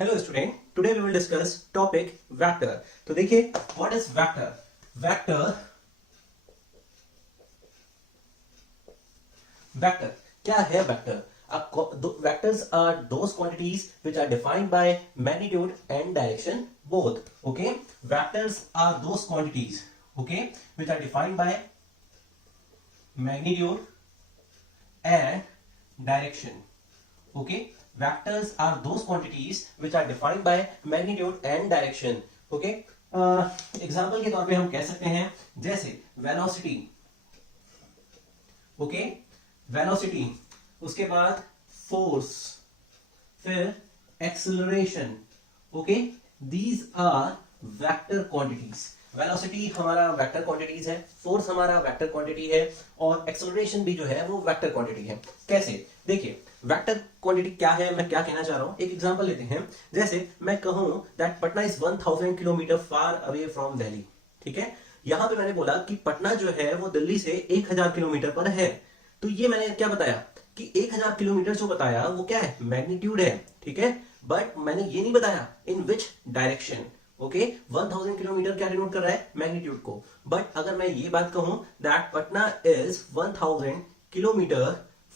Hello student, today we will discuss topic vector. तो देखिए, what is vector? Vector vector क्या है? Vector vectors are those quantities which are defined by magnitude and direction both. Okay, vectors are those quantities, okay, which are defined by magnitude and direction. Okay, vectors are those quantities which are defined by magnitude and direction. Okay, example के तौर पे हम कह सकते हैं जैसे velocity. Okay, velocity, उसके बाद फोर्स, फिर acceleration. Okay, these are vector quantities. Velocity हमारा वेक्टर क्वांटिटीज है, फोर्स हमारा वेक्टर क्वांटिटी है, और एक्सेलरेशन भी जो है वो वेक्टर क्वांटिटी है। कैसे? देखिए, वेक्टर क्वांटिटी क्या है, मैं क्या कहना चाह रहा हूं, एक एग्जांपल लेते हैं। जैसे मैं कहूं that Patna is 1000 kilometre far away from Delhi. ठीक है, यहां पे मैंने बोला कि पटना जो है वो दिल्ली से 1000 किलोमीटर पर है। तो ये मैंने क्या बताया कि 1000 किलोमीटर जो बताया वो क्या है? मैग्नीट्यूड है। ठीक है, बट मैंने ये नहीं बताया इन विच डायरेक्शन। ओके, 1000 किलोमीटर क्या डिनोट कर रहा है? मैग्नीट्यूड को। बट अगर मैं ये बात कहूं that Patna is 1000 kilometre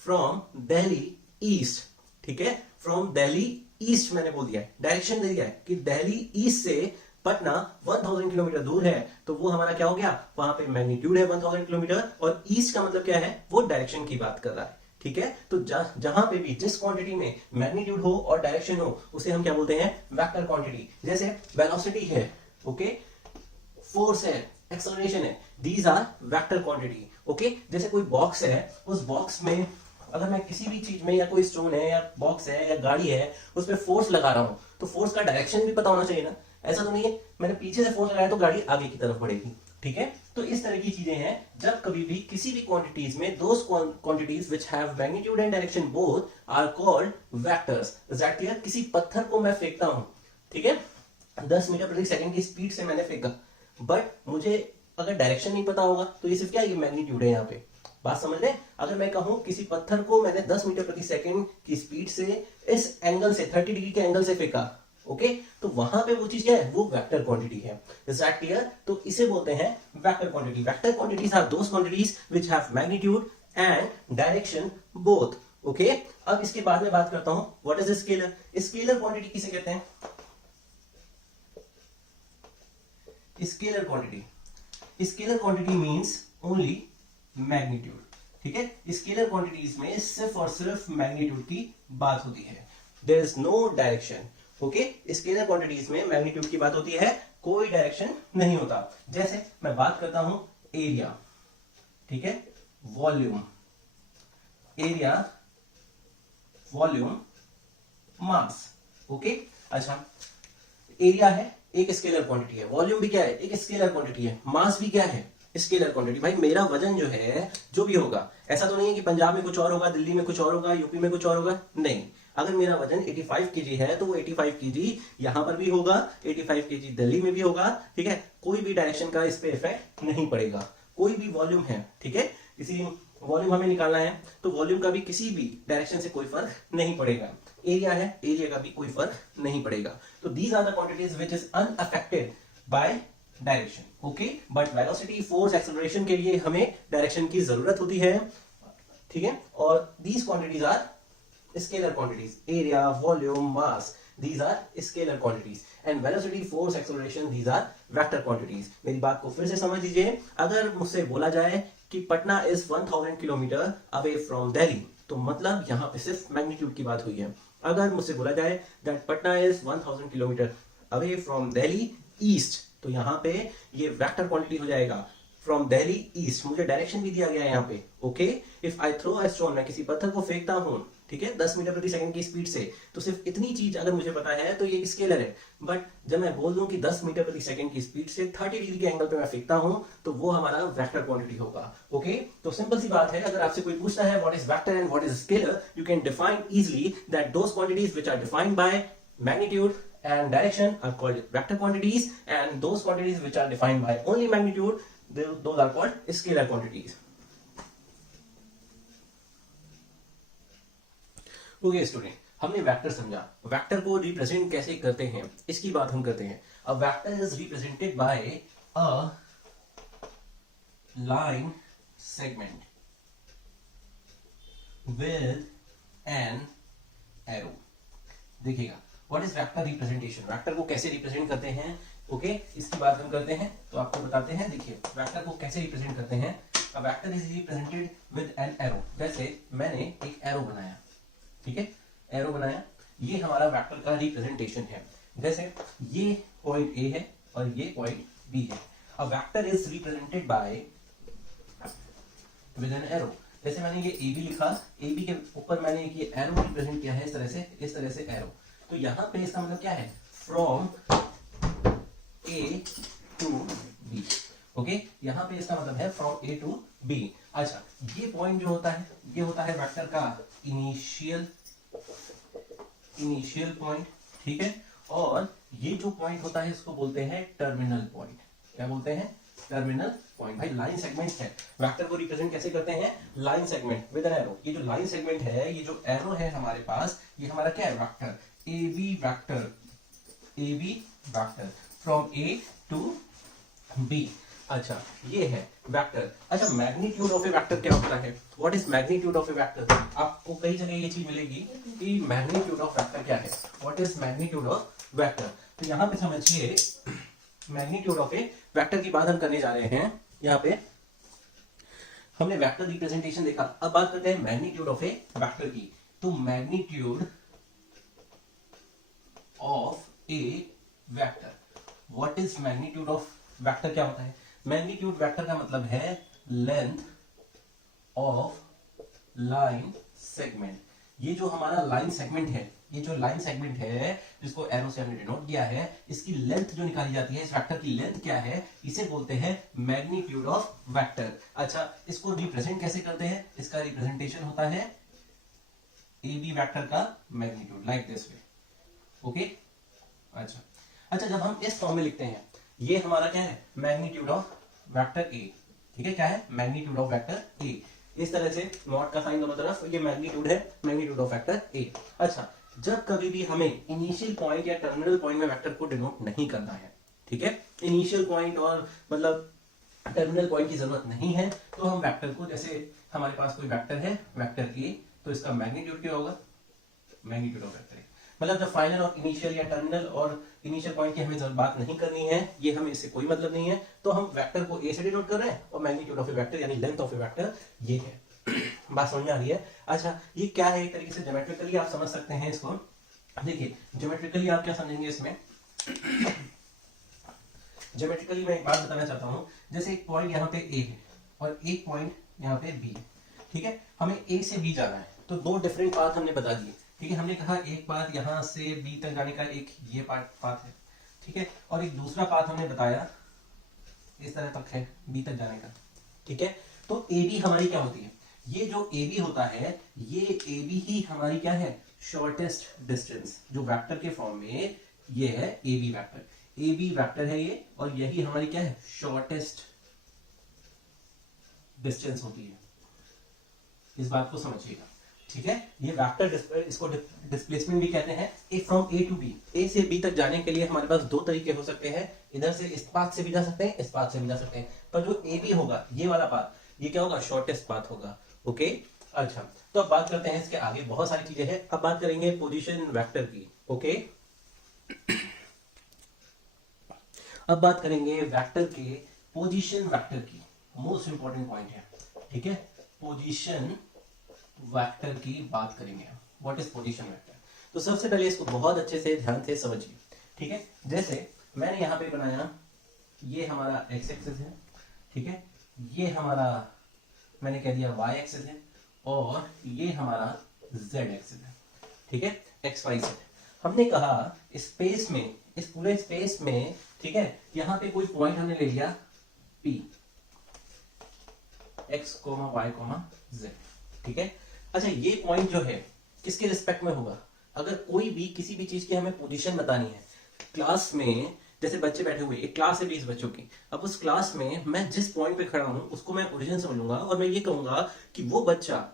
from Delhi east. ठीक है, फ्रॉम दिल्ली ईस्ट मैंने बोल दिया है, डायरेक्शन दे दिया है कि दिल्ली ईस्ट से पटना 1000 किलोमीटर दूर है। तो वो हमारा क्या हो गया? वहां पे मैग्नीट्यूड है 1000 किलोमीटर, और ईस्ट का मतलब क्या है? वो डायरेक्शन की बात कर रहा है। ठीक है, तो जहां पे भी जिस क्वांटिटी में मैग्नीट्यूड हो और डायरेक्शन हो उसे हम क्या बोलते हैं? Vector quantity. जैसे वेलोसिटी है, ओके, फोर्स है, एक्सेलरेशन है, these are vector quantity. Okay, जैसे कोई बॉक्स है, उस बॉक्स में अगर मैं किसी भी चीज में, या कोई स्टोन है या बॉक्स है या गाड़ी है, उस पर फोर्स लगा रहा हूं, तो फोर्स का डायरेक्शन भी पता होना चाहिए ना। ऐसा तो नहीं है मैंने पीछे से फोर्स लगाया तो गाड़ी आगे की तरफ बढ़ेगी। ठीक है, तो इस तरह की चीजें हैं जब कभी भी किसी भी क्वांटिटीज में those quantities which have magnitude and direction both are called vectors. Is that clear? किसी पत्थर को मैं फेंकता हूं, ठीक है, 10 मीटर प्रति सेकंड की स्पीड से मैंने फेंका, बट मुझे अगर डायरेक्शन नहीं पता होगा तो ये सिर्फ क्या है? मैग्नीट्यूड है। यहाँ पे बात समझ रहे? अगर मैं कहूं किसी पत्थर को मैंने 10 मीटर प्रति सेकंड की स्पीड से इस एंगल से 30 डिग्री के एंगल से फेंका, ओके, तो वहां पे वो चीज क्या है? वो वेक्टर क्वांटिटी है। Is that clear? तो इसे बोलते हैं vector quantity. Vector quantities are those quantities which have magnitude and direction both. Okay, अब इसके बाद में बात करता हूं what is scalar. Scalar quantity किसे कहते हैं? Scalar quantity, scalar quantity means only magnitude. ठीक है, स्केलर क्वांटिटीज में सिर्फ और सिर्फ मैग्नीट्यूड की बात होती है, there is no direction. Okay, scalar quantities में मैग्नीट्यूड की बात होती है, कोई डायरेक्शन नहीं होता। जैसे मैं बात करता हूं एरिया, ठीक है, वॉल्यूम, एरिया, वॉल्यूम, मास। ओके, अच्छा, एरिया है एक स्केलर क्वांटिटी है, वॉल्यूम भी क्या है? एक स्केलर क्वांटिटी है, मास भी क्या है? Scalar quantity. भाई मेरा वजन जो है जो भी होगा, ऐसा तो नहीं है कि पंजाब में कुछ और होगा, दिल्ली में कुछ और होगा, यूपी में कुछ और होगा, नहीं। अगर मेरा वजन 85 केजी है तो वो 85 केजी यहां पर भी होगा, 85 केजी दिल्ली में भी होगा। ठीक है, कोई भी डायरेक्शन का इस पे इफेक्ट नहीं पड़ेगा। कोई भी वॉल्यूम है, ठीक है, किसी वॉल्यूम हमें निकालना है तो वॉल्यूम का भी किसी भी डायरेक्शन से कोई फर्क नहीं पड़ेगा। एरिया है, एरिया का भी कोई फर्क नहीं पड़ेगा। तो these are the quantities which is unaffected by direction. Okay, but velocity, force, acceleration के लिए हमें डायरेक्शन की जरूरत होती है। ठीक है, और these quantities are scalar quantities, area, volume, mass, these are scalar quantities and velocity, force, acceleration, these are vector quantities। मेरी बात को फिर से समझ लीजिए। अगर मुझसे बोला जाए कि Patna is 1000 kilometre away from Delhi, तो मतलब यहां पे सिर्फ मैग्नीट्यूड की बात हुई है। अगर मुझसे बोला जाए that Patna is 1000 kilometre away from Delhi east, तो यहां पे ये वेक्टर क्वांटिटी हो जाएगा, फ्रॉम दिल्ली ईस्ट। मुझे डायरेक्शन भी दिया गया है यहाँ पे। Okay, if I throw a stone, मैं किसी पत्थर को फेंकता हूं, ठीक है, 10 मीटर प्रति सेकंड की स्पीड से, तो सिर्फ इतनी चीज अगर मुझे पता है तो ये स्केलर है। बट जब मैं बोल दूं कि 10 मीटर प्रति सेकंड की स्पीड से 30 डिग्री के एंगल पे मैं फेंकता हूं, तो वो हमारा वेक्टर क्वांटिटी होगा। ओके, तो सिंपल सी बात है, अगर आपसे कोई पूछता है what is vector and what is scalar, you can define easily that those quantities which are defined by magnitude and direction are called vector quantities, and those quantities which are defined by only magnitude, those are called scalar quantities. Okay student, हमने vector समझा, vector को represent कैसे करते हैं इसकी बात हम करते हैं। A vector is represented by a line segment with an arrow. देखिएगा what is vector representation, vector को कैसे रिप्रेजेंट करते हैं, ओके इसकी बात हम करते हैं। तो आपको बताते हैं, देखिए वेक्टर को कैसे रिप्रेजेंट करते हैं। A vector is represented with an arrow. जैसे मैंने एक एरो बनाया, ठीक है, एरो बनाया, ये हमारा वेक्टर का रिप्रेजेंटेशन है। जैसे ये पॉइंट ए है और ये पॉइंट बी है। A vector is represented bye with an arrow. जैसे मैंने ये ए बी लिखा, ए बी के ऊपर मैंने ये एरो रिप्रेजेंट किया है इस तरह से एरो। तो यहाँ पे इसका मतलब क्या है, from A to B. Okay, यहाँ पे इसका मतलब है फ्रॉम ए टू बी। अच्छा, ये पॉइंट जो होता है ये होता है वेक्टर का इनिशियल पॉइंट, ठीक है। और ये जो पॉइंट होता है इसको बोलते हैं टर्मिनल पॉइंट। क्या बोलते हैं, टर्मिनल पॉइंट। भाई लाइन सेगमेंट है, वेक्टर को रिप्रेजेंट कैसे करते हैं, line segment with an arrow. ये जो लाइन सेगमेंट है, ये जो एरो है हमारे पास, ये हमारा क्या है, vector A B vector from A to B. अच्छा, ये है वेक्टर। अच्छा, मैग्नीट्यूड ऑफ ए वेक्टर क्या होता है, what is magnitude of A vector. आपको कई जगह ये चीज मिलेगी कि मैग्नीट्यूड ऑफ वेक्टर क्या है, what is magnitude of vector. तो यहाँ पे समझिए, मैग्नीट्यूड ऑफ ए वेक्टर की बात हम करने जा रहे हैं। यहाँ पे हमने वेक्टर रिप्रेजेंटेशन देखा, अब बात करते हैं मैग्नीट्यूड ऑफ ए वेक्टर की। तो magnitude of A vector, what is magnitude of vector क्या होता है। मैग्नीट्यूड वेक्टर का मतलब है लेंथ ऑफ लाइन सेगमेंट। ये जो हमारा लाइन सेगमेंट है, ये जो लाइन सेगमेंट है जिसको एरो से हमने डिनोट किया है, इसकी लेंथ जो निकाली जाती है, इस वेक्टर की लेंथ क्या है, इसे बोलते हैं मैग्नीट्यूड ऑफ वेक्टर। अच्छा, इसको रिप्रेजेंट कैसे करते हैं, इसका रिप्रेजेंटेशन होता है ए बी वेक्टर का magnitude, like this way. Okay, अच्छा, जब हम इस फॉर्म में लिखते हैं, ये हमारा क्या है, मैग्नीट्यूड ऑफ वेक्टर ए, ठीक है, क्या है, मैग्नीट्यूड ऑफ वेक्टर ए। इस तरह से नॉट का साइन दोनों तरफ, ये मैग्नीट्यूड है, मैग्नीट्यूड ऑफ वेक्टर ए। अच्छा, जब कभी भी हमें इनिशियल पॉइंट या टर्मिनल पॉइंट में वेक्टर को डिनोट नहीं करना है, ठीक है, इनिशियल पॉइंट और मतलब टर्मिनल पॉइंट की जरूरत नहीं है, तो हम वेक्टर को, जैसे हमारे पास कोई वेक्टर है, वेक्टर ए, तो इसका मैग्नीट्यूड क्या होगा, मैग्नीट्यूड ऑफ वेक्टर ए। मतलब जब फाइनल और इनिशियल या टर्मिनल और इनिशियल पॉइंट की हमें जरूर बात नहीं करनी है, ये हमें इससे कोई मतलब नहीं है, तो हम वेक्टर को ए से डिनोट कर रहे हैं और मैग्नीट्यूड ऑफ ए वेक्टर यानी लेंथ ऑफ ए वेक्टर ये है। बात समझ में आ रही है। अच्छा, ये क्या है, एक तरीके से ज्योमेट्रिकली आप समझ सकते हैं इसको। देखिए ज्योमेट्रिकली आप क्या समझेंगे इसमें, ज्योमेट्रिकली मैं एक बात बताना चाहता हूं। जैसे एक पॉइंट यहाँ पे ए है और एक पॉइंट यहाँ पे बी है, ठीक है, हमें ए से बी जाना है, तो दो डिफरेंट पाथ हमने बता दिए, ठीक है। हमने कहा एक पाथ यहाँ से बी तक जाने का, एक ये पाथ है, ठीक है, और एक दूसरा पाथ हमने बताया इस तरह तक है बी तक जाने का, ठीक है। तो ए बी हमारी क्या होती है, ये जो ए बी होता है, ये ए बी ही हमारी क्या है, शॉर्टेस्ट डिस्टेंस, जो वेक्टर के फॉर्म में ये है A B vector, A B vector है ये, और यही हमारी क्या है, शॉर्टेस्ट डिस्टेंस होती है। इस बात को समझिएगा, ठीक है। ये वेक्टर, इसको डिस्प्लेसमेंट भी कहते हैं। एक फ्रॉम ए टू बी, ए से बी तक जाने के लिए हमारे पास दो तरीके हो सकते हैं, इधर से इस पाथ से भी जा सकते हैं, इस पाथ से भी जा सकते हैं, पर जो ए बी होगा, ये वाला पाथ, ये क्या होगा, शॉर्टेस्ट पाथ होगा। ओके, अच्छा, तो अब बात करते हैं इसके आगे, बहुत सारी चीजें हैं। अब बात करेंगे पोजीशन वेक्टर की। ओके, अब बात करेंगे वेक्टर के पोजीशन वेक्टर की, मोस्ट इंपॉर्टेंट पॉइंट है, ठीक है। पोजीशन वेक्टर की बात करेंगे, व्हाट इज पोजीशन वेक्टर। तो सबसे पहले इसको बहुत अच्छे से ध्यान से समझिए, ठीक है। जैसे मैंने यहाँ पे बनाया, ये हमारा एक्स एक्सिस है, ठीक है, ये हमारा मैंने कह दिया वाई एक्सिस है, और ये हमारा जेड एक्सिस है, ठीक है, एक्स वाई जेड। हमने कहा स्पेस में, इस पूरे स्पेस में, ठीक है, यहाँ पे कोई पॉइंट हमने ले लिया P, x comma y comma z, ठीक है। अच्छा, ये पॉइंट जो है किसके रिस्पेक्ट में होगा, अगर कोई भी किसी भी चीज की हमें पोजीशन बतानी है, क्लास में जैसे बच्चे बैठे हुए, एक क्लास है 20 बच्चों की, अब उस क्लास में मैं जिस पॉइंट पे खड़ा हूं उसको मैं ओरिजिन समझ लूंगा, और मैं ये कहूंगा कि वो बच्चा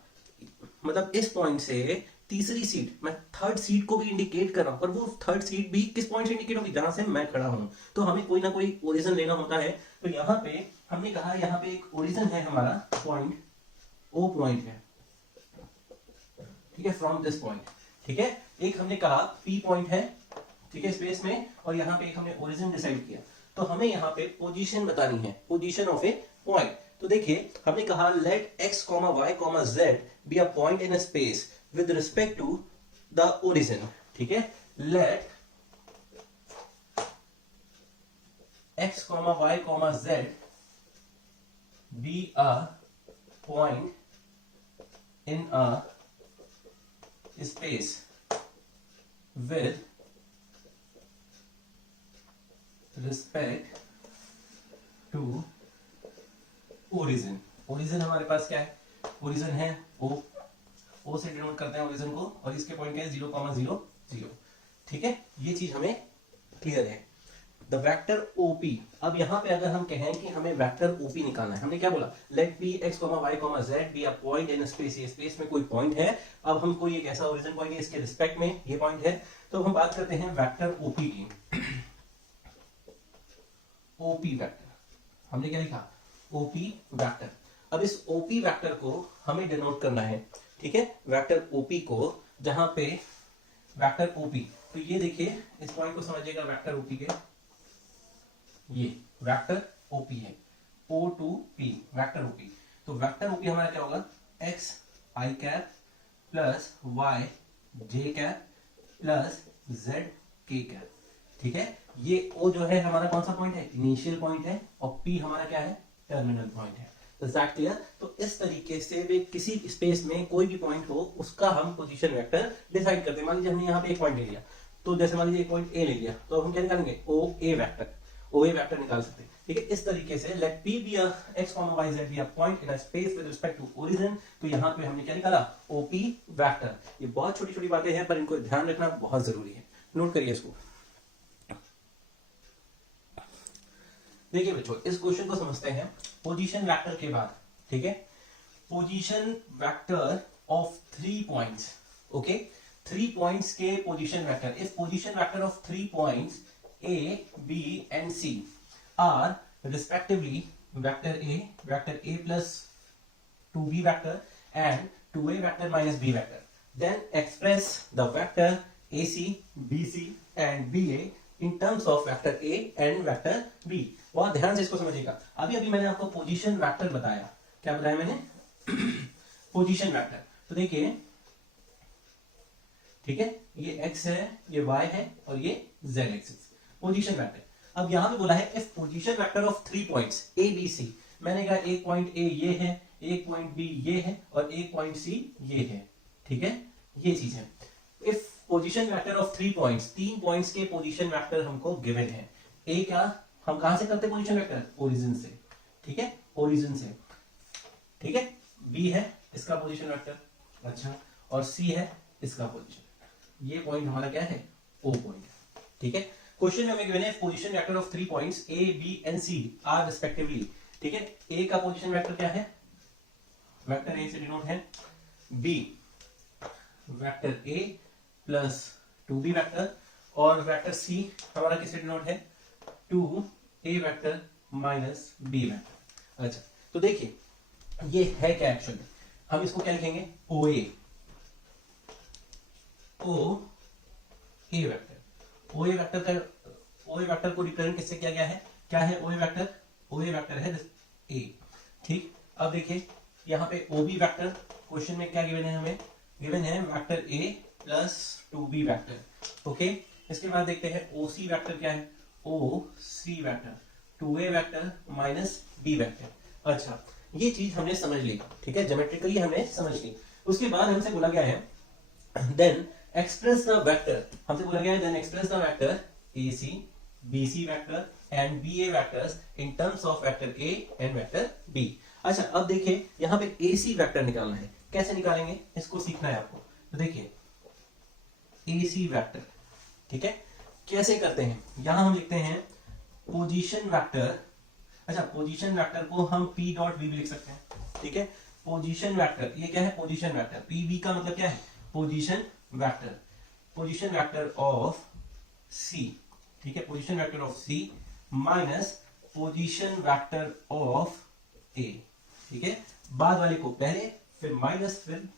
मतलब इस पॉइंट से तीसरी सीट, मैं थर्ड सीट को भी इंडिकेट कर रहा हूं, पर वो थर्ड सीट भी किस पॉइंट से इंडिकेट होगी, जहां से मैं खड़ा हूं। तो हमें कोई ना कोई ओरिजिन लेना होता है। तो यहाँ पे हमने कहा यहाँ पे एक ओरिजिन है हमारा, पॉइंट ओ पॉइंट है, ठीक है, फ्रॉम दिस पॉइंट, ठीक है। एक हमने कहा पी पॉइंट है, ठीक है, स्पेस में, और यहाँ पे एक हमने ओरिजिन डिसाइड किया। तो हमें यहाँ पे पोजीशन बतानी है, पोजीशन ऑफ ए पॉइंट। तो देखिए हमने कहा let x, y, z be a point in a space with respect to the origin, ठीक है। Let x, y, z be a point in a space with respect to origin। origin हमारे पास क्या है, origin है O, O से denote करते हैं origin को, और इसके पॉइंट क्या है 0,0,0, ठीक है। ये चीज हमें क्लियर है। द वेक्टर OP, अब यहाँ पे अगर हम कहें कि हमें वेक्टर OP निकालना है, हमने क्या बोला, let P x, y, z be a point in space, ये स्पेस में कोई पॉइंट है। अब हमको ये कैसा ओरिजिन पॉइंट है, इसके रिस्पेक्ट में ये पॉइंट है। तो हम बात करते हैं वेक्टर OP की। OP वेक्टर हमने क्या लिखा, OP वेक्टर। अब इस OP वेक्टर को हमें डिनोट करना है, ठीक है, वेक्टर OP को, जहां पे वेक्टर OP, तो ये देखिए इस पॉइंट को समझिएगा, वेक्टर OP के, ये वेक्टर OP है, O2P वेक्टर OP। तो वेक्टर OP हमारा क्या होगा, x i cap plus y j cap plus z k cap, ठीक है। ये O जो है हमारा कौन सा पॉइंट है, इनिशियल पॉइंट है, और P हमारा क्या है, टर्मिनल पॉइंट है। Is that clear? तो इस तरीके से वे किसी स्पेस में कोई भी पॉइंट हो उसका हम पोजीशन वेक्टर डिसाइड करते हैं। मान लीजिए हमने यहाँ पे एक पॉइंट ले लिया, तो जैसे मान लीजिए एक पॉइंट ए ले लिया, तो हम क्या निकालेंगे, OA वेक्टर, OA वेक्टर निकाल सकते हैं, ठीक है। इस तरीके से let P be x, y, z be a point in a space with respect to origin. तो यहाँ पे हमने क्या निकाला, OP वेक्टर। ये बहुत छोटी छोटी बातें हैं, पर इनको ध्यान रखना बहुत जरूरी है, नोट करिए इसको। देखिए बच्चों, इस क्वेश्चन को समझते हैं पोजीशन वेक्टर के बाद, ठीक है। Position vector of 3 points, okay, 3 points के position vector. If position vector of 3 points A, B and C are respectively vector A plus 2B vector and 2A vector minus B vector, then express the vector AC, BC and BA in terms of vector A and vector B। बहुत ध्यान से इसको समझिएगा। अभी अभी मैंने आपको position vector बताया, क्या बताया मैंने, पोजीशन वेक्टर। तो देखिए, ठीक है, ये x है, ये y है, और ये z एक्सिस, पोजीशन वेक्टर। अब यहां पे बोला है if position vector of 3 points A B C, मैंने कहा एक पॉइंट A ये है, एक पॉइंट B ये है, और एक पॉइंट C ये है, ठीक है, ये चीज है। If position vector of 3 points, 3 points के पोजीशन वेक्टर हमको गिवन है। A का हम कहां से करते हैं पोजीशन वेक्टर, ओरिजिन से, ठीक है, ओरिजिन से, ठीक है। B है इसका पोजीशन वेक्टर, अच्छा, और C है इसका पोजीशन। ये पॉइंट हमारा क्या है, O पॉइंट, ठीक है। क्वेश्चन में हमें गिवन है position vector of 3 points A, B and C are respectively, ठीक है। A का पोजीशन वेक्टर क्या है, वेक्टर A से डिनोट है, B vector A plus 2B vector, और वेक्टर C हमारा किससे डिनोट है, 2A vector minus B vector. अच्छा, तो देखिए ये है क्या एक्चुअली, हम इसको क्या लिखेंगे, OA, OA vector. OA vector का, OA वेक्टर को रिप्रेजेंट किससे किया गया है, क्या है OA वेक्टर, OA वेक्टर है A, ठीक। अब देखिए यहाँ पे OB वेक्टर, क्वेश्चन में क्या गिवन है, हमें गिवन है vector A plus 2B vector, okay. इसके बाद देखते हैं OC वेक्टर क्या है, OC vector 2A vector minus B vector. अच्छा, ये चीज हमने समझ ली, ठीक है, ज्योमेट्रिकली हमने समझ ली। उसके बाद हमसे बोला गया है देन एक्सप्रेस द वेक्टर, हमसे बोला गया है then express the vector AC, BC vector and BA vectors in terms of vector A and vector B। अच्छा, अब देखिए यहाँ पे AC वेक्टर निकालना है, कैसे निकालेंगे इसको सीखना है आपको। तो देखिए AC वेक्टर, ठीक है, कैसे करते हैं, यहां हम लिखते हैं पोजीशन वेक्टर। अच्छा, पोजीशन वेक्टर को हम P.V भी लिख सकते हैं, ठीक है। पोजीशन वेक्टर, ये क्या है, पोजीशन वेक्टर, PV का मतलब क्या है, पोजीशन वेक्टर ऑफ सी, ठीक है, position vector of C minus position vector of A, ठीक है, बाद वाले को पहले, फिर माइनस, फिर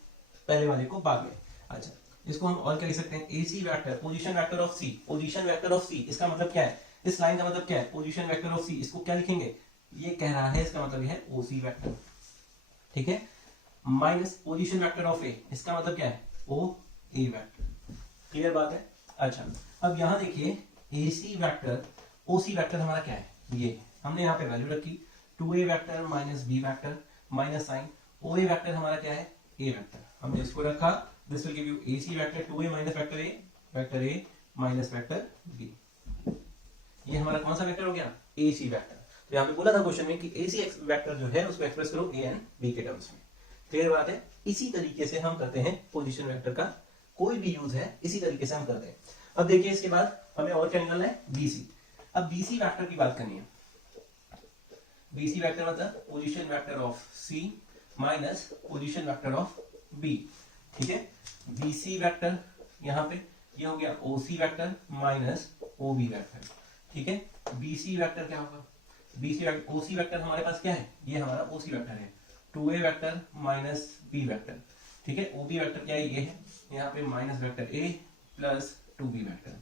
पहले वाले को बाद में। अच्छा, इसको हम और क्या लिख सकते हैं, AC vector, position vector of C, position vector of C, इसका मतलब क्या है, इस लाइन का मतलब क्या है, पोजीशन वेक्टर ऑफ सी, इसको क्या लिखेंगे, ये कह रहा है इसका मतलब है ओसी वेक्टर, ठीक है, माइनस पोजीशन वेक्टर ऑफ ए, इसका मतलब क्या है, ओ ए वेक्टर। क्लियर बात है। अच्छा, अब यहां देखिए एसी वेक्टर, ओसी वेक्टर हमारा क्या है, ये हमने यहाँ पे वैल्यू रखी 2a vector minus B vector minus sign, O A vector हमारा क्या है, ए वेक्टर, हमने इसको रखा, this will give you AC vector 2a minus vector A minus vector B, ये हमारा कौन सा वेक्टर हो गया, एसी वेक्टर। तो यहाँ पे बोला था क्वेश्चन में कि एसी वेक्टर जो है उसको एक्सप्रेस करो ए एंड बी के टर्म्स में। क्लियर बात है। इसी तरीके से हम करते हैं पोजीशन वेक्टर का, कोई भी यूज है इसी तरीके से हम करते हैं। अब देखिए इसके बाद हमें और क्या निकालना है, बीसी। अब बीसी वेक्टर की बात करनी है। बीसी वेक्टर मतलब position vector of C minus position vector of B, ठीक है। बीसी वेक्टर यहाँ पे ये हो गया OC vector minus OB vector, ठीक है। बीसी वेक्टर क्या होगा, बीसी वेक्टर, ओसी वेक्टर हमारे पास क्या है, ये हमारा ओसी वेक्टर है 2a vector minus B vector, ठीक है। ओबी वेक्टर क्या है, ये है यहाँ पे minus vector A plus 2b vector,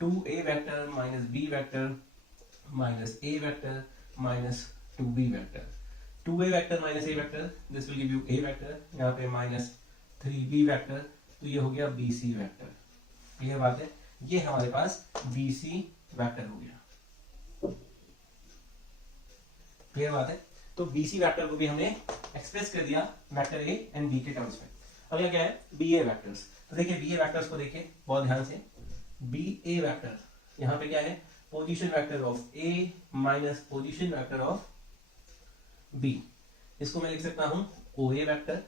2a vector minus B vector minus A vector minus 2b vector, 2a vector minus A vector, this will give you a vector, यहाँ पे माइनस 3b वेक्टर, तो ये हो गया bc vector. Clear बात है, ये हमारे पास bc वेक्टर हो गया। क्लियर बात है। तो bc वेक्टर को भी हमने एक्सप्रेस कर दिया वेक्टर a एंड b के टर्म्स में। अब यह क्या है, ba वेक्टर्स। तो देखिए ba वेक्टर्स को देखिए बहुत ध्यान से, ba वेक्टर यहाँ पे क्या है, position vector of a minus position vector of b, इसको मैं लिख सकता हूं oa vector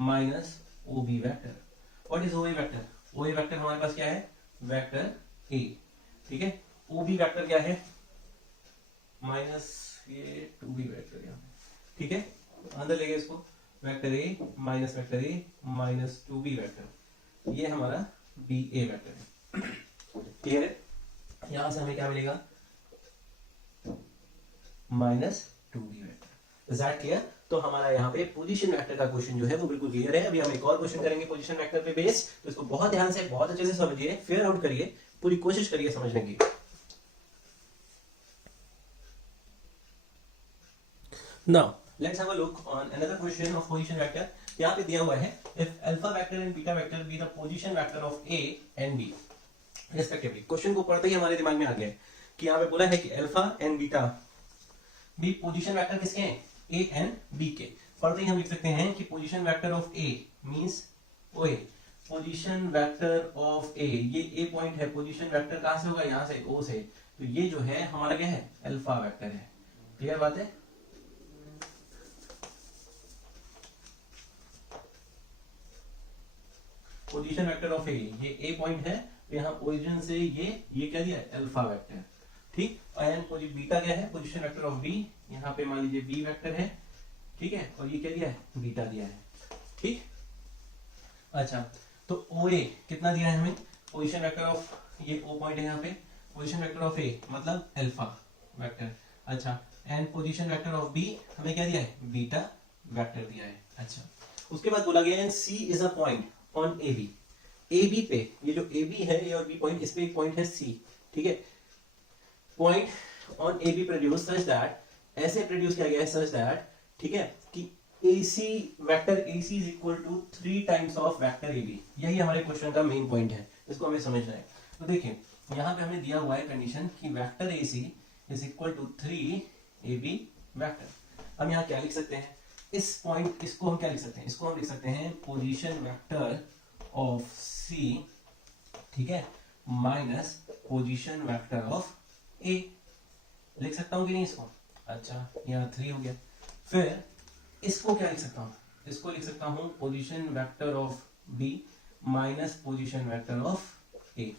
minus ob vector. What is oa vector, oa vector हमारे पास क्या है, वेक्टर a, ठीक है। ob वेक्टर क्या है, माइनस ये 2b वेक्टर यहाँ, ठीक है, अंदर लेंगे इसको, vector a minus vector a minus 2b vector, ये हमारा ba वेक्टर है। क्लियर है। यहां से हमें क्या मिलेगा, minus 2b vector. Is that clear. तो हमारा यहाँ पे पोजीशन वेक्टर का क्वेश्चन जो है वो बिल्कुल क्लियर है। अभी हम एक और क्वेश्चन करेंगे पोजीशन वेक्टर पे बेस, तो इसको बहुत ध्यान से बहुत अच्छे से समझिए, फिगर आउट करिए, पूरी कोशिश करिए समझने की। Now let's have a look on another question of position vector। यहाँ पे दिया हुआ है if alpha vector and beta vector be the position vector of A and B respectively। Question को पढ़ते ही हमारे दिमाग में आ गया है कि यहाँ पे बोला है कि अल्फा एंड बीटा भी पोजीशन वेक्टर किसके हैं, A एंड B के। पढ़ते ही हम लिख सकते हैं कि position vector of A means OA, position vector of A, ये A पॉइंट है, पोजीशन वेक्टर कहां से होगा, यहाँ से O से, तो ये जो है हमारा क्या है, अल्फा वेक्टर है। क्लियर बात है। पोजीशन वेक्टर ऑफ ए, ये ए पॉइंट है, तो यहाँ पोजीशन से ये क्या दिया है, अल्फा वेक्टर, ठीक। एंड बीटा क्या है, पोजीशन वेक्टर ऑफ बी, यहाँ पे मान लीजिए बी वेक्टर है, ठीक है, और ये क्या दिया है, बीटा दिया है, ठीक। अच्छा, तो ओ ए कितना दिया है हमें, पोजीशन वेक्टर ऑफ, ये ओ पॉइंट है यहाँ पे, पोजीशन वेक्टर ऑफ ए मतलब अल्फा वेक्टर। अच्छा, and position vector of B हमें क्या दिया है, बीटा वेक्टर दिया है। अच्छा, उसके बाद बोला गया C is a point on A B, A B पे, ये जो ए बी है, ए और बी पॉइंट, इस पे एक पॉइंट है सी, ठीक है। Point on A B produce such that, ऐसे प्रोड्यूस किया गया है सच दैट, ठीक है, कि AC vector AC is equal to 3 times of vector AB। यही हमारे क्वेश्चन का मेन पॉइंट है, इसको हमें समझना है। तो देखिए यहाँ पे हमें दिया हुआ है कंडीशन कि vector AC is equal to 3 AB vector. हम यहाँ क्या लिख सकते हैं, इस पॉइंट, इसको हम क्या लिख सकते हैं, इसको हम लिख सकते हैं पोजीशन वेक्टर ऑफ C, ठीक है, minus position vector of A। लिख सकता हूं कि नहीं इसको। अच्छा, यहाँ 3 हो गया। फिर इसको क्या लिख सकता हूं, इसको लिख सकता हूं position vector of B minus position vector of A।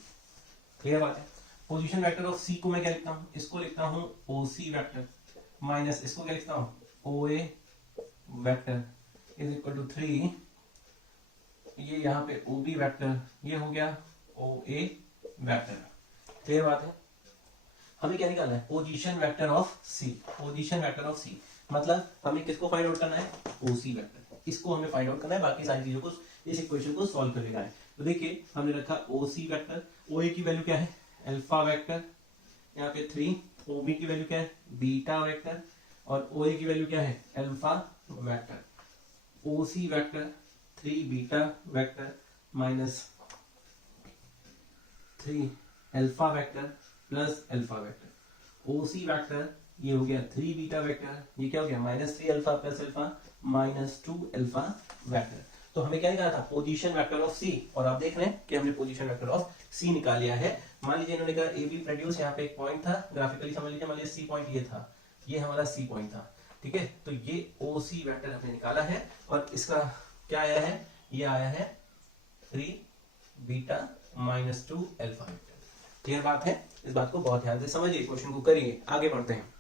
Clear बात है। पोजीशन वेक्टर ऑफ C को मैं क्या लिखता हूं, इसको लिखता हूं OC वेक्टर माइनस इसको क्या लिखता हूं OA vector is equal to 3 ये यहाँ पे ओ बी वैक्टर, ये हो गया ओ ए वैक्टर। क्लियर बात है? हमें क्या निकालना है? Position vector of C. Position vector of C मतलब हमें किसको फाइंड आउट करना है? OC vector. इसको हमें फाइंड आउट करना है, बाकी सारी चीजों को इस इक्वेशन को सॉल्व कर लेना है। तो देखिए हमने रखा ओसी वेक्टर, ओ ए की वैल्यू क्या है? अल्फा वेक्टर, यहाँ पे 3, ओ बी की वैल्यू क्या है? बीटा वेक्टर, और ओ ए की वैल्यू क्या है? Alpha vector. OC vector 3 beta vector minus 3 alpha vector plus alpha vector. OC vector ये हो गया 3 बीटा वेक्टर, ये क्या हो गया? Minus 3 alpha plus alpha minus 2 alpha vector. तो हमें क्या निकाला था? पोजीशन वेक्टर ऑफ सी। और आप देख रहे हैं कि हमने पोजीशन वेक्टर ऑफ सी निकाल लिया है। मान लीजिए इन्होंने कहा ए बी प्रोड्यूस, यहाँ पे एक पॉइंट था, ग्राफिकली समझ लीजिए, मान लीजिए सी पॉइंट ये था, ये हमारा सी पॉइंट था, ठीक है। तो ये ओ सी वेक्टर हमने निकाला है, और इसका क्या आया है? ये आया है 3 beta minus 2 alpha vector. Clear बात है? इस बात को बहुत ध्यान से समझिए, क्वेश्चन को करिए। आगे बढ़ते हैं।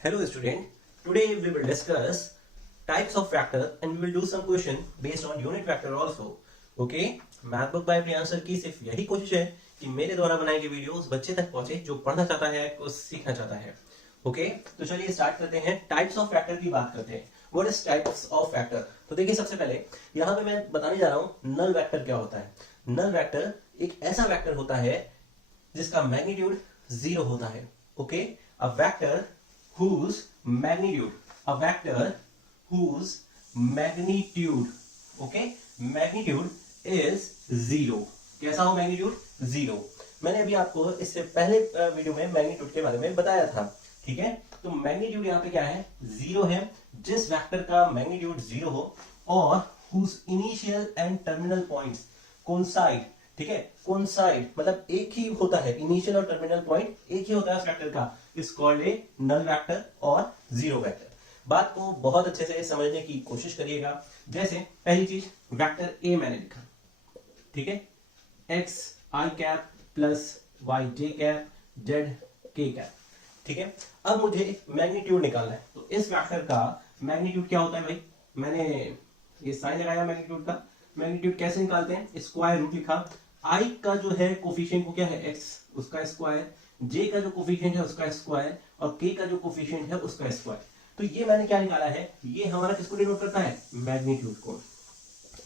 Hello student, today we will discuss types of vector and we will do some question based on unit vector also. Okay? Math book by Priyansh sir की सिर्फ यही कोशिश है कि मेरे द्वारा बनाई गई वीडियो उस बच्चे तक पहुंचे जो पढ़ना चाहता है, कुछ सीखना चाहता है। ओके? तो चलिए स्टार्ट करते हैं। टाइप्स ऑफ फैक्टर की बात करते हैं। What is types of factor? तो देखिए सबसे पहले यहाँ पे मैं बताने जा रहा हूँ नल वेक्टर क्या होता है। नल वेक्टर एक ऐसा वेक्टर होता है जिसका मैग्नीट्यूड 0 होता है। Okay? A vector whose magnitude, a vector whose magnitude, okay, magnitude is 0। कैसा हो मैग्नीट्यूड? 0। मैंने अभी आपको इससे पहले वीडियो में मैग्नीट्यूड के बारे में बताया था, ठीक है। तो मैग्नीट्यूड यहाँ पे क्या है? 0 है। जिस वेक्टर का मैग्नीट्यूड 0 हो और whose initial and terminal points coincide, ठीक है, कोइंसाइड मतलब एक ही होता है, इनिशियल और टर्मिनल पॉइंट एक ही होता है उस वेक्टर का, is called a null vector और जीरो वेक्टर। बात को बहुत अच्छे से समझने की कोशिश करिएगा। जैसे पहली चीज वेक्टर ए मैंने लिखा, ठीक है, एक्स आई कैप प्लस वाई जे कैप जेड के कैप, ठीक है। अब मुझे मैग्नीट्यूड निकालना है, तो इस वेक्टर का मैग्नीट्यूड क्या होता है भाई? मैंने ये साइन लगाया मैग्नीट्यूड का। मैग्नीट्यूड कैसे निकालते हैं? स्क्वायर रूट लिखा। आई का जो है कोफिशिएंट वो क्या है? एक्स, उसका स्क्वायर। जे का जो कोफिशिएंट है उसका स्क्वायर, और के का जो कोफिशिएंट है उसका स्क्वायर। तो ये मैंने क्या निकाला है? ये हमारा किसको डिनोट करता है? मैग्नीट्यूड को।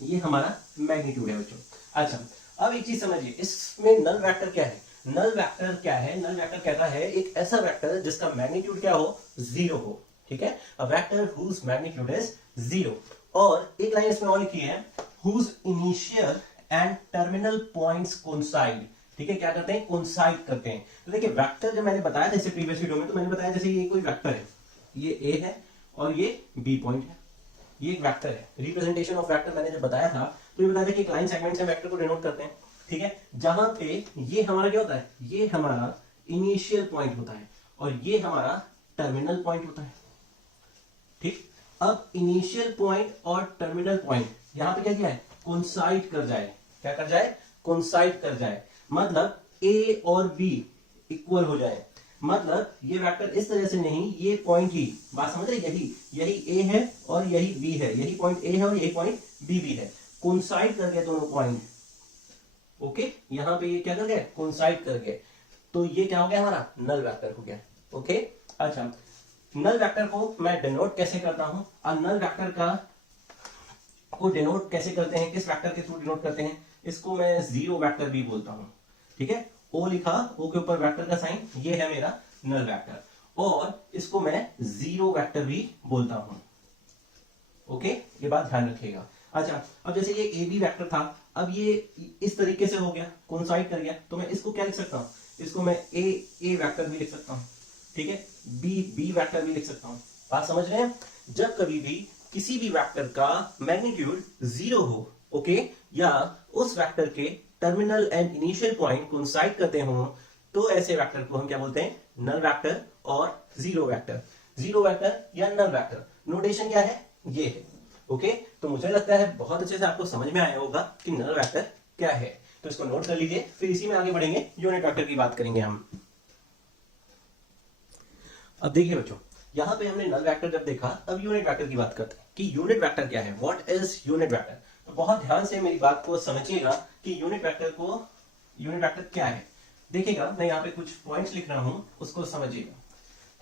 ये हमारा मैग्नीट्यूड है बच्चों। अच्छा, अब एक चीज समझिए, इसमें नल वेक्टर क्या है? नल वेक्टर क्या है? नल वेक्टर कहता है एक ऐसा वेक्टर जिसका मैग्नीट्यूड क्या हो? 0 हो, ठीक है। A vector whose magnitude is 0। और एक लाइन इसमें और लिखी है, whose initial and terminal points coincide, ठीक है। क्या करते हैं? कोइंसाइड करते हैं। तो देखिए वेक्टर जब मैंने बताया था इससे प्रीवियस वीडियो में, तो मैंने बताया जैसे ये कोई वेक्टर है, ये ए है और ये बी पॉइंट है, ये एक वेक्टर है। रिप्रेजेंटेशन ऑफ वेक्टर मैंने जब बताया था तो ये बताया था कि एक लाइन सेगमेंट से वेक्टर को डिनोट करते हैं, ठीक है। जहां पे ये हमारा क्या होता है? ये हमारा इनिशियल पॉइंट होता है और ये हमारा टर्मिनल पॉइंट होता है, ठीक। अब इनिशियल पॉइंट और टर्मिनल पॉइंट यहां पे क्या किया है? कोइंसाइड कर जाए। क्या कर जाए? कोइंसाइड कर जाए, मतलब ए और बी इक्वल हो जाए। मतलब ये वेक्टर इस तरह से नहीं, ये पॉइंट ही, बात समझ रहे? यही ए है और यही बी है, यही पॉइंट ए है और यही पॉइंट बी भी है। कोइंसाइड कर गए दोनों पॉइंट, ओके। यहां पे ये क्या कर गए? कोइंसाइड कर गए। तो ये क्या हो गया? हमारा नल वेक्टर हो गया, ओके। अच्छा, नल वेक्टर को मैं डिनोट कैसे करता हूं? और नल वेक्टर का को डिनोट कैसे करते हैं? किस वेक्टर के थ्रू डिनोट करते हैं? इसको मैं जीरो वेक्टर भी बोलता हूं, ठीक है। ओ लिखा, ओ के ऊपर वेक्टर का साइन, ये है मेरा नल वेक्टर, और इसको मैं जीरो वेक्टर भी बोलता हूं, ओके। ये बात ध्यान रखिएगा। अच्छा, अब जैसे ये ए बी वेक्टर था, अब ये इस तरीके से हो गया, कोइंसाइड कर गया, तो मैं इसको क्या लिख सकता हूं? इसको मैं ए वेक्टर भी लिख सकता हूं, ठीक है। बी वेक्टर भी लिख सकता हूं। बात समझ रहे हैं? जब कभी भी किसी भी वेक्टर का मैग्नीट्यूड 0 हो, ओके, या उस वेक्टर के terminal and initial point coincide करते हो, तो ऐसे वेक्टर को हम क्या बोलते हैं? नल वेक्टर और जीरो वेक्टर। जीरो वेक्टर या नल वेक्टर नोटेशन क्या है? ये है, ओके। तो मुझे लगता है बहुत अच्छे से आपको समझ में आया होगा कि नल वेक्टर क्या है। तो इसको नोट कर लीजिए, फिर इसी में आगे बढ़ेंगे, यूनिट वेक्टर की बात करेंगे हम। अब देखिए बच्चों, यहाँ पे हमने नल वेक्टर जब देखा, अब यूनिट वेक्टर की बात करते हैं कि यूनिट वेक्टर क्या है, व्हाट इज यूनिट वेक्टर। तो बहुत ध्यान से मेरी बात को समझिएगा कि यूनिट वेक्टर क्या है। देखिएगा मैं यहाँ पे कुछ पॉइंट्स लिख रहा हूं, उसको समझिएगा।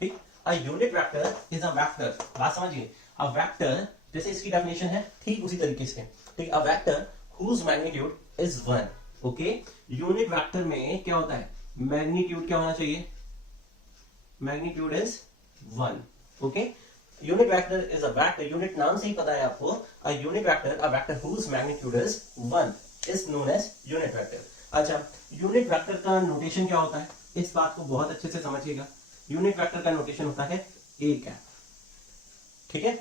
ठीक, अ unit vector is a vector, बात समझिए। अ वेक्टर जैसे इसकी डेफिनेशन है ठीक उसी तरीके से, ठीक, a vector whose magnitude is 1। Okay, unit vector में क्या होता है, मैग्नीट्यूड क्या होना चाहिए, magnitude is 1। Okay, unit vector is a vector, unit नाम से ही पता है आपको, a unit vector, a vector whose magnitude is 1 is known as unit vector. अच्छा, यूनिट वेक्टर का नोटेशन क्या होता है, इस बात को बहुत अच्छे से समझिएगा। यूनिट वेक्टर का नोटेशन होता है ए कैप, ठीक है,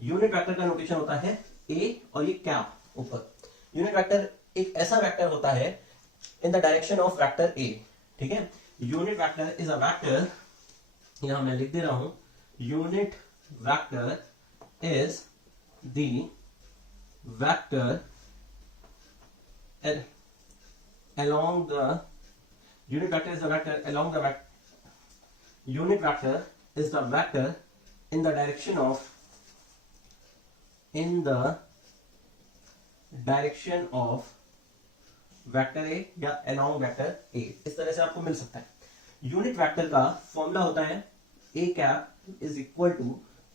यूनिट वेक्टर का नोटेशन होता है ए और ये कैप ऊपर। यूनिट वेक्टर एक ऐसा वेक्टर होता है in the direction of vector A, ठीक है। Unit vector is a vector, यहां मैं लिख दे रहा हूं, unit vector is the vector along the unit vector is the vector along the unit vector is the vector in the direction of vector A या along vector A, इस तरह से आपको मिल सकता है। यूनिट वेक्टर का फॉर्मूला होता है A cap is equal to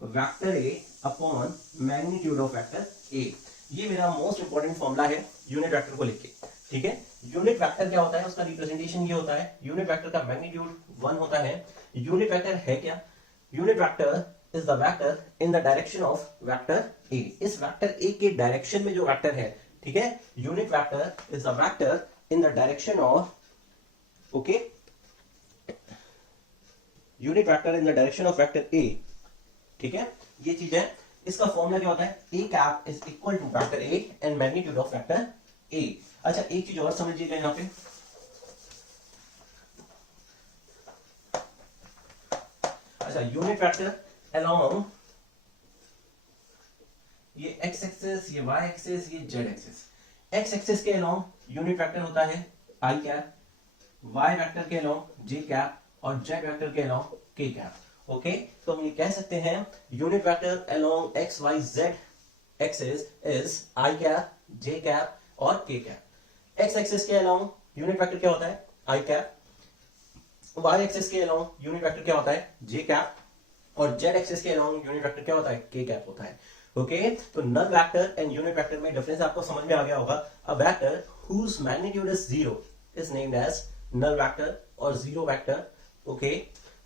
vector A upon magnitude of vector A. ये मेरा मोस्ट इंपॉर्टेंट फॉर्मूला है यूनिट वेक्टर को लेके, ठीक है। यूनिट वेक्टर क्या होता है, उसका रिप्रेजेंटेशन ये होता है, यूनिट वेक्टर का मैग्नीट्यूड 1 होता है। यूनिट वेक्टर है क्या, unit vector is the vector in the direction of vector A. इस वेक्टर ए के डायरेक्शन में जो वेक्टर है, ठीक है, unit vector is the vector in the direction of, okay, unit vector in the direction of vector A, ठीक है, ये चीज है। इसका फॉर्मूला क्या होता है, A cap is equal to vector A and magnitude of vector A. अच्छा, एक चीज और समझिएगा यहां पे, अच्छा, यूनिट वेक्टर अलोंग ये एक्स एक्सिस, ये वाई एक्सिस, ये जेड एक्सिस। एक्स एक्सिस के अलोंग यूनिट वेक्टर होता है आई कैप, वाई वेक्टर के अलोंग जे कैप और जेड वेक्टर के अलोंग के कैप। ओके, तो हम ये कह सकते हैं unit vector along x Y Z axis is I cap, J cap और के कैप। एक्स एक्सिस के अलोंग यूनिट वेक्टर क्या होता है, आई कैप, वाई एक्सिस के अलोंग यूनिट वेक्टर क्या होता है, जे कैप, और जेड एक्सिस के अलोंग यूनिट वेक्टर क्या होता है, के कैप होता है। ओके, तो null vector and unit vector में डिफरेंस आपको समझ में आ गया होगा। A vector whose magnitude is 0 is named as null vector और जीरो वेक्टर, ओके,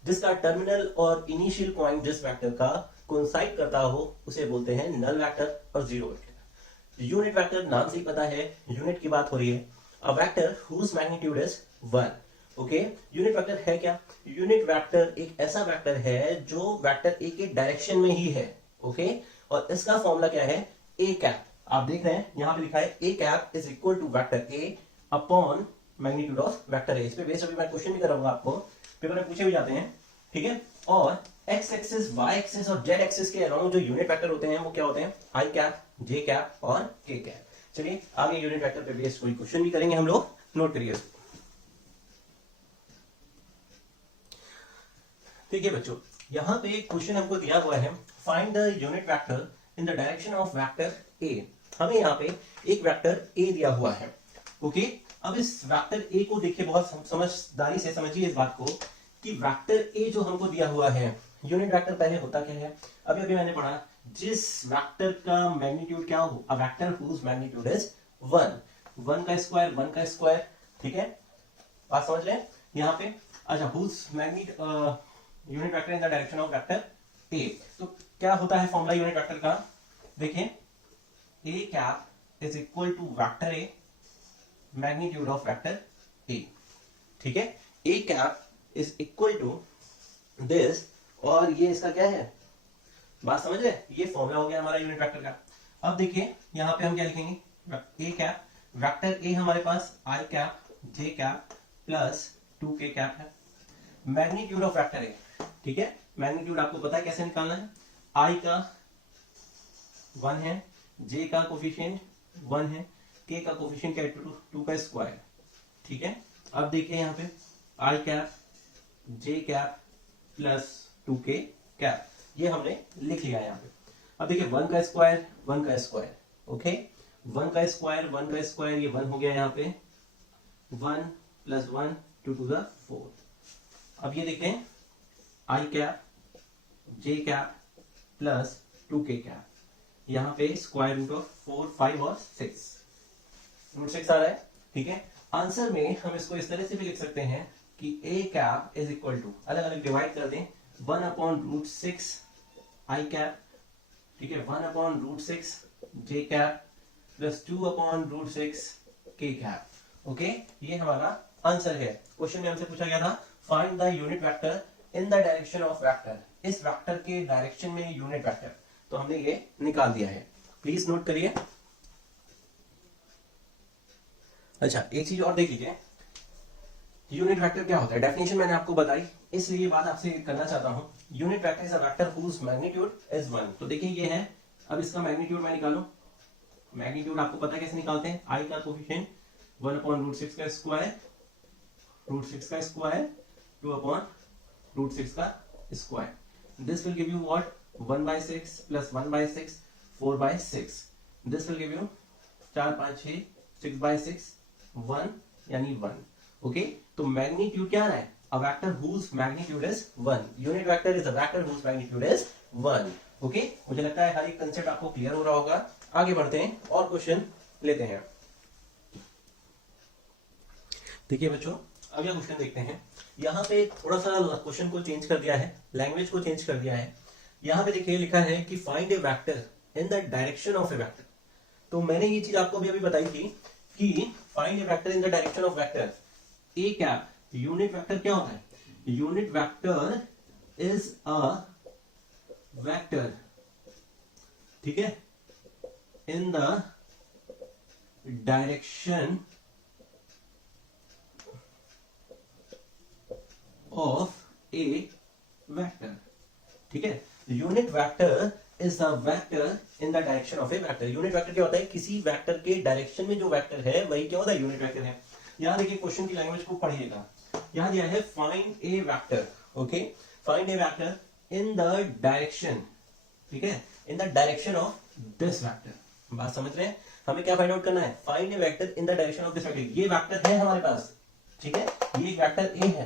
जिसका टर्मिनल और इनिशियल पॉइंट जिस वेक्टर का कोइंसाइड करता हो उसे बोलते हैं नल वेक्टर और जीरो वेक्टर। यूनिट वेक्टर नाम से ही पता है, यूनिट की बात हो रही है। A vector whose magnitude is 1, okay. Unit vector है क्या, यूनिट वेक्टर एक ऐसा वेक्टर है जो वेक्टर ए के डायरेक्शन में ही है, ओके, और इसका फॉर्मूला क्या है, ए कैप। आप देख रहे हैं यहां पे लिखा है A cap is equal to vector A upon magnitude of vector A. इस पे बेस अभी मैं क्वेश्चन भी कराऊंगा आपको, पेपर में पूछे भी जाते हैं, ठीक है। और एक्स एक्सिस, वाई एक्सिस और जेड एक्सिस के अलोंग जो यूनिट वेक्टर होते हैं वो क्या होते हैं, आई कैप, जे कैप और के कैप। चलिए आगे यूनिट वेक्टर पे बेस्ड कोई क्वेश्चन भी करेंगे हम लोग, नोट करिए। ठीक है बच्चों, यहां पे एक क्वेश्चन हमको दिया हुआ है, find the unit vector in the direction of vector ए। हमें यहाँ पे एक वेक्टर ए दिया हुआ है, ओके। अब इस वेक्टर ए को देखिए, बहुत समझदारी से समझिए इस बात को कि वेक्टर ए जो हमको दिया हुआ है, यूनिट वेक्टर पहले होता क्या है, अभी अभी मैंने पढ़ा, जिस वेक्टर का मैग्नीट्यूड क्या हो, a vector whose magnitude is 1, 1 का स्क्वायर 1 का स्क्वायर, ठीक है, बात समझ लें यहाँ पे। अच्छा, whose magnitude unit vector in the direction of vector A, तो क्या होता है फॉर्मूला यूनिट वेक्टर का, देखिए, A cap is equal to vector A magnitude of vector A, ठीक है। A cap is equal to this, और ये इसका क्या है, बात समझ रहे, ये फॉर्मूला हो गया हमारा यूनिट वेक्टर का। अब देखिए यहां पे हम क्या लिखेंगे, ए कैप, वेक्टर ए हमारे पास आई कैप, जे कैप प्लस 2 के कैप है, मैग्नीट्यूड ऑफ वेक्टर ए, ठीक है। मैग्नीट्यूड आपको पता है कैसे निकालना है, आई का 1 है, जे का कोफिशिएंट 1 है, के का कोफिशिएंट क्या है 2 का स्क्वायर, ठीक है। अब देखिए यहाँ पे आई cap, J cap plus 2k cap, ये हमने लिख लिया है यहाँ पे। अब देखिए 1 का स्क्वायर 1 का स्क्वायर, ओके 1 का स्क्वायर 1 का स्क्वायर, ये 1 हो गया यहाँ पे, 1 + 1 2 to the 4। अब ये देखें i cap j cap plus 2k cap, यहाँ पे स्क्वायर रूट ऑफ 4 5 और 6 रूट 6 आ रहा है, ठीक है। आंसर में हम इसको इस तरह से भी लिख सकते हैं कि a cap is equal to, अलग अलग डिवाइड कर दें, 1/√6 i कैप, ठीक है, 1/√6 j cap plus 2/√6 k cap, okay. ये हमारा आंसर है। क्वेश्चन में हमसे पूछा गया था find the unit vector in the direction of vector, इस वेक्टर के डायरेक्शन में यूनिट वेक्टर, तो हमने ये निकाल दिया है, प्लीज नोट करिए। अच्छा एक चीज और देख लीजिए, यूनिट वेक्टर क्या होता है, डेफिनेशन मैंने आपको बताई, इसलिए ये बात आपसे करना चाहता हूं। Unit vector is a vector whose magnitude is 1। तो देखिए ये है, अब इसका मैग्नीट्यूड मैं निकालूं, मैग्नीट्यूड आपको पता है कैसे निकालते हैं, i का कोफिशिएंट 1/√6 का स्क्वायर, √6 का स्क्वायर 2/√6 का square, this will give you what 1/6 plus 1/6 4/6, this will give you 4 5 6 6/6 1 यानी 1, ओके। तो मैग्नीट्यूड क्या है, a vector whose magnitude is 1, unit vector is a vector whose magnitude is 1, okay. मुझे लगता है हर एक कंसेप्ट आपको क्लियर हो रहा होगा। आगे बढ़ते हैं और क्वेश्चन लेते हैं। देखिए बच्चों अगला क्वेश्चन देखते हैं। यहाँ पे थोड़ा सा क्वेश्चन को चेंज कर दिया है, लैंग्वेज को चेंज कर दिया है। यहाँ पे देखिए लिखा है कि find A vector in the direction of A vector. तो मैंने ये चीज आपको अभी बताई थी कि find A vector in the direction of vector, A cap unit vector क्या होता है, unit vector is a vector, ठीक है, in the direction of A vector, ठीक है। Unit vector is a vector in the direction of A vector. Unit vector क्या होता है, किसी वेक्टर के डायरेक्शन में जो वेक्टर है वही क्या होता है, यूनिट वेक्टर है। यहां देखिए क्वेश्चन की लैंग्वेज को पढ़िएगा, यहां दिया है find A vector, okay, find A vector in the direction, ठीक है, in the direction of this vector. बात समझ रहे हैं, हमें क्या फाइंड आउट करना है, find A vector in the direction of this vector. ये वेक्टर है हमारे पास, ठीक है, ये एक वेक्टर ए है,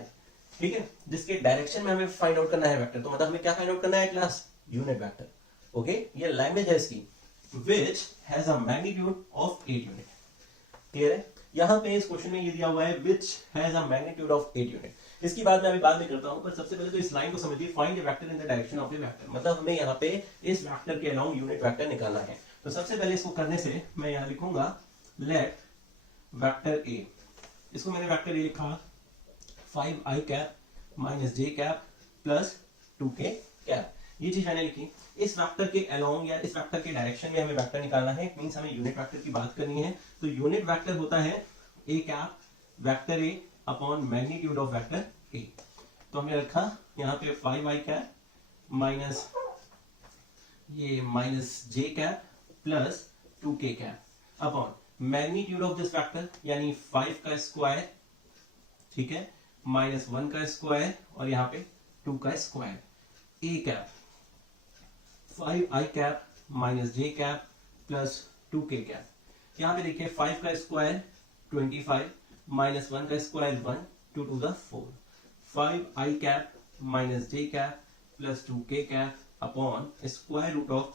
ठीक है, जिसके डायरेक्शन में हमें फाइंड आउट करना है वेक्टर। तो मतलब हमें क्या फाइंड आउट करना है क्लास, यूनिट वेक्टर, ओके। ये लैंग्वेज है इसकी, which has a magnitude of 8 unit, clear है। यहां पे इस क्वेश्चन में ये दिया हुआ है which has a magnitude of 8 unit. इसकी बात मैं अभी बाद में करता हूं, पर सबसे पहले तो इस लाइन को समझिए, find A vector in the direction of A vector, मतलब हमें यहाँ पे इस वेक्टर के अलाउंग यूनिट वेक्टर निकालना है। तो सबसे पहले इसको करने से मैं यहाँ लिखूंगा लेट वेक्टर ए, इसको मैंने वेक्टर ए लिखा 5i cap minus j cap plus 2k cap, ये चीज मैंने लिखी। इस वेक्टर के अलोंग या इस वेक्टर के डायरेक्शन में हमें वेक्टर निकालना है, इट मींस हमें यूनिट वेक्टर की बात करनी है। तो यूनिट वेक्टर होता है a cap vector a upon magnitude of vector a। तो हमने रखा यहाँ पे 5i कैप माइनस ये minus j cap plus 2k cap upon magnitude of this vector यानी 5 का स्क्वायर, ठीक है, माइनस 1 का स्क्वायर और यहाँ पे 2 का square, a cap 5i cap minus j cap plus 2k cap. यहाँ पे देखिए 5 का स्क्वायर 25 माइनस 1 का square 1 2 to the 4, 5i cap minus j cap plus 2k cap upon square root of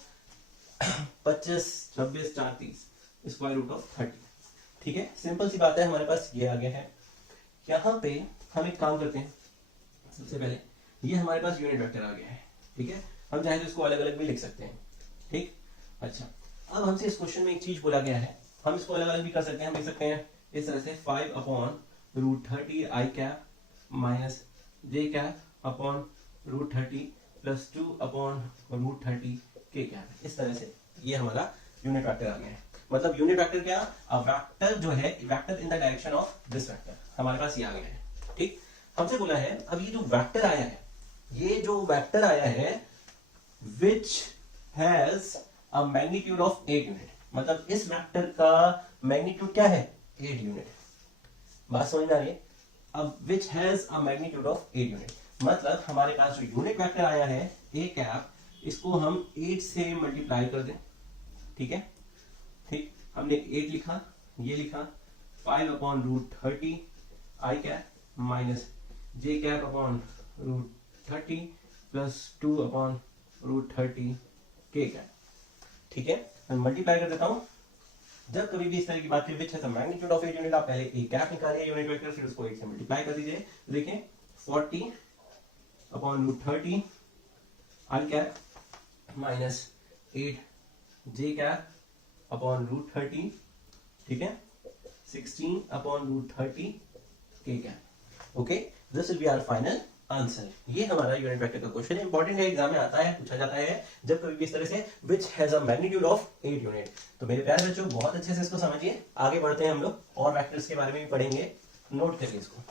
25 26 4 30 square root of 30, ठीक है। Simple सी बात है, हमारे पास ये आ गया है। यहाँ पे हम एक काम करते हैं, सबसे पहले ये हमारे पास यूनिट वेक्टर आ गया है, ठीक है, हम चाहे तो इसको अलग अलग भी लिख सकते हैं, ठीक। अच्छा अब हमसे इस क्वेश्चन में एक चीज बोला गया है, हम इसको अलग अलग भी कर सकते हैं, हम लिख सकते हैं इस तरह से 5/√30 i cap minus j cap upon √30 plus 2/√30 k cap, इस तरह से ये हमारा यूनिट वेक्टर आ गया है। मतलब यूनिट वेक्टर क्या, वेक्टर जो है vector in the direction of this vector, हमारे पास ये आ गया है, ठीक। हमसे बोला है अब ये जो वेक्टर आया है, ये जो वेक्टर आया है which has a magnitude of 8 unit, मतलब इस वेक्टर का मैग्नीट्यूड क्या है 8 यूनिट। बात समझ में आ रही है। अब which has a magnitude of 8 unit, मतलब हमारे पास जो यूनिट वेक्टर आया है ए कैप, इसको हम 8 से मल्टीप्लाई कर दें, ठीक है। ठीक, हमने 8 लिखा, ये लिखा 5/√30 आई कैप माइनस जे कैप अपॉन √30 प्लस 2/√30 के कैप, ठीक है। मैं मल्टीप्लाई कर देता हूं। जब कभी भी इस तरह की बात है विच है द मैग्नीट्यूड ऑफ 8 यूनिट, आप पहले ए कैप निकालिए यूनिट वेक्टर, फिर उसको 8 से मल्टीप्लाई कर दीजिए। देखें 40/√30 I cap minus 8 J cap upon √30, ठीक है, 16/√30 K cap. Okay, this will be our final answer. ये हमारा यूनिट वेक्टर का क्वेश्चन है, इंपॉर्टेंट है, एग्जाम में आता है, पूछा जाता है जब कभी भी इस तरह से which has a magnitude of 8 unit. तो मेरे प्यारे बच्चों बहुत अच्छे से इसको समझिए। आगे बढ़ते हैं हम लोग और वेक्टर्स के बारे में भी पढ़ेंगे, नोट करिए इसको।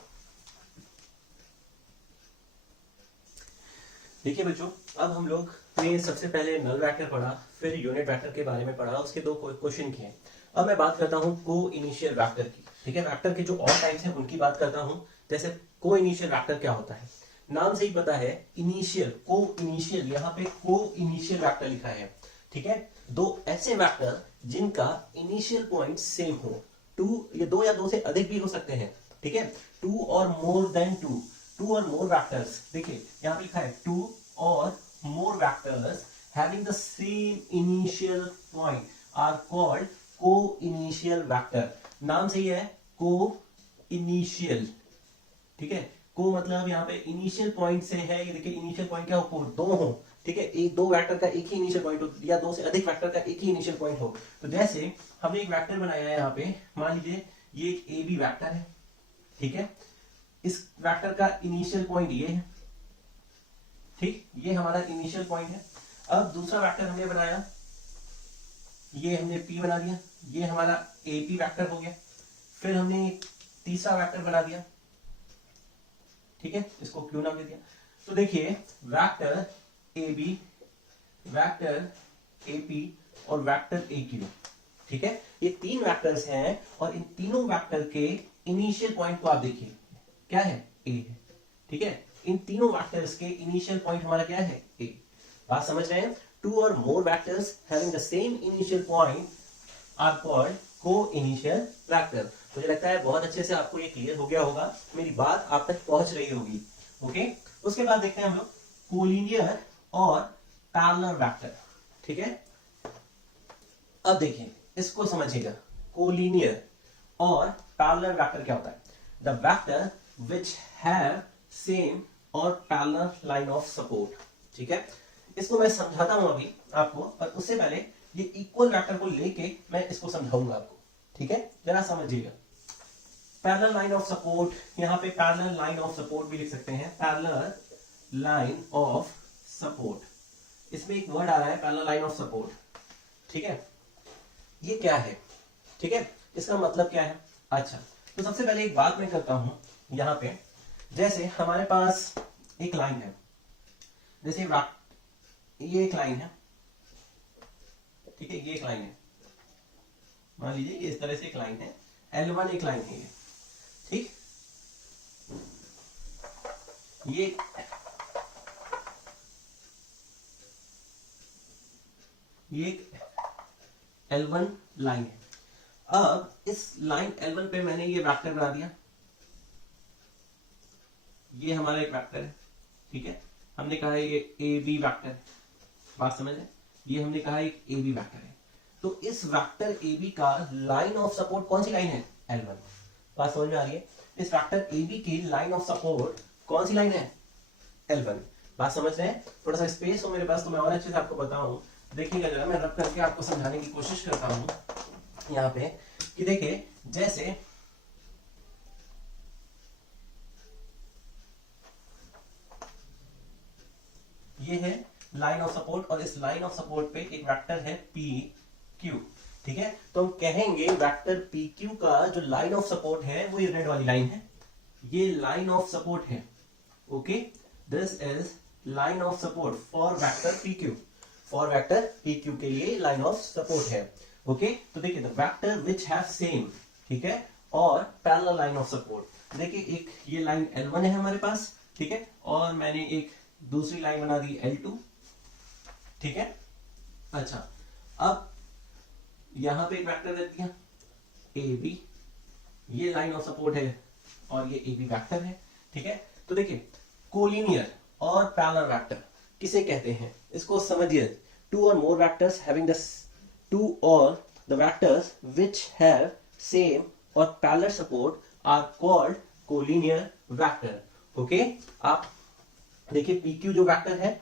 देखिए बच्चों, अब हम लोग ने सबसे पहले नल वेक्टर पढ़ा, फिर यूनिट वेक्टर के बारे में पढ़ा, उसके 2 क्वेश्चन किए। अब मैं बात करता हूं को इनिशियल वेक्टर की, ठीक है। वेक्टर के जो और टाइप्स हैं उनकी बात करता हूं। जैसे को इनिशियल वेक्टर क्या होता है, नाम से ही पता है, इनिशियल, को इनिशियल, यहाँ पे को इनिशियल वेक्टर लिखा है, ठीक है। 2 ऐसे वेक्टर जिनका इनिशियल पॉइंट सेम हो, 2, ये 2 या 2 से अधिक भी हो सकते हैं, ठीक है। 2 और मोर देन 2 और मोर वेक्टर्स, देखिए यहाँ पे लिखा है 2 और more vectors having the same initial point are called co-initial vector। नाम से ही है co-initial, ठीक है। को मतलब यहाँ पे इनिशियल पॉइंट से है, ये देखिए इनिशियल पॉइंट क्या हो, 2 हो, ठीक है। एक 2 वेक्टर का एक ही इनिशियल पॉइंट हो, या 2 से अधिक वेक्टर का एक ही इनिशियल पॉइंट हो। तो जैसे हमने एक वेक्टर बनाया है यहाँ पे, मान लीजिए ये एक ए बी वेक्टर है, ठीक है। इस वेक्टर का इनिशियल पॉइंट ये है, ठीक, ये हमारा इनिशियल पॉइंट है। अब दूसरा वेक्टर हमने बनाया, ये हमने P बना दिया, ये हमारा AP वेक्टर हो गया। फिर हमने तीसरा वेक्टर बना दिया, ठीक है, इसको Q नाम दे दिया। तो देखिए वेक्टर AB, वेक्टर AP और वेक्टर AQ, ठीक है, ये 3 वेक्टर्स हैं और इन तीनों वेक्टर के इनिशियल पॉइंट को आप देखिए क्या है, A है, ठीक है। इन तीनों वेक्टर्स के इनिशियल पॉइंट हमारा क्या है, A। बात समझ रहे हैं? 2 or more vectors having the same initial point are called co-initial vector। मुझे लगता है बहुत अच्छे से आपको ये क्लियर हो गया होगा, मेरी बात आप तक पहुंच रही होगी। ओके, उसके बाद देखते हैं हम लोग कोलिनियर और पैरेलल वेक्टर, ठीक है। अब देखिए इसको समझिएगा, कोलिनियर और पैरेलल वेक्टर क्या होता है। The vector which have same or parallel line of support, ठीक है। इसको मैं समझाता हूं अभी आपको, पर उससे पहले ये इक्वल वेक्टर को लेके मैं इसको समझाऊंगा आपको, ठीक है, जरा समझिएगा। पैरेलल लाइन ऑफ सपोर्ट, यहाँ पे पैरेलल लाइन ऑफ सपोर्ट भी लिख सकते हैं, पैरेलल लाइन ऑफ सपोर्ट। इसमें एक वर्ड आ रहा है पैरेलल लाइन ऑफ सपोर्ट, ठीक है। ये क्या है, ठीक है, इसका मतलब क्या है। अच्छा, तो सबसे पहले एक बात मैं करता हूं यहाँ पे, जैसे हमारे पास एक लाइन है, जैसे ये एक लाइन है, ठीक है, ये एक लाइन है, मान लीजिए ये इस तरह से एक लाइन है, L1 एक लाइन है ये, ठीक। ये एक L1 लाइन है। अब इस लाइन L1 पे मैंने ये वेक्टर बना दिया, ये हमारा एक वेक्टर है, ठीक है। हमने कहा है ये AB वेक्टर है, बात समझ है, ये हमने कहा एक AB वेक्टर है। तो इस वेक्टर AB का लाइन ऑफ सपोर्ट कौन सी लाइन है, L1। बात समझ में आ रही है। इस वेक्टर AB की लाइन ऑफ सपोर्ट कौन सी लाइन है, L1। बात समझ रहे हैं। थोड़ा सा स्पेस हो मेरे पास तो मैं और अच्छे से आपको बताऊं, देखिएगा जरा, मैं रब करके आपको समझाने की कोशिश करता हूं यहाँ पे कि देखिए, जैसे ये है लाइन ऑफ सपोर्ट और इस लाइन ऑफ सपोर्ट पे एक वेक्टर है PQ, ठीक है। तो हम कहेंगे वेक्टर PQ का जो लाइन ऑफ सपोर्ट है वो ये रेड वाली लाइन है, ये लाइन ऑफ सपोर्ट है। Okay, this is line of support for vector PQ, for vector PQ के लिए लाइन ऑफ सपोर्ट है। ओके, तो देखिए the vector which have same, ठीक है, और पैरेलल लाइन ऑफ सपोर्ट। देखिए एक ये लाइन L1 है हमारे पास, ठीक है, और मैंने एक दूसरी लाइन बना दी L2, ठीक है। अच्छा, अब यहां पे एक वेक्टर दे दिया AB, ये लाइन ऑफ सपोर्ट है और ये AB वेक्टर है, ठीक है। तो देखिए कोलिनियर और पैरेलल वेक्टर किसे कहते हैं, इसको समझिए। Two or more vectors having the two or the vectors which have same or parallel support are called collinear vector. Okay, आप देखिए PQ जो वेक्टर है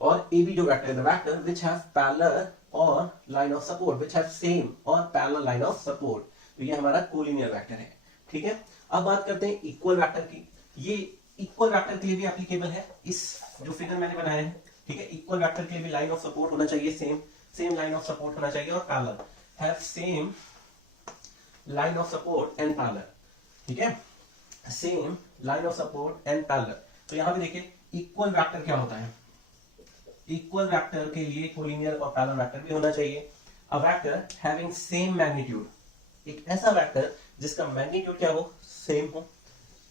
और AB जो वेक्टर है, the vector which have parallel or line of support which have same or parallel line of support, तो ये हमारा कोलिनियर वेक्टर है, ठीक है। अब बात करते हैं इक्वल वेक्टर की। ये इक्वल वेक्टर के लिए भी एप्लीकेबल है, इस जो फिगर मैंने बनाया है, ठीक है। इक्वल वेक्टर के लिए भी लाइन ऑफ सपोर्ट होना चाहिए, सेम लाइन ऑफ सपोर्ट होना चाहिए और parallel, have same line of support and parallel, ठीक है, same line of support and parallel. तो यहां पे देखिए इक्वल वेक्टर क्या होता है, इक्वल वेक्टर के लिए कोलिनियर और पैरेलल वेक्टर भी होना चाहिए। A vector having same magnitude, एक ऐसा वेक्टर जिसका मैग्नीट्यूड क्या हो, सेम हो,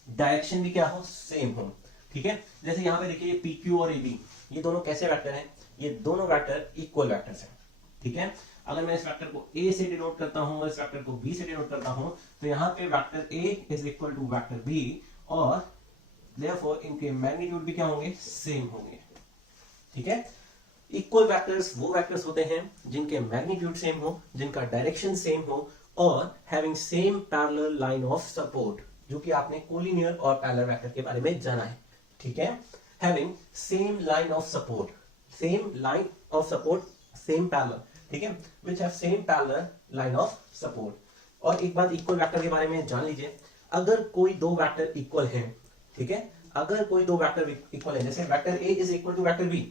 डायरेक्शन भी क्या हो, सेम हो, ठीक है। जैसे यहां पे देखिए PQ और AB, ये दोनों कैसे वेक्टर हैं, ये दोनों वेक्टर इक्वल वेक्टर्स हैं, ठीक है। अगर मैं इस वेक्टर को A से डिनोट करता हूं और इस वेक्टर को B से डिनोट करता हूं, तो यहां पे vector A is equal to vector B और देयरफॉर इनके मैग्नीट्यूड भी क्या होंगे, सेम होंगे, ठीक है। इक्वल वेक्टर्स वो वेक्टर्स होते हैं जिनके मैग्नीट्यूड सेम हो, जिनका डायरेक्शन सेम हो और having same parallel line of support, जो कि आपने कोलिनियर और पैरेलल वेक्टर के बारे में जाना है, ठीक है। Having same line of support, same line of support, same parallel, ठीक है, which have same parallel line of support. और एक बात इक्वल वेक्टर के बारे में जान लीजिए, अगर कोई दो वेक्टर इक्वल हैं, ठीक है, अगर कोई दो वेक्टर इक्वल है, जैसे vector A is equal to vector B,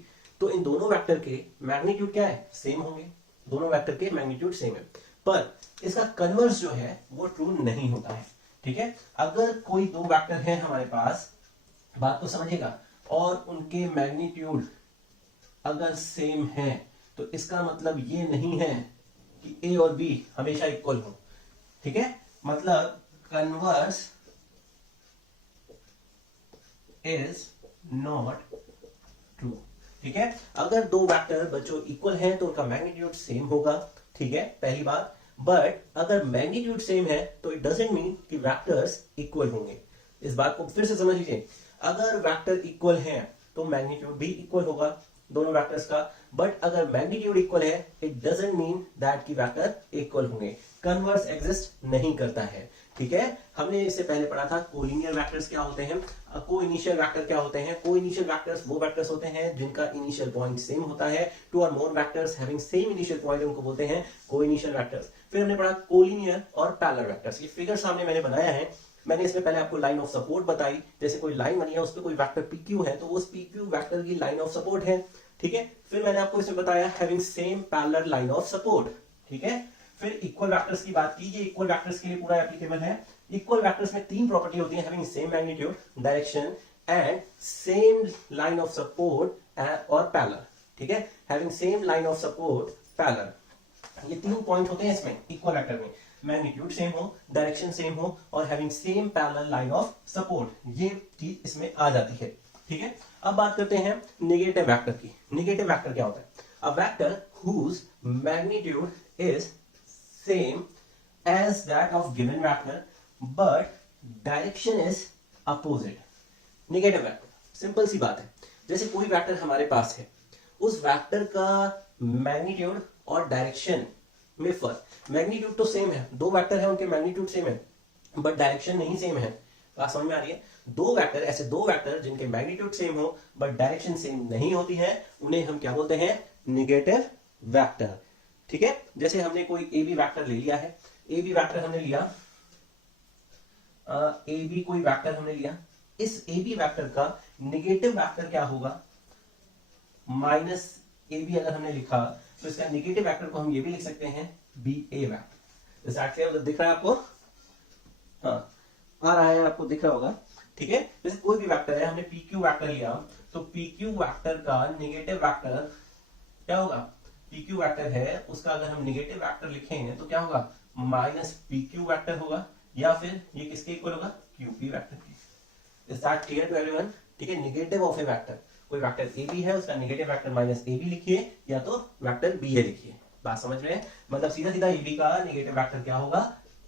तो इन दोनों वेक्टर के मैग्नीट्यूड क्या है, सेम होंगे, दोनों वेक्टर के मैग्नीट्यूड सेम है, पर इसका कन्वर्स जो है वो ट्रू नहीं होता है, ठीक है। अगर कोई दो वेक्टर है हमारे पास, बात को समझिएगा, और उनके मैग्नीट्यूड अगर सेम है, तो इसका मतलब ये नहीं है कि A और B हमेशा इक्वल हो, ठीक है। मतलब कन्वर्स इज नॉट ट्रू, ठीक है। अगर दो वेक्टर बच्चों इक्वल हैं तो उनका मैग्नीट्यूड सेम होगा, ठीक है, पहली बात। बट अगर मैग्नीट्यूड सेम है तो इट डजंट मीन कि वेक्टर्स इक्वल होंगे। इस बात को फिर से समझ लीजिए, अगर वेक्टर इक्वल हैं तो मैग्नीट्यूड भी इक्वल होगा दोनों वेक्टर्स का, बट अगर मैग्नीट्यूड इक्वल है इट डजंट मीन दैट कि वेक्टर इक्वल होंगे, कन्वर्स एग्जिस्ट नहीं करता है, ठीक है। हमने इससे पहले पढ़ा था कोलिनियर वेक्टर्स क्या होते हैं, को इनिशियल वेक्टर क्या होते हैं। को इनिशियल वेक्टर्स वो वेक्टर्स होते हैं जिनका इनिशियल पॉइंट सेम होता है, two or more vectors having same initial point, उनको बोलते हैं को इनिशियल वेक्टर्स। फिर हमने पढ़ा कोलिनियर और पैरेलल वेक्टर्स। ये फिगर सामने मैंने बनाया है, मैंने इसमें पहले आपको लाइन ऑफ सपोर्ट बताई, जैसे कोई लाइन बनी है उस पर कोई वेक्टर PQ है तो उस PQ वेक्टर की लाइन ऑफ सपोर्ट है, ठीक है। फिर मैंने आपको इसमें बताया having same parallel line of support, ठीक है। फिर इक्वल वेक्टर्स की बात की, ये इक्वल वेक्टर्स के लिए पूरा एप्लीकेबल है। इक्वल वेक्टर्स में तीन प्रॉपर्टी होती है, having same magnitude, direction and same line of support और पैरेलल, ठीक है, having same line of support parallel. ये तीन पॉइंट होते हैं इसमें इक्वल वेक्टर में, मैग्नीट्यूड सेम हो, डायरेक्शन सेम हो और having same parallel line of support, ये चीज इसमें आ जाती है, ठीक है। अब बात करते हैं नेगेटिव वेक्टर की। नेगेटिव वेक्टर क्या होता है, a vector whose magnitude is same as that of given vector but direction is opposite. Negative vector simple सी बात है, जैसे कोई वेक्टर हमारे पास है, उस वेक्टर का मैग्नीट्यूड और डायरेक्शन में फर्क, मैग्नीट्यूड तो सेम है, दो वेक्टर है उनके मैग्नीट्यूड सेम है बट डायरेक्शन नहीं सेम है। बात समझ में आ रही है, दो वेक्टर, ऐसे दो वेक्टर जिनके मैग्नीट्यूड सेम हो बट डायरेक्शन सेम नहीं होती है, उन्हें हम क्या बोलते हैं, नेगेटिव वेक्टर, ठीक है। जैसे हमने कोई AB वेक्टर ले लिया है, AB वेक्टर हमने लिया, AB कोई वेक्टर हमने लिया, इस AB वेक्टर का नेगेटिव वेक्टर क्या होगा, माइनस AB अगर हमने लिखा तो इसका नेगेटिव वेक्टर को हम ये भी लिख सकते हैं BA वेक्टर। दिख रहा है आपको, हाँ आ रहा है, आपको दिख रहा होगा, ठीक है। जैसे कोई भी वेक्टर है, हमने PQ वेक्टर लिया तो PQ वेक्टर का नेगेटिव वेक्टर क्या होगा, PQ वेक्टर है उसका अगर हम नेगेटिव वेक्टर लिखेंगे तो क्या होगा, माइनस PQ वेक्टर होगा, या फिर ये किसके इक्वल होगा, QP वेक्टर के। Is that clear to everyone, ठीक है, नेगेटिव ऑफ ए वेक्टर, कोई वेक्टर ए बी है उसका negative vector minus A B लिखिए या तो वेक्टर बी ए लिखिए। बात समझ में है? मतलब सीधा सीधा ए बी का नेगेटिव वेक्टर क्या होगा,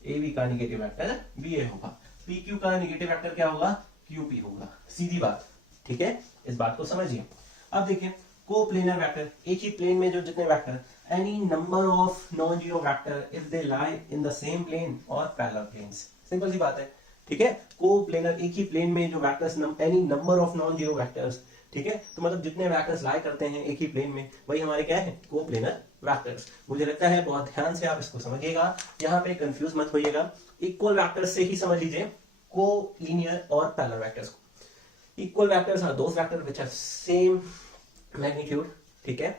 ए बी का नेगेटिव वेक्टर बी ए होगा, पी क्यू का नेगेटिव वेक्टर क्या होगा, क्यू पी होगा, सीधी बात। ठीक है, इस बात को समझिए। अब देखिए कोप्लेनर वेक्टर, एक ही प्लेन में जो जितने vector, any number of non zero vector if they lie in the same plane और पैरेलल प्लेन्स, सिंपल सी बात है। ठीक है, कोप्लेनर एक ही प्लेन में जो vectors, any number of non zero vectors, ठीक है, तो मतलब जितने वेक्टर्स लाई करते हैं एक ही प्लेन में वही हमारे क्या है, कोप्लेनर वेक्टर्स। मुझे लगता है बहुत ध्यान से आप इसको समझिएगा, यहाँ पे कंफ्यूज मत होइएगा। इक्वल वेक्टर्स से ही समझ लीजिए कोलिनियर और पैरेलल वेक्टर्स को। Equal vectors are those vector which have same magnitude, ठीक है,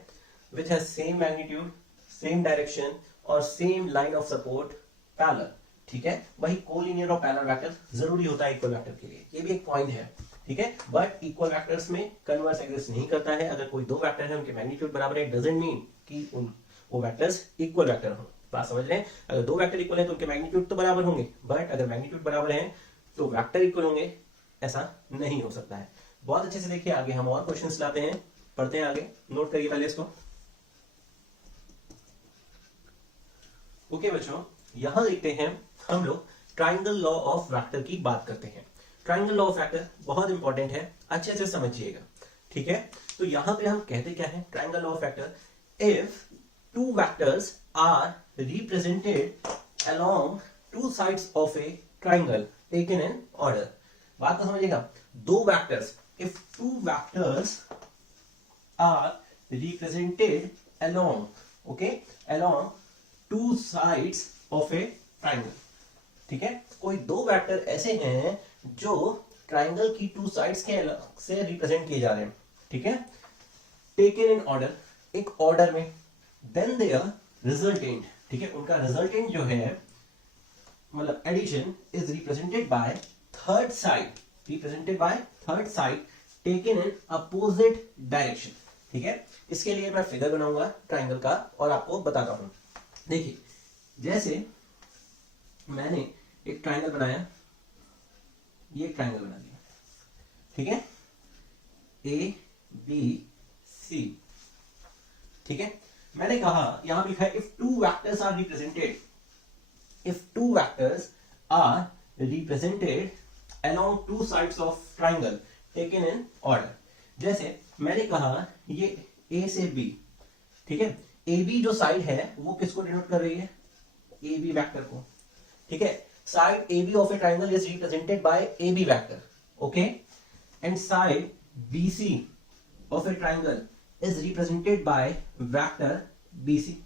which has same magnitude, same direction और same line of support parallel, ठीक है। वही कोलिनियर और पैरेलल वेक्टर जरूरी होता है इक्वल वेक्टर के लिए, ये भी एक पॉइंट है, ठीक है। बट इक्वल वेक्टर्स में कन्वर्स एग्जिस्ट नहीं करता है। अगर कोई दो वेक्टर है उनके मैग्नीट्यूड बराबर है, डजंट मीन कि वो वेक्टर्स इक्वल वेक्टर हो। बात समझ रहे हैं? अगर दो वेक्टर इक्वल है तो उनके मैग्नीट्यूड तो बराबर होंगे, बट अगर मैग्नीट्यूड बराबर है तो वेक्टर इक्वल होंगे, ऐसा नहीं हो सकता है। बहुत अच्छे से देखिए, आगे हम और क्वेश्चंस लाते हैं, पढ़ते हैं आगे, नोट करिए पहले इसको। ओके बच्चों, यहां देखते हैं हम लोग ट्राइंगल लॉ ऑफ वेक्टर की बात करते हैं। ट्राइंगल लॉ ऑफ वेक्टर बहुत इंपॉर्टेंट है, अच्छे से समझिएगा, ठीक है। तो यहां पे हम कहते क्या है, triangle law of vector, if two vectors are represented along two sides of a triangle taken in order. बात को समझिएगा, दो vectors, if two vectors are represented along, okay, along two sides of a triangle, ठीक है। कोई दो vector ऐसे हैं जो ट्राइंगल की टू साइड्स के से रिप्रेजेंट किए जा रहे हैं, ठीक है, टेकन इन ऑर्डर, एक ऑर्डर में, देन देयर रिजल्टेंट, ठीक है, उनका रिजल्टेंट जो है मतलब addition is represented by third side, represented by third side taken in opposite direction, ठीक है। इसके लिए मैं फिगर बनाऊंगा ट्राइंगल का और आपको बताता हूं। देखिए, जैसे मैंने एक ट्राइंगल बनाया, ये ट्राइंगल बना दिया, ठीक है, ए बी सी, ठीक है। मैंने कहा, यहां पे लिखा है if two vectors are represented, if two vectors are represented along two sides of triangle taken in order। जैसे मैंने कहा ये A से B, ठीक है, AB जो साइड है वो किसको डिनोट कर रही है, AB वेक्टर को, ठीक है। Side AB of a triangle is represented bye AB vector, okay, and side BC of a triangle is represented by vector BC,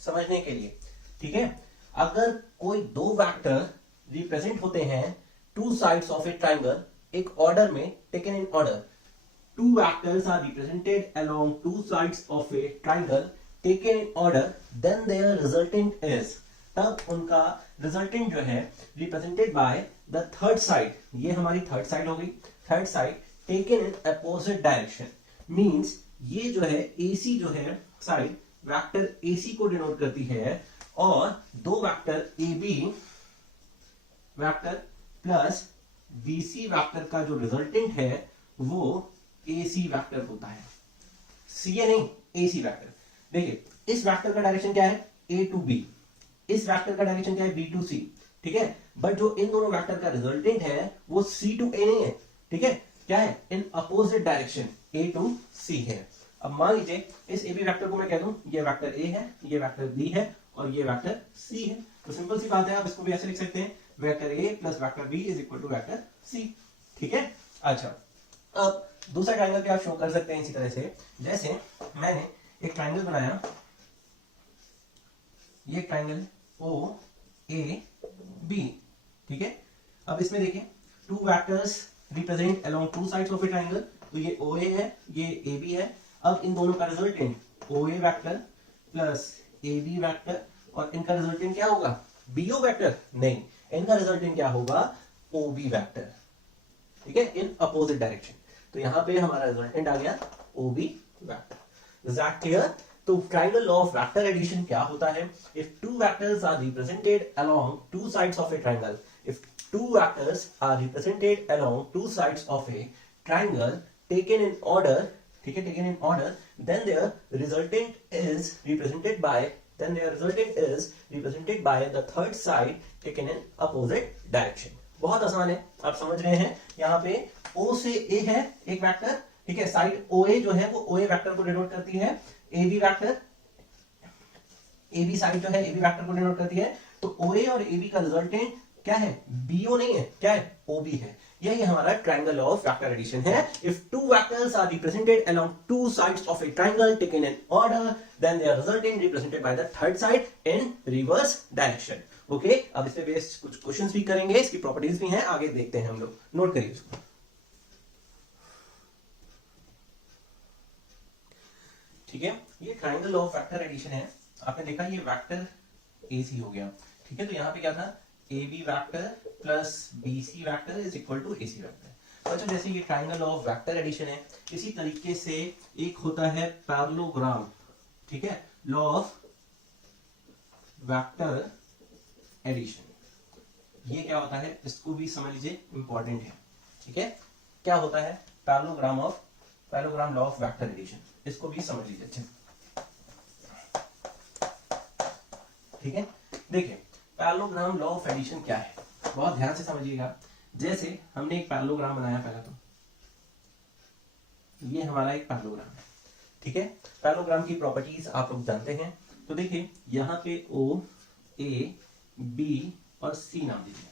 समझने के लिए, ठीक है। अगर कोई दो वेक्टर रिप्रेजेंट होते हैं two sides of a triangle एक ऑर्डर में, taken in order, two vectors are represented along two sides of a triangle taken in order, then their resultant is, तब उनका रिजल्टेंट जो है represented by the third side, ये हमारी third side हो गई, third side taken in opposite direction, means ये जो है AC जो है साइड वेक्टर AC को डिनोट करती है, और दो vector AB vector plus BC vector का जो रिजल्टेंट है वो AC वेक्टर होता है, CA नहीं, AC वेक्टर। देखिए, इस वेक्टर का डायरेक्शन क्या है, A to B, इस वेक्टर का डायरेक्शन क्या है, B to C, ठीक है। बट जो इन दोनों वेक्टर का रिजल्टेंट है वो C to A नहीं है, ठीक है, क्या है, इन opposite direction A to C है। अब मान लीजिए इस AB वेक्टर को मैं कह दूं ये वेक्टर A है, ये वेक्टर B है और ये वेक्टर C है, तो सिंपल सी बात है, आप इसको भी ऐसे लिख सकते हैं, vector A plus vector B is equal to vector C, ठीक है। अच्छा, अब दूसरा ट्राइंगल भी आप शो कर सकते हैं इसी तरह से। जैसे मैंने एक ट्राइंगल बनाया, ये ट्राइंगल OAB, ठीक है। अब इसमें देखिए two vectors represent along two sides of a triangle, तो ये OA है, ये AB है। अब इन दोनों का resultant OA vector plus AB vector, और इनका रिजल्टेंट क्या होगा, BO वेक्टर नहीं, इनका रिजल्टेंट क्या होगा, OB वेक्टर, ठीक है, इन अपोजिट डायरेक्शन। तो यहां पे हमारा रिजल्टेंट आ गया OB vector. Is that clear? तो triangle law of vector addition क्या होता है, if two vectors are represented along two sides of a triangle, if two vectors are represented along two sides of a triangle taken in order, ठीक है, taken in order, then their resultant is represented by the third side taken in opposite direction. बहुत आसान है, आप समझ रहे हैं. यहाँ पे O से A है एक वेक्टर, ठीक है, साइड OA जो है वो OA वेक्टर को डिनोट करती है, AB वेक्टर, AB साइड जो है AB वेक्टर को डिनोट करती है. तो OA और AB का रिजल्टेंट क्या है? BO नहीं है, क्या है? OB है. यही हमारा ट्रायंगल ऑफ वेक्टर एडिशन है. If two vectors are represented along two sides of a triangle taken in order, then they are resultant represented by the third side in reverse direction. Okay, अब इस पे based कुछ questions भी करेंगे, इसकी properties भी हैं, आगे देखते हैं हम लोग. नोट करिए इसको. ठीक है, ये ट्रायंगल ऑफ वेक्टर एडिशन है. आपने देखा ये वेक्टर AC हो गया, ठीक है. तो यहाँ पे क्या था? AB vector plus BC vector is equal to AC vector. तो अच्छा, जैसे ये ट्रायंगल ऑफ वेक्टर एडिशन है, इसी तरीके से एक होता है पैरेललोग्राम, ठीक है, लॉ ऑफ वेक्टर एडिशन. ये क्या होता है, इसको भी समझ लीजिए, इंपॉर्टेंट है. ठीक है, क्या होता है parallelogram law of vector addition, इसको भी समझ लीजिए अच्छे. ठीक है, देखिए पैरेललोग्राम लॉ ऑफ एडिशन क्या है, बहुत ध्यान से समझिएगा. जैसे हमने एक पैरेललोग्राम बनाया पहला, तो ये हमारा एक पैरेललोग्राम है. ठीक है, पैरेललोग्राम की प्रॉपर्टीज आप लोग जानते हैं. तो देखिए यहाँ पे O, A, B और C नाम दीजिए.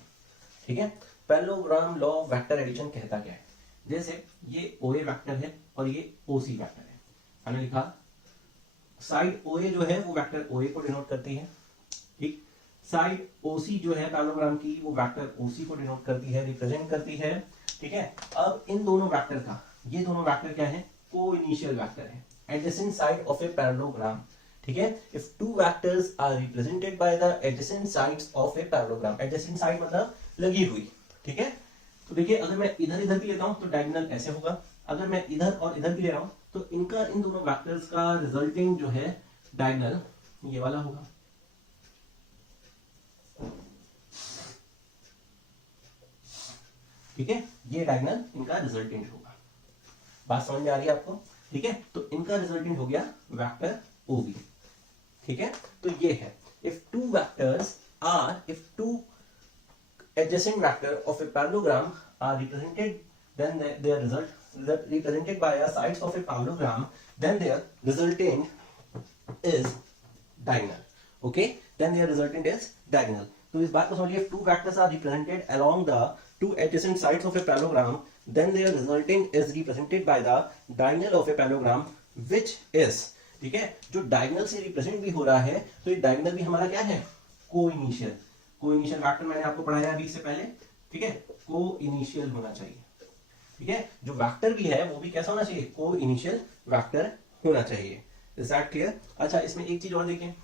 ठीक है, parallelogram law of vector addition कहता क्या है? जैसे ये OA वेक्टर है और ये OC वेक्टर है. हमने लिखा साइड OA जो है वो वेक्टर OA को डिनोट करती है. ठीक, साइड OC जो है पैरेललोग्राम की वो वेक्टर OC को डिनोट करती है, रिप्रेजेंट करती है. ठीक है, अब इन दोनों वेक्टर का, ये दोनों वेक्टर क्या है? को इनिशियल वेक्टर है, adjacent side of a parallelogram. ठीक है, if two vectors are represented by the adjacent sides of a parallelogram. Adjacent side मतलब लगी हुई. ठीक है, तो देखिए अगर मैं इधर इधर की लेता हूं तो डायगोनल ऐसे होगा, अगर मैं इधर और इधर की ले रहा हूं तो इनका, इन दोनों वेक्टर्स का रिजल्टिंग जो है डायगोनल ये वाला होगा. ठीक है, ये डायगोनल इनका रिजल्टेंट होगा. बात समझ में आ रही है आपको? ठीक है, तो इनका रिजल्टेंट हो गया वेक्टर OB. ठीक है, तो ये है if two vectors are, if two adjacent vector of a parallelogram are represented, then their result represented by the sides of a parallelogram, then their resultant is diagonal. Okay, then their resultant is diagonal. तो इस बात को समझिए, if two vectors are represented along the two adjacent sides of a parallelogram, then their resultant is represented by the diagonal of a parallelogram, which is, ठीक है, जो diagonal से represent भी हो रहा है, तो ये diagonal भी हमारा क्या है? को इनिशियल वेक्टर मैंने आपको पढ़ाया अभी से पहले. ठीक है, को इनिशियल होना चाहिए. ठीक है, जो वेक्टर भी है वो भी कैसा होना चाहिए? को इनिशियल वेक्टर होना चाहिए. Is that clear? अच्छा, इसमें एक चीज और देखिए,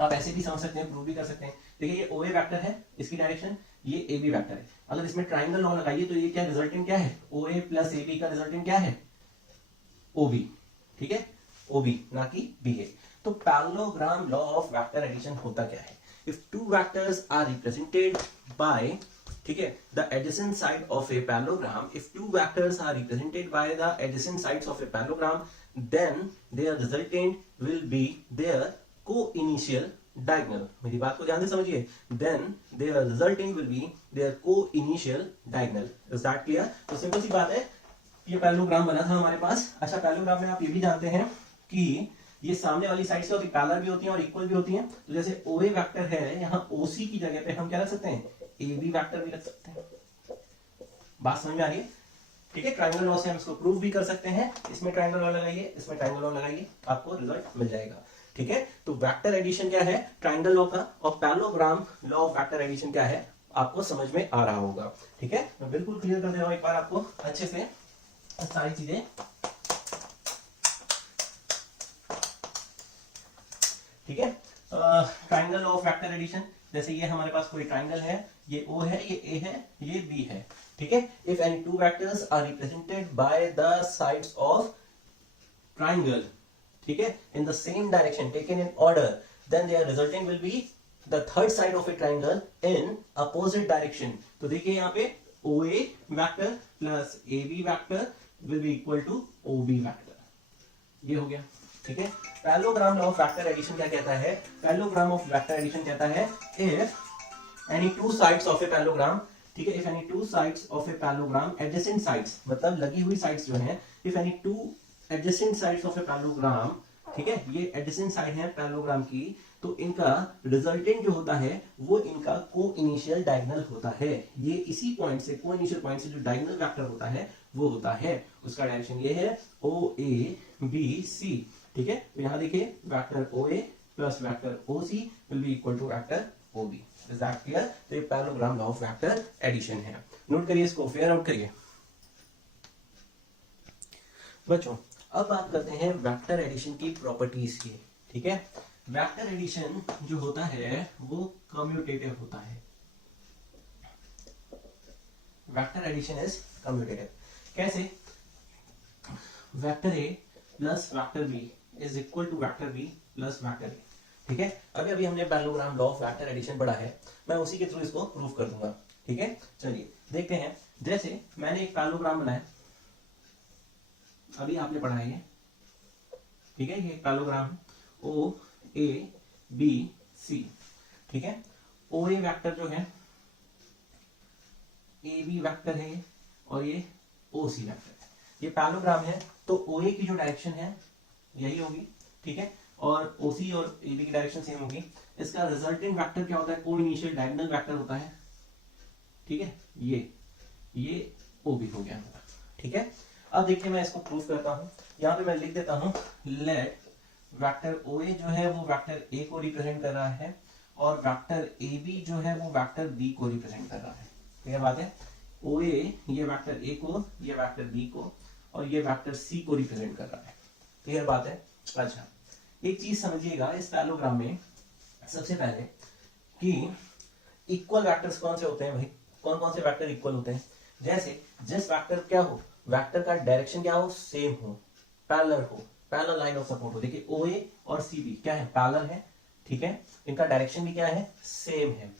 आप ऐसे भी समझ सकते हैं, प्रूव भी कर सकते हैं. देखिए ये OA वेक्टर है, इसकी डायरेक्शन, ये AB वेक्टर है. अगर इसमें ट्राइंगल लॉ लगाइए तो ये क्या रिजल्टेंट क्या है? OA प्लस AB का रिजल्टेंट क्या है? OB. ठीक है, OB ना कि BA. तो parallelogram law of vector addition होता क्या है? If two vectors are represented by, ठीक है, the adjacent side of a parallelogram, if two vectors are represented by the adjacent sides of a parallelogram, then their resultant will be their co-initial diagonal. मेरी बात को ध्यान से समझिए. Then their resultant will be their co-initial diagonal. Is that clear? तो simple सी बात है, ये पैरेललोग्राम बना था हमारे पास. अच्छा, पैरेललोग्राम में आप ये भी जानते हैं कि ये सामने वाली साइड से होती पैरेलल भी होती हैं और इक्वल भी होती हैं. तो जैसे OA वेक्टर है, यहाँ OC की जगह पे हम क्या रख सकते हैं? AB वेक्टर भी रख सकते हैं. बात समझ में आ रही है? ठीक है, ट्रायंगल लॉ से हम इसको प्रूव भी कर सकते हैं. इसमें ट्रायंगल लॉ लगाइए, इसमें ट्रायंगल लॉ लगाइए, आपको रिजल्ट मिल जाएगा. ठीक है, तो वेक्टर एडिशन क्या है? ट्रायंगल लॉ का. और parallelogram law of vector addition क्या है? आपको समझ में आ रहा होगा. ठीक है, मैं बिल्कुल क्लियर कर दे रहा हूं एक बार आपको अच्छे से सारी चीजें. ठीक है, ट्राइंगल ऑफ वेक्टर एडिशन, जैसे ये हमारे पास कोई ट्राइंगल है, ये O है, ये A है, ये B है. ठीक है, if any two vectors are represented by the sides of triangle, ठीक है, in the same direction taken in order, then their resultant will be the third side of a triangle in opposite direction. तो देखिए यहाँ पे OA vector plus AB vector will be equal to OB vector. ये हो गया, ठीक है। Parallelogram of vector addition क्या कहता है? पैरेललोग्राम ऑफ वेक्टर एडिशन कहता है if any to sides of a parallelogram, ठीक है, if any to sides of a parallelogram adjacent sides, मतलब लगी हुई साइड्स जो हैं, if any two adjacent sides of a parallelogram, ठीक है, ये एडजेसेंट साइड है पैरेललोग्राम की, तो इनका रिजल्टेंट जो होता है वो इनका को इनिशियल डायगोनल होता है। ये इसी पॉइंट से, को इनिशियल पॉइंट से जो डायगोनल वेक्टर होता है वो होता है, उसका डायरेक्शन ये है OABC, ठीक है। तो यहां देखिए vector OA plus vector OC will be equal to vector OB। Is that clear? तो ये parallelogram law of vector addition है। नोट करिए इसको, फेयर आउट करिए बच्चों। अब बात करते हैं वेक्टर एडिशन की प्रॉपर्टीज की, ठीक है। वेक्टर एडिशन जो होता है वो कम्यूटेटिव होता है। Vector addition is commutative. कैसे? Vector A plus vector B is equal to vector B plus vector A, ठीक है। अभी अभी हमने parallelogram law of vector addition पढ़ा है, मैं उसी के थ्रू इसको प्रूव कर दूंगा, ठीक है। चलिए देखते हैं। जैसे मैंने एक पैरेललोग्राम बनाया, अभी आपने पढ़ा है ये, ठीक है, ये एक पैरेललोग्राम है OABC, ठीक है। OA वेक्टर जो है, AB वेक्टर है और ये OC वेक्टर है। ये पैरेललोग्राम है तो OA की जो डायरेक्शन है यही होगी, ठीक है, और OC और AB की डायरेक्शन सेम होगी। इसका रिजल्टेंट वेक्टर क्या होता है? को इनिशियल डायगोनल वेक्टर होता है, ठीक है। ये OB हो गया, ठीक है। अब देखिए मैं इसको प्रूफ करता हूं। यहां पे मैं लिख देता हूं लेट वेक्टर OA जो है वो वेक्टर A को रिप्रेजेंट कर रहा है और वेक्टर AB जो है वो वेक्टर B को रिप्रेजेंट कर रहा है। क्लियर बात है? OA ये वेक्टर A को, ये वेक्टर B को और ये वेक्टर C को रिप्रेजेंट कर रहा है। क्लियर बात है? अच्छा, एक चीज समझिएगा इस पैरेललोग्राम में, सबसे पहले कि इक्वल वेक्टर्स कौन से होते हैं भाई? कौन कौन से वेक्टर इक्वल होते हैं? जैसे जिस वेक्टर क्या हो, वेक्टर का डायरेक्शन क्या हो, सेम हो, पैरेलल हो, पैरेलल लाइन ऑफ सपोर्ट हो। देखिए OA और CB क्या है? पैरेलल है, ठीक है, इनका डायरेक्शन भी क्या है? सेम है,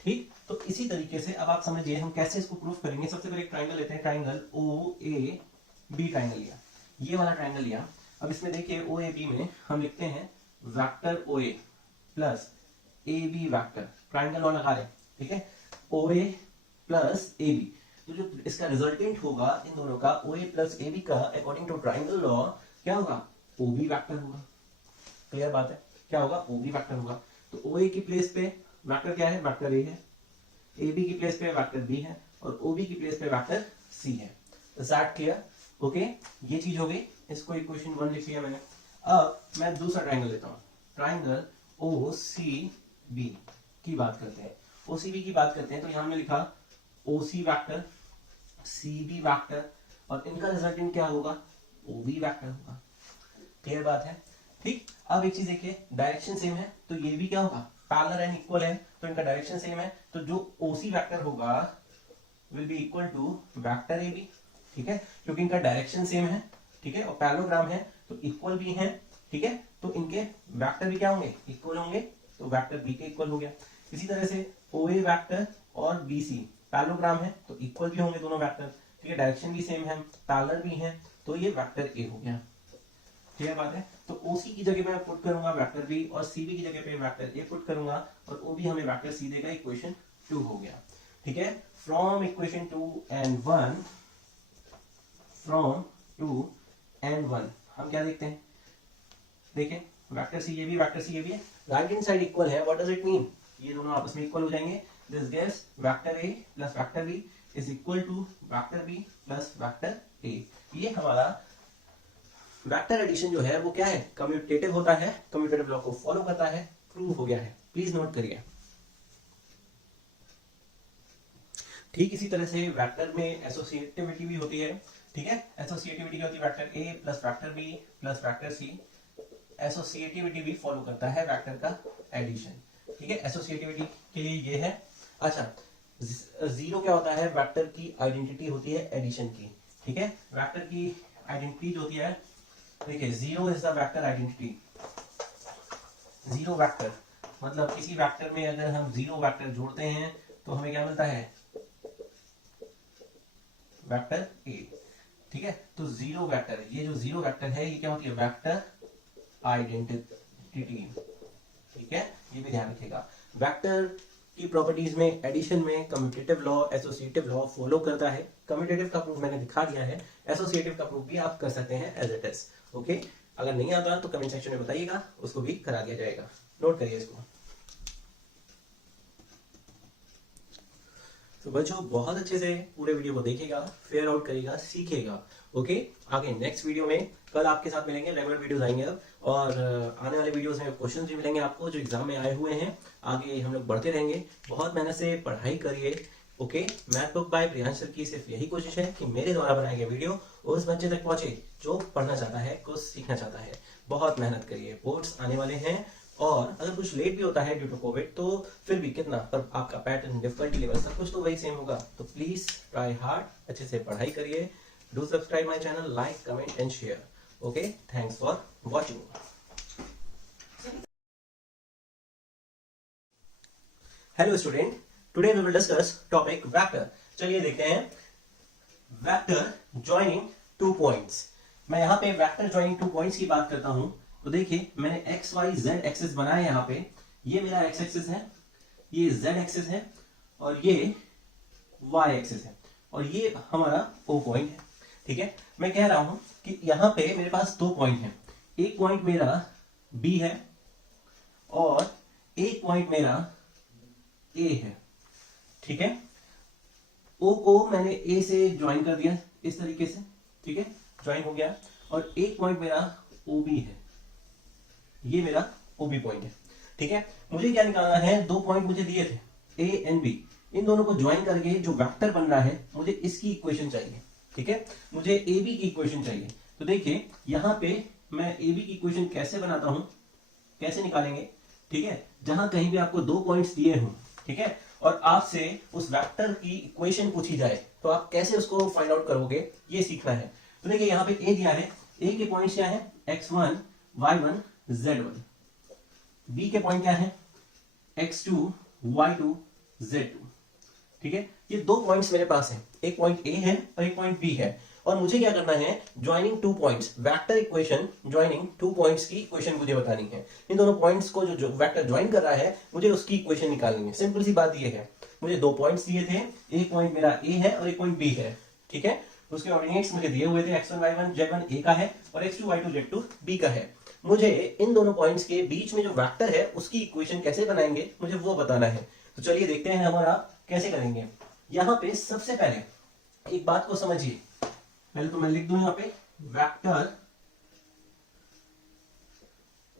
ठीक। तो इसी तरीके से अब आप समझिए हम कैसे इसको प्रूफ करेंगे। सबसे पहले एक ट्राइंगल लेते हैं, ट्राइंगल OAB ट्राइंगल लिया, ये वाला ट्राइंगल लिया। अब इसमें देखिए OAB में हम लिखते हैं vector OA plus AB vector, triangle law लगा रहे, ठीक है, OA प्लस AB। तो जो इसका रिजल्टेंट होगा इन दोनों का, OA प्लस AB का, अकॉर्डिंग टू ट्राइंगल लॉ क्या होगा? OB वेक्टर होगा। क्लियर बात है? क्या होगा? OB वेक्टर होगा। तो OA की प्लेस पे वेक्टर क्या है? वेक्टर A है, AB की प्लेस पे वेक्टर B है और OB की प्लेस पे वेक्टर C है। Is that clear? ओके, ये चीज हो गई। इसको इक्वेशन 1 लिख लिया मैंने। अब मैं दूसरा ट्राइंगल लेता हूं, ट्राइंगल OCB की बात करते हैं। OCB की बात करते हैं तो यहां में लिखा OC वेक्टर, CB वेक्टर और इनका रिजल्टेंट क्या होगा? OB वेक्टर होगा। क्लियर बात है? ठीक। अब एक चीज देखिए, डायरेक्शन सेम है तो ये भी क्या होगा? पैरेलल एंड इक्वल है तो इनका डायरेक्शन सेम है, तो जो OC वेक्टर होगा will be equal to vector AB, ठीक है, क्योंकि इनका डायरेक्शन सेम है, ठीक है, और पैरेललोग्राम है तो इक्वल भी है, ठीक है, तो इनके वेक्टर भी क्या होंगे? इक्वल होंगे, तो वेक्टर B के इक्वल हो गया। इसी तरह से OA वेक्टर और BC पैरेललोग्राम है तो इक्वल भी होंगे दोनों वेक्टर, ठीक है, डायरेक्शन भी सेम है, पैरेलल भी है, तो ये वेक्टर A हो गया। क्लियर बात है? तो OC की जगह मैं पुट करूंगा वेक्टर B और CB की जगह पे वेक्टर A पुट करूंगा और OB हमें वेक्टर C देगा। इक्वेशन 2 हो गया, ठीक है। From equation 2 and 1, from 2 and 1 हम क्या देखते हैं? देखें वेक्टर C ये भी, वेक्टर C ये भी है, राइट हैंड साइड इक्वल है। What does it mean? ये दोनों आपस में इक्वल हो जाएंगे। This gives vector A plus vector B is equal to vector B plus vector A। ये हमारा वेक्टर एडिशन जो है वो क्या है? कम्यूटेटिव होता है, कम्यूटेटिव लॉ को फॉलो करता है, प्रूव हो गया है। प्लीज नोट करिए। ठीक इसी तरह से वेक्टर में एसोसिएटिविटी भी होती है, ठीक है। एसोसिएटिविटी क्या होती है? Vector A plus vector B plus vector C associativity भी फॉलो करता है वेक्टर का एडिशन, ठीक है। एसोसिएटिविटी के लिए ये है। अच्छा, जीरो क्या होता है? वेक्टर की आइडेंटिटी होती है एडिशन की, ठीक है। वेक्टर की आइडेंटिटी जो होती है, देखिए zero is the vector identity. Zero vector मतलब किसी वेक्टर में अगर हम जीरो वेक्टर जोड़ते हैं तो हमें क्या मिलता है? वेक्टर ए, ठीक है। तो जीरो वेक्टर, ये जो जीरो वेक्टर है ये क्या होती है, वेक्टर आइडेंटिटी, ठीक है, ये भी ध्यान रखिएगा। वेक्टर की प्रॉपर्टीज में एडिशन में commutative law, associative law follow करता है। कम्यूटेटिव का प्रूफ मैंने दिखा दिया है, एसोसिएटिव का प्रूफ भी आप कर सकते हैं एज इट इज, ओके। अगर नहीं आता तो कमेंट सेक्शन में बताइएगा, उसको भी करा दिया जाएगा, नोट करिए इसको। तो बच्चों बहुत अच्छे से पूरे वीडियो को देखेगा, फेयर आउट करेगा, सीखेगा, ओके। आगे नेक्स्ट वीडियो में कल आपके साथ मिलेंगे, रेगुलर वीडियोस आएंगे अब, और आने वाले वीडियोस में क्वेश्चंस भी मिलेंगे आपको जो एग्जाम में आए हुए हैं। आगे हम लोग बढ़ते रहेंगे, बहुत मेहनत से पढ़ाई करिए, okay. Math book by Priyansh sir की सिर्फ यही कोशिश है कि मेरे द्वारा बनाए गए वीडियो उस बच्चे तक पहुंचे जो पढ़ना चाहता है, कुछ सीखना चाहता है। बहुत मेहनत करिए, बोर्ड्स आने वाले हैं, और अगर कुछ लेट भी होता है ड्यू टू कोविड तो फिर भी कितना, पर आपका पैटर्न, डिफिकल्टी लेवल सब कुछ तो वही सेम होगा। तो प्लीज ट्राई हार्ड, अच्छे से पढ़ाई करिए। Do subscribe my channel, like, comment and share, okay. Thanks for watching. Hello student, today we will discuss topic vector. चलिए देखते हैं वेक्टर जॉइनिंग टू पॉइंट्स। मैं यहाँ पे वेक्टर जॉइनिंग टू पॉइंट्स की बात करता हूं तो देखिए मैंने एक्स वाई जेड एक्सिस बनाया यहाँ पे, ये मेरा एक्स एक्सिस है, ये जेड एक्सिस है, और ये वाई एक्सिस है, और ये हमारा ओ पॉइंट है, ठीक है। मैं कह रहा हूं कि यहाँ पे मेरे पास दो पॉइंट हैं, एक पॉइंट मेरा बी है और एक पॉइंट मेरा ए है, ठीक है। ओ को मैंने ए से ज्वाइन कर दिया इस तरीके से, ठीक है, ज्वाइन हो गया, और एक पॉइंट मेरा ओ बी है, ये मेरा ओबी पॉइंट है, ठीक है। मुझे क्या निकालना है, दो पॉइंट मुझे दिए थे ए एंड बी, इन दोनों को ज्वाइन करके जो वेक्टर बन रहा है मुझे इसकी इक्वेशन चाहिए, ठीक है। मुझे ए बी की इक्वेशन चाहिए। तो देखिए यहाँ पे मैं ए बी की इक्वेशन कैसे बनाता हूं, कैसे निकालेंगे, ठीक है। जहां कहीं भी आपको दो पॉइंट्स दिए हों, ठीक है, और आपसे उस वेक्टर की इक्वेशन पूछी जाए तो आप कैसे उसको फाइंड आउट करोगे, ये सीखना है। तो देखिए यहाँ पे ए दिया है, ए के पॉइंट्स क्या है, x1 y1 z1, बी के पॉइंट क्या है, x2 y2 z2, ठीक है। ये दो पॉइंट्स मेरे पास हैं, एक पॉइंट ए है और एक पॉइंट बी है, और मुझे क्या करना है, joining two points, vector equation joining two points की इक्वेशन मुझे बतानी है। इन दोनों पॉइंट्स को जो वेक्टर ज्वाइन कर रहा है मुझे उसकी इक्वेशन निकालनी है। सिंपल सी बात ये है, मुझे दो पॉइंट्स दिए थे, एक पॉइंट मेरा ए है और एक पॉइंट बी है, ठीक है। उसके ऑर्डिनेट्स मुझे दिए हुए थे, x1 y1 z1 ए का है और x2 y2 z2 बी का है। मुझे इन दोनों पॉइंट्स के बीच में जो वेक्टर है उसकी इक्वेशन कैसे बनाएंगे मुझे वो बताना है। तो चलिए देखते हैं हमारा कैसे करेंगे। यहाँ पे सबसे पहले एक बात को समझिए, पहले तो मैं लिख दूं यहाँ पे वेक्टर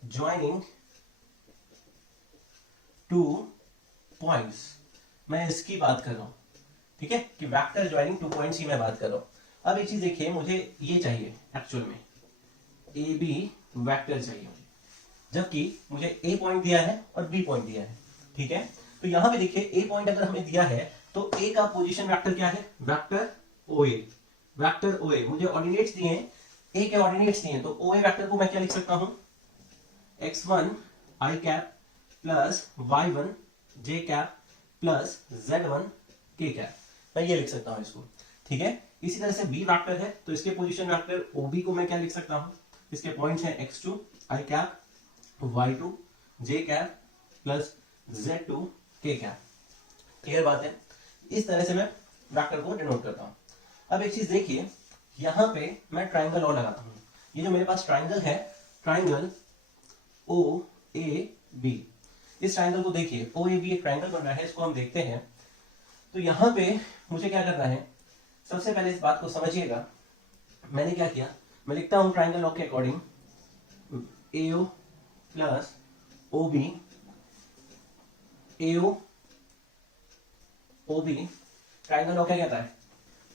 ज्वाइनिंग टू पॉइंट्स, मैं इसकी बात कर रहा हूं, ठीक है, कि वेक्टर ज्वाइनिंग टू पॉइंट्स की मैं बात कर रहा हूं। अब एक चीज देखिए, मुझे ये चाहिए एक्चुअल में ए बी वेक्टर चाहिए मुझे, जबकि मुझे ए पॉइंट दिया है और बी पॉइंट दिया है, ठीक है। तो यहां पे देखिए ए पॉइंट अगर हमें दिया है तो ए का पोजीशन वेक्टर क्या है, vector O A, vector O ए। मुझे ऑर्डिनेट्स दिए हैं, ए के ऑर्डिनेट्स दिए हैं, तो ओ ए वेक्टर को मैं क्या लिख सकता हूं, x1 i cap plus y1 j cap plus z1 k cap, मैं ये लिख सकता हूं इसको, ठीक है। इसी तरह से बी वेक्टर है तो इसके पोजीशन वेक्टर ओबी को मैं क्या लिख सकता हूं, इसके पॉइंट्स हैं x2 i cap y2 j cap plus z2 k cap. Clear बात है, इस तरह से मैं वेक्टर को डिनोट करता हूं। अब एक चीज देखिए, यहां पे मैं ट्राइंगल लॉ लगाता हूं। ये जो मेरे पास ट्राइंगल है, ट्राइंगल ओ ए बी, इस ट्राइंगल को देखिए, ओ ए बी एक ट्राइंगल बन रहा है, इसको हम देखते हैं। तो यहां पे मुझे क्या करना है, सबसे पहले इस बात को समझिएगा। मैंने क्या किया, मैं लिखता हूं ट्राइंगल लॉ के अकॉर्डिंग एओ प्लस ओ बी, एओ ओ बी। ट्राइंगल लॉ क्या कहता है,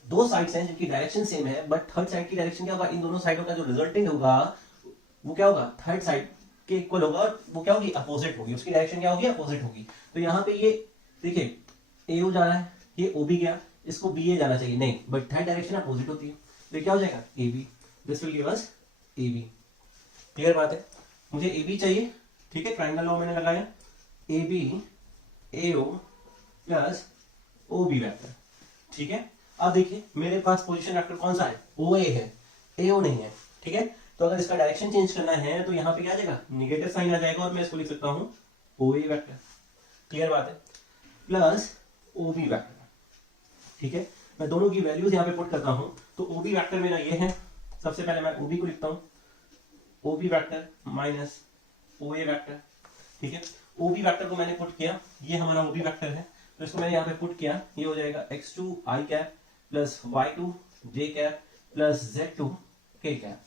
दो साइड्स हैं जिनकी डायरेक्शन सेम है, बट थर्ड साइड की डायरेक्शन क्या होगा, इन दोनों साइडों का जो रिजल्टेंट होगा वो क्या होगा, थर्ड साइड के इक्वल होगा, और वो क्या होगी, अपोजिट होगी, उसकी डायरेक्शन क्या होगी, अपोजिट होगी। तो यहाँ पे ये देखिए एओ जा रहा है, ये ओबी गया, इसको बी ए जाना चाहिए, नहीं, बट थर्ड डायरेक्शन अपोजिट होती है, तो क्या हो जाएगा A B, this will give us A B. Clear बात है, मुझे ए बी चाहिए, ठीक है। ट्राइंगल लॉ मैंने लगाया, A B AO plus O B vector, ठीक है। अब देखिए मेरे पास पोजीशन वेक्टर कौन सा है, ओ ए है, ए ओ नहीं है, ठीक है। तो अगर इसका डायरेक्शन चेंज करना है तो यहाँ पे क्या आ जाएगा, निगेटिव साइन आ जाएगा और मैं इसको लिख सकता हूँ ओ ए वेक्टर, क्लियर बात है, प्लस ओ बी वेक्टर, ठीक है। मैं दोनों की वैल्यूज यहाँ पे पुट करता हूँ, तो ओ बी वेक्टर मेरा ये है, सबसे पहले मैं ओ बी को लिखता हूँ, ओ B vector minus O A vector, ठीक है। ओ बी वेक्टर को मैंने पुट किया, ये हमारा ओ बी वेक्टर है, तो इसको मैंने यहाँ पे पुट किया, ये हो जाएगा x2 i cap plus y2 j cap plus z2 k cap,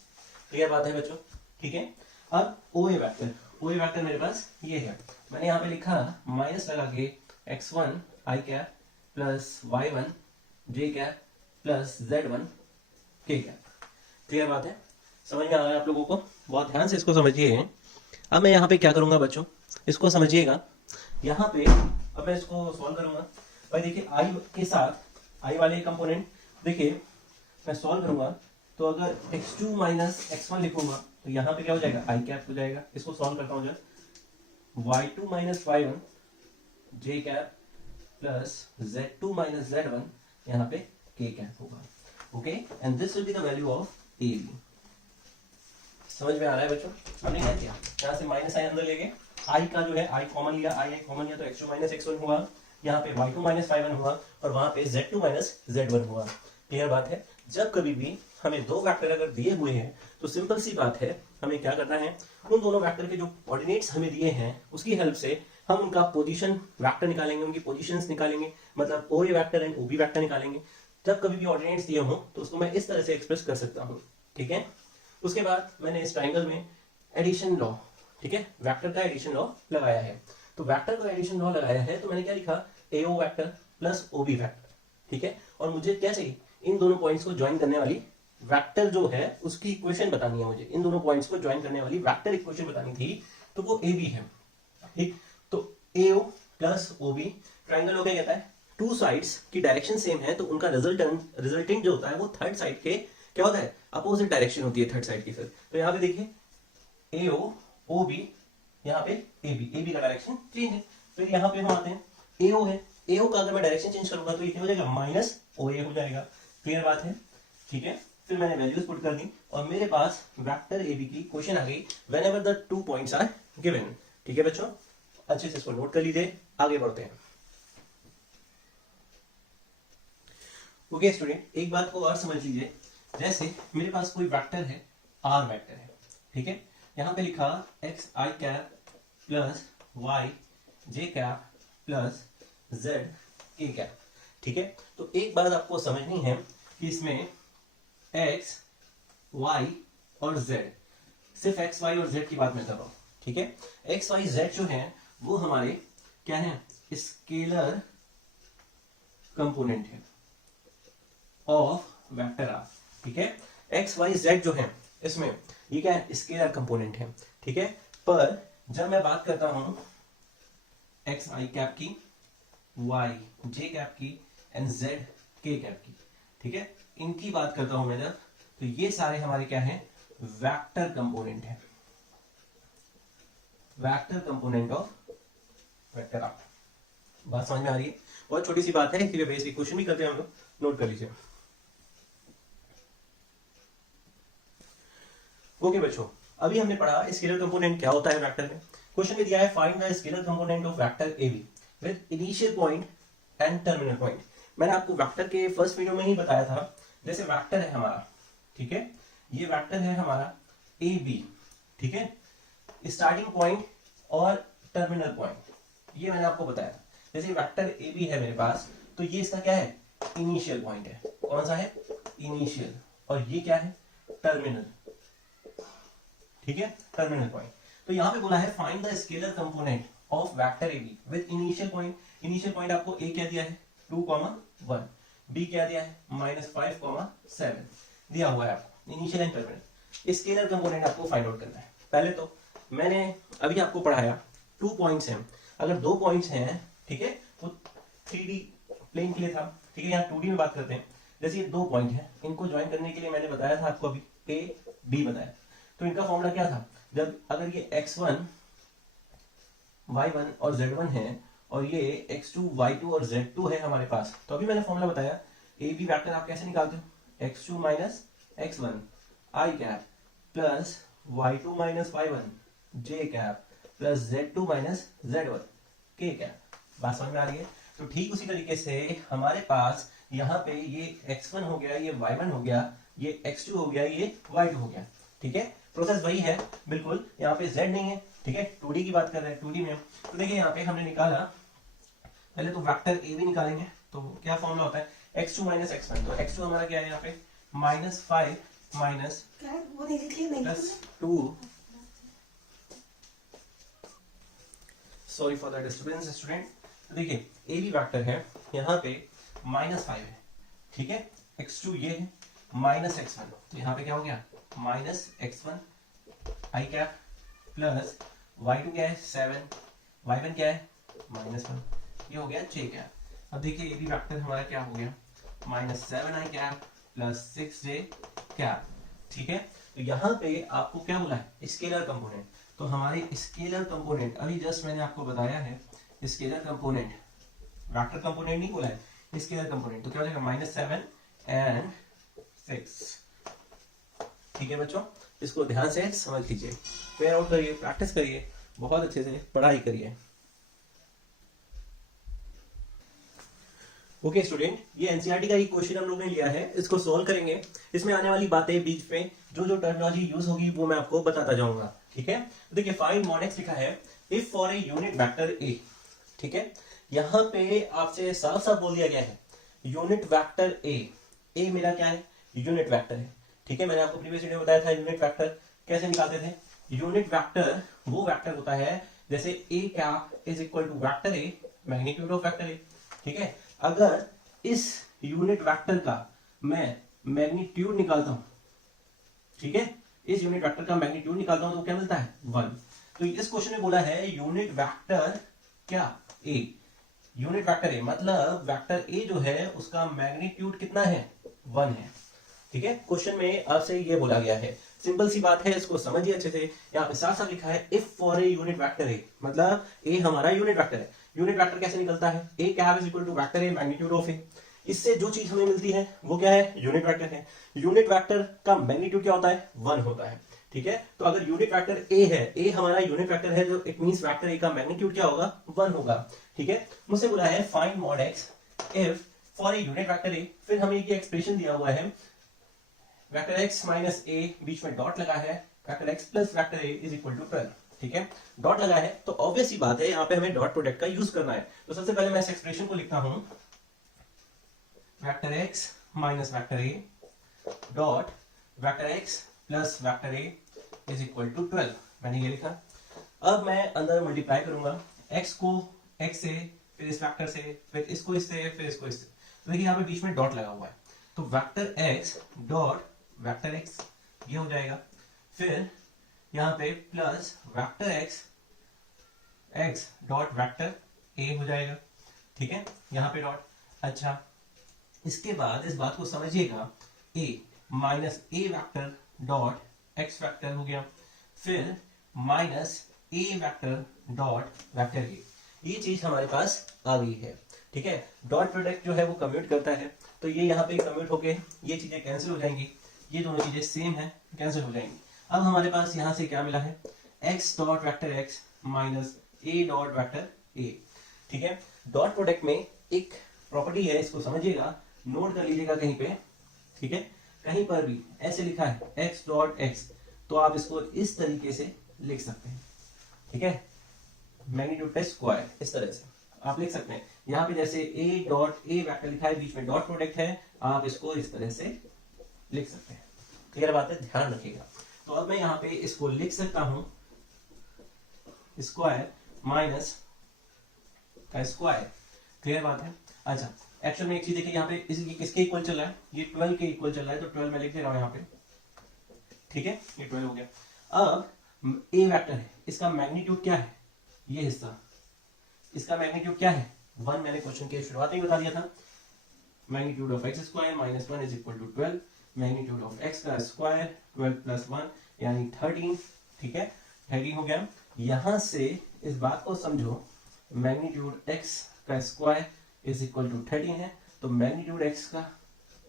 clear बात है बच्चों, ठीक है। अब ओ ए वेक्टर मेरे पास ये है, मैंने यहाँ पे लिखा माइनस लगा के x1 i cap plus y1 j cap plus z1 k cap, clear बात है, समझ में आ रहा है आप लोगों को, बहुत ध्यान से इसको समझिए। अब मैं यहाँ पे क्या करूंगा बच्चों, इसको समझिएगा, यहाँ पे अब मैं इसको सॉल्व करूंगा। भाई देखिए आई के साथ आई वाले कंपोनेंट देखिए मैं सॉल्व करूंगा, तो अगर x2 माइनस x1 लिखूंगा तो यहाँ पे क्या हो जाएगा, आई कैप हो जाएगा, इसको सॉल्व करता हूँ जब y2 minus y1 j cap plus z2 minus z1 यहाँ पे k कैप होगा, okay, and this will be the value of A B. समझ में आ रहा है बच्चों, हमने क्या किया, यहाँ से माइनस आई अंदर ले गए, आई का जो है आई कॉमन लिया, आई कॉमन लिया तो x2 माइनस x1 हुआ, यहाँ पे y2 माइनस y1 हुआ और वहां पे z2 माइनस z1 हुआ, क्लियर बात है। जब कभी भी हमें दो वेक्टर अगर दिए हुए हैं तो सिंपल सी बात है, हमें क्या करना है, उन दोनों वेक्टर के जो कोऑर्डिनेट्स हमें दिए हैं उसकी हेल्प से हम उनका पोजीशन वेक्टर निकालेंगे, उनकी पोजीशंस निकालेंगे, मतलब O A vector and O B vector निकालेंगे। जब कभी भी ऑर्डिनेट्स दिए हों तो उसको मैं इस तरह से एक्सप्रेस कर सकता हूँ, ठीक है। उसके बाद मैंने इस ट्राइंगल में एडिशन लॉ, ठीक है, वेक्टर का एडिशन लॉ लगाया है, तो वेक्टर का एडिशन लॉ लगाया है तो मैंने क्या लिखा, एओ वेक्टर प्लस ओबी वेक्टर, ठीक है। और मुझे क्या चाहिए, इन दोनों पॉइंट्स को ज्वाइन करने वाली वेक्टर जो है उसकी इक्वेशन बतानी है मुझे, इन दोनों पॉइंट्स को ज्वाइन करने वाली वेक्टर इक्वेशन बतानी थी, तो वो ए बी है, ठीक। तो एओ प्लस ओबी, ट्राइंगल हो क्या कहता है, टू साइड्स की डायरेक्शन सेम है तो उनका रिजल्टेंट जो होता है वो थर्ड साइड के क्या होता है, अपोजिट डायरेक्शन होती है थर्ड साइड की। फिर तो यहाँ पे देखिए एओ ओ बी, यहाँ पे ए बी का डायरेक्शन चेंज है। फिर यहाँ पे हम आते हैं एओ है, एओ का अगर मैं डायरेक्शन चेंज करूंगा तो ये हो जाएगा माइनस ओ ए हो जाएगा, क्लियर बात है, ठीक है। फिर मैंने वैल्यूज पुट कर दी और मेरे पास वेक्टर ए बी की क्वेश्चन आ गई whenever the two points are given, ठीक है बच्चों, अच्छे से इसको नोट कर लीजिए, आगे बढ़ते हैं। ओके स्टूडेंट, एक बात को और समझ लीजिए, जैसे मेरे पास कोई वेक्टर है, आर वेक्टर है, ठीक है, यहाँ पे लिखा एक्स आई कैप प्लस वाई जे कैप प्लस जेड के कैप, ठीक है। तो एक बात आपको समझनी है कि इसमें एक्स वाई और जेड, सिर्फ एक्स वाई और जेड की बात मैं कर रहा हूँ, ठीक है। एक्स वाई जेड जो है वो हमारे क्या है, स्केलर कंपोनेंट है ऑफ वेक्टर आर, ठीक है। एक्स वाई जेड जो है इसमें ये क्या है, स्केलर कंपोनेंट है, ठीक है। पर जब मैं बात करता हूं एक्स आई कैप की, वाई जे कैप की एंड जेड के कैप की, ठीक है, इनकी बात करता हूं मैं जब, तो ये सारे हमारे क्या है, वेक्टर कंपोनेंट है, vector component of vector R. बात समझ में आ रही है, बहुत छोटी सी बात है, इसलिए बेसिक क्वेश्चन भी करते हैं हम लोग, नोट कर लीजिए। ओके बच्चों, अभी हमने पढ़ा स्केलर कंपोनेंट क्या होता है वेक्टर में। क्वेश्चन में दिया है find the scalar component of vector AB with initial point and terminal point. मैंने आपको वेक्टर के फर्स्ट वीडियो में ही बताया था, जैसे वेक्टर है हमारा, ठीक है, ये वेक्टर है हमारा ए बी, ठीक है, स्टार्टिंग पॉइंट और टर्मिनल पॉइंट ये मैंने आपको बताया था। जैसे वेक्टर ए बी है मेरे पास, तो ये इसका क्या है, इनिशियल पॉइंट है, कौन सा है, इनिशियल, और ये क्या है, टर्मिनल, ठीक है, टर्मिनल पॉइंट। तो यहां पे बोला है find the scalar component of vector A be with initial point. Initial point आपको ए क्या दिया है, 2,1, बी क्या दिया है, -5,7 दिया हुआ है आपको, initial and terminal. Scalar component आपको फाइंड आउट करना है। पहले तो मैंने अभी आपको पढ़ाया 2 पॉइंट्स हैं, अगर 2 पॉइंट्स हैं, ठीक है, वो 3D प्लेन के लिए था, ठीक है, यहाँ 2D में बात करते हैं। जैसे ये 2 पॉइंट हैं, इनको ज्वाइन करने के लिए मैंने बताया था आपको अभी ए बी बताया, तो इनका फॉर्मूला क्या था, जब अगर ये x1 y1 और z1 है और ये x2 y2 और z2 है हमारे पास, तो अभी मैंने फॉर्मूला बताया ए बी वैक्टर आप कैसे निकालते हो, x2 minus x1 I cap plus y2 minus y1 j cap plus z2 minus z1 k cap. बात समझ में आ रही है? तो ठीक उसी तरीके से हमारे पास यहाँ पे ये x1 हो गया, ये y1 हो गया, ये x2 हो गया, ये y2 हो गया। ठीक है, प्रोसेस वही है बिल्कुल, यहाँ पे z नहीं है। ठीक है, 2D की बात कर रहे हैं, 2D में। तो देखिए यहाँ पे हमने निकाला, पहले तो वेक्टर a भी निकालेंगे। तो क्या फॉर्मूला होता है x2 माइनस x1। तो x2 हमारा क्या है यहाँ पे -5 minus +2, sorry for the disturbance student. देखिए ए बी वेक्टर है, यहाँ पे -5 है। ठीक है, x2 ये है माइनस x1, तो यहाँ पे क्या हो गया -x1 I cap plus y2 क्या है 7, y1 क्या है -1, ये हो गया j कैप। अब देखिए ए बी वेक्टर हमारा क्या हो गया -7 आई कैप प्लस 6j कैप। ठीक है, तो यहाँ पे आपको क्या बोला है स्केलर कंपोनेंट। तो हमारे स्केलर कंपोनेंट अभी जस्ट मैंने आपको बताया है, स्केलर कंपोनेंट, वेक्टर कंपोनेंट नहीं बोला है, स्केलर कंपोनेंट। तो क्या हो जाएगा -7 एंड 6। ठीक है बच्चों, इसको ध्यान से समझ लीजिए, फेयर आउट करिए, प्रैक्टिस करिए, बहुत अच्छे से पढ़ाई करिए। ओके स्टूडेंट, ये एनसीईआरटी का ही क्वेश्चन हम लोग ने लिया है, इसको सॉल्व करेंगे। इसमें आने वाली बातें बीच में जो जो टर्मिनोलॉजी यूज होगी वो मैं आपको बताता जाऊंगा। ठीक है, देखिए फाइंड mod x लिखा है if for a unit vector a। ठीक है, यहाँ पे आपसे साफ साफ बोल दिया गया है यूनिट वेक्टर a मेरा क्या है यूनिट वेक्टर है। ठीक है, मैंने आपको प्रीवियस वीडियो में बताया था यूनिट वेक्टर कैसे निकालते थे। यूनिट वेक्टर वो वेक्टर होता है जैसे a cap is equal to vector a magnitude of vector a। ठीक है, अगर इस यूनिट वेक्टर का मैं मैग्नीट्यूड निकालता हूं, ठीक है, इस यूनिट वेक्टर का मैग्नीट्यूड निकालता हूं तो क्या मिलता है 1। तो इस क्वेश्चन में बोला है यूनिट वेक्टर क्या a, यूनिट वेक्टर a मतलब वेक्टर a जो है उसका मैग्नीट्यूड कितना है 1 है। ठीक है, क्वेश्चन में आपसे ये बोला गया है, सिंपल सी बात है, इसको समझिए अच्छे से। यहाँ पे साफ साफ लिखा है if for a unit vector a, मतलब a हमारा यूनिट वेक्टर है। यूनिट वेक्टर कैसे निकलता है a cap is equal to vector a magnitude of a। इससे जो चीज हमें मिलती है वो क्या है यूनिट वेक्टर है। यूनिट वेक्टर का मैग्नीट्यूड क्या होता है 1 होता है। ठीक है, तो अगर यूनिट वेक्टर a है, a हमारा यूनिट वेक्टर है, जो इट मींस वेक्टर a का मैग्नीट्यूड क्या होगा 1 होगा। ठीक है, मुझसे बोला है find mod x if for a unit vector a, फिर हमें ये एक्सप्रेशन दिया हुआ है वेक्टर x माइनस a, बीच में डॉट लगा है, vector x plus vector a is equal to 12। ठीक है, डॉट लगा है तो ऑब्वियस सी बात है यहाँ पे हमें डॉट प्रोडक्ट का यूज करना है। तो सबसे पहले मैं इस एक्सप्रेशन को लिखता हूं vector x minus vector a dot vector x plus vector a is equal to 12। मैंने ये लिखा। अब मैं अंदर मल्टीप्लाई करूंगा x को x से, फिर इस वेक्टर से, फिर इसको इससे, फिर इसको इससे। तो देखिए यहाँ पे बीच में डॉट लगा हुआ है, तो vector x dot vector x ये हो जाएगा, फिर यहाँ पे plus vector x dot vector a हो जाएगा। ठीक है, यहाँ पे डॉट। अच्छा, इसके बाद इस बात को समझिएगा, a minus a vector dot x vector हो गया, फिर minus a vector dot vector a। ये चीज हमारे पास आ गई है। ठीक है, डॉट प्रोडक्ट जो है वो कम्यूट करता है, तो ये यहाँ पे कम्यूट होके ये चीजें कैंसिल हो जाएंगी, ये दोनों चीजें सेम है, कैंसिल हो जाएंगी। अब हमारे पास यहाँ से क्या मिला है x dot vector x minus a dot vector a। ठीक है, डॉट प्रोडक्ट में एक प्रॉपर्टी है, इसको समझिएगा, नोट कर लीजिएगा कहीं पे। ठीक है, कहीं पर भी ऐसे लिखा है x डॉट x, तो आप इसको इस तरीके से लिख सकते हैं। ठीक है, मैग्नीट्यूड का स्क्वायर इस तरह से आप लिख सकते हैं। यहाँ पे जैसे a डॉट a वेक्टर लिखा है, बीच में डॉट प्रोडक्ट है, आप इसको इस तरह से लिख सकते हैं। क्लियर बात है, ध्यान रखिएगा। तो अब मैं यहाँ पे इसको लिख सकता हूं स्क्वायर माइनस का स्क्वायर। क्लियर बात है। अच्छा, एक्चुअल में एक चीज देखिए, यहाँ पे इसकी किसके इक्वल चल रहा है, ये 12 के इक्वल चल रहा है, तो 12 मैं लिख दे रहा हूं यहाँ पे। ठीक है, ये 12 हो गया। अब ए वेक्टर है, इसका मैग्नीट्यूड क्या है, ये हिस्सा, इसका मैग्नीट्यूड क्या है 1। मैंने क्वेश्चन के शुरुआत में बता दिया था, magnitude of X square minus 1 is equal to 12, magnitude of X का स्क्वायर 12 प्लस 1 यानी 13। ठीक है, 13 हो गया। यहां से इस बात को समझो, मैग्नीट्यूड एक्स का स्क्वायर इज इक्वल टू 13 है, तो मैग्नीट्यूड एक्स का